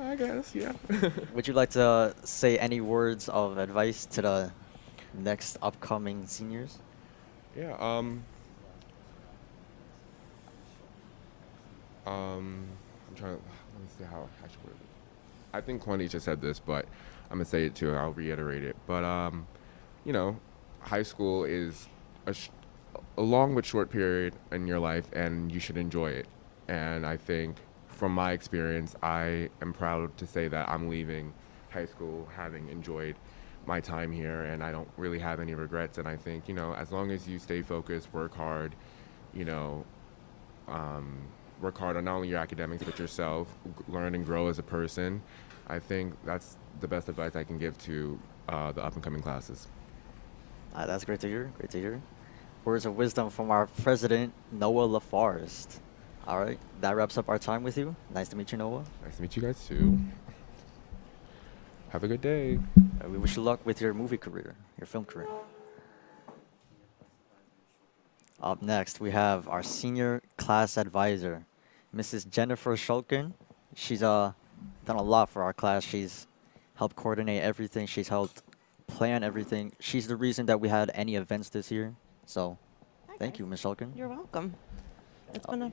I guess, yeah. Would you like to say any words of advice to the next upcoming seniors? Yeah, I'm trying to, let me see how I should word it. I think Quani just said this, but I'm going to say it too. I'll reiterate it. But, high school is a long but short period in your life, and you should enjoy it. And I think from my experience, I am proud to say that I'm leaving high school having enjoyed my time here, and I don't really have any regrets. And I think, as long as you stay focused, work hard, work hard on not only your academics but yourself, learn and grow as a person, I think that's the best advice I can give to the up-and-coming classes. That's great to hear. Great to hear. Words of wisdom from our president, Noah LaForest. All right, that wraps up our time with you. Nice to meet you, Noah. Nice to meet you guys too. Have a good day. We wish you luck with your movie career, your film career. Up next, we have our senior class advisor, Mrs. Jennifer Shulkin. She's done a lot for our class. She's helped coordinate everything. She's helped plan everything. She's the reason that we had any events this year. So, thank you, Ms. Shulkin. You're welcome. It's been a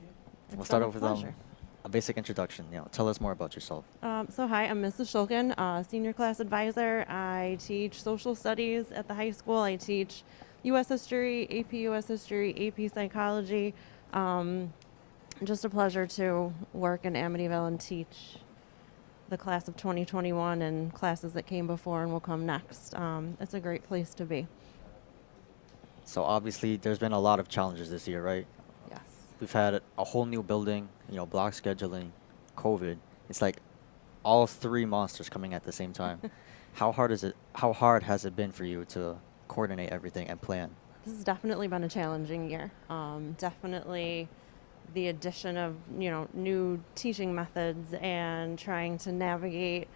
We'll start off with a basic introduction. Tell us more about yourself. So hi, I'm Mrs. Shulkin, senior class advisor. I teach social studies at the high school. I teach U.S. history, AP U.S. history, AP psychology. Just a pleasure to work in Amityville and teach the class of 2021 and classes that came before and will come next. It's a great place to be. So obviously, there's been a lot of challenges this year, right? Yes. We've had a whole new building, block scheduling, COVID. It's like all three monsters coming at the same time. How hard has it been for you to coordinate everything and plan? This has definitely been a challenging year. Definitely the addition of, new teaching methods and trying to navigate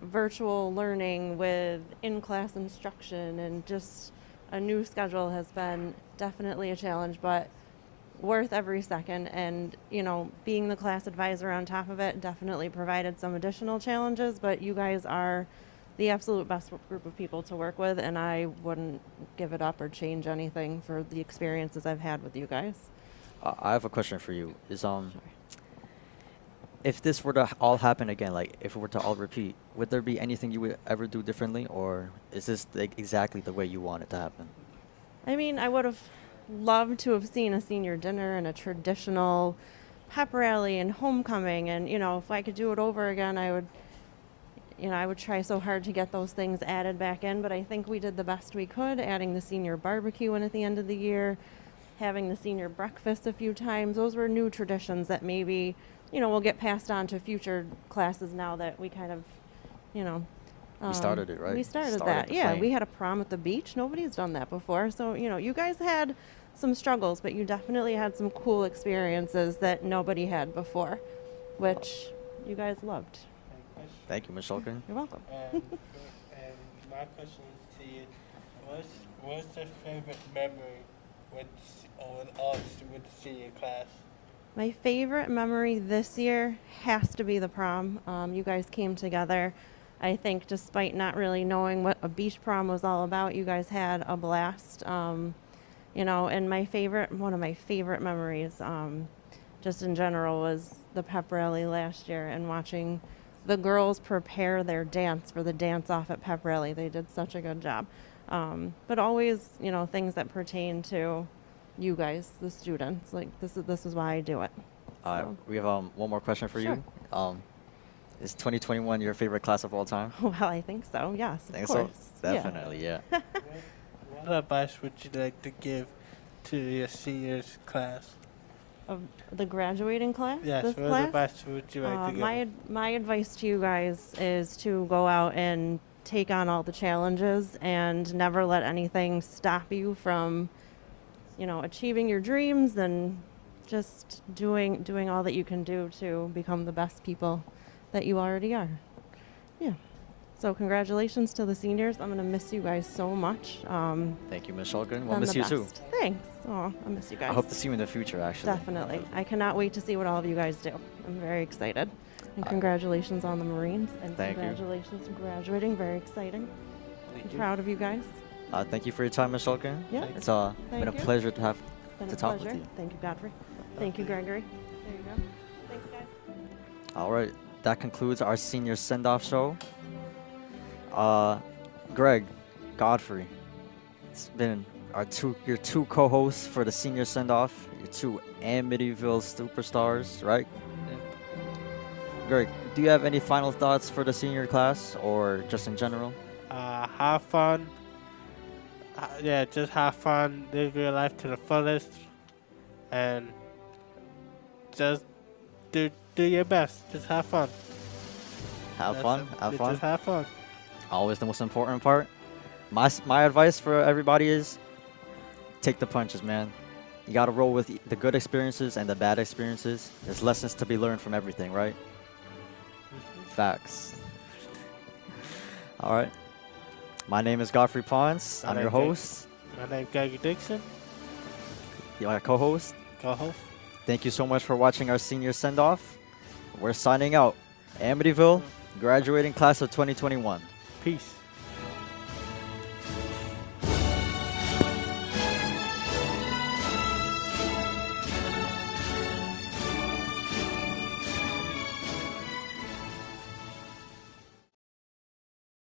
virtual learning with in-class instruction and just a new schedule has been definitely a challenge, but worth every second. And, being the class advisor on top of it definitely provided some additional challenges, but you guys are the absolute best group of people to work with, and I wouldn't give it up or change anything for the experiences I've had with you guys. I have a question for you. If this were to all happen again, like if it were to all repeat, would there be anything you would ever do differently, or is this exactly the way you want it to happen? I mean, I would have loved to have seen a senior dinner and a traditional pep rally and homecoming. And, you know, if I could do it over again, I would try so hard to get those things added back in. But I think we did the best we could, adding the senior barbecue in at the end of the year, having the senior breakfast a few times. Those were new traditions that maybe, you know, will get passed on to future classes now that we kind of, you know, We started it, right? we started Started that. the Yeah, flame. we had a prom at the beach. Nobody's done that before. So, you know, you guys had some struggles, but you definitely had some cool experiences that nobody had before, which you guys loved. Thank you, Ms. Shulkin. You're welcome. And my question is to you, what's your favorite memory with with the senior class? My favorite memory this year has to be the prom. You guys came together. I think despite not really knowing what a beach prom was all about, you guys had a blast. You know, and one of my favorite memories, just in general, was the pep rally last year and watching the girls prepare their dance for the dance off at pep rally. They did such a good job. But always, you know, things that pertain to you guys, the students. Like this is why I do it. So. We have one more question for Sure. you. Is 2021 your favorite class of all time? Well, I think so. Yes, of Think course. so? Definitely, yeah. What advice would you like to give to your seniors class? Of the graduating class? Yes, This what class? advice would you like to give? My advice to you guys is to go out and take on all the challenges and never let anything stop you from, you know, achieving your dreams and just doing all that you can do to become the best people that you already are. Yeah. So congratulations to the seniors. I'm gonna miss you guys so much. Thank you, Ms. Shulkin. We'll done miss the you too. best. Thanks. Oh, I miss you guys. I hope to see you in the future, actually. Definitely. I cannot wait to see what all of you guys do. I'm very excited. And congratulations on the Marines. And Thank you. congratulations on graduating. Very exciting. Thank I'm you. proud of you guys. Thank you for your time, Ms. Shulkin. Yeah. It's Thank been a you. pleasure to have Been to a talk pleasure. with you. Thank you, Godfrey. Thank you, Gregory. There you go. Thanks, guys. All right, that concludes our senior send-off show. Greg, Godfrey, it's been your two co-hosts for the senior send-off, your two Amityville superstars, right? Greg, do you have any final thoughts for the senior class or just in general? Have fun. Yeah, just have fun. Live your life to the fullest, and just do your best. Just have fun. Have That's fun. it. Have Just fun. have fun. Always the most important part. My advice for everybody is take the punches, man. You got to roll with the good experiences and the bad experiences. There's lessons to be learned from everything, right? Facts. All right. My name is Godfrey Pons. I'm your host. My name is Gregory Dickerson. You're my co-host. Co-host. Thank you so much for watching our senior send-off. We're signing out. Amityville, graduating class of 2021. Peace.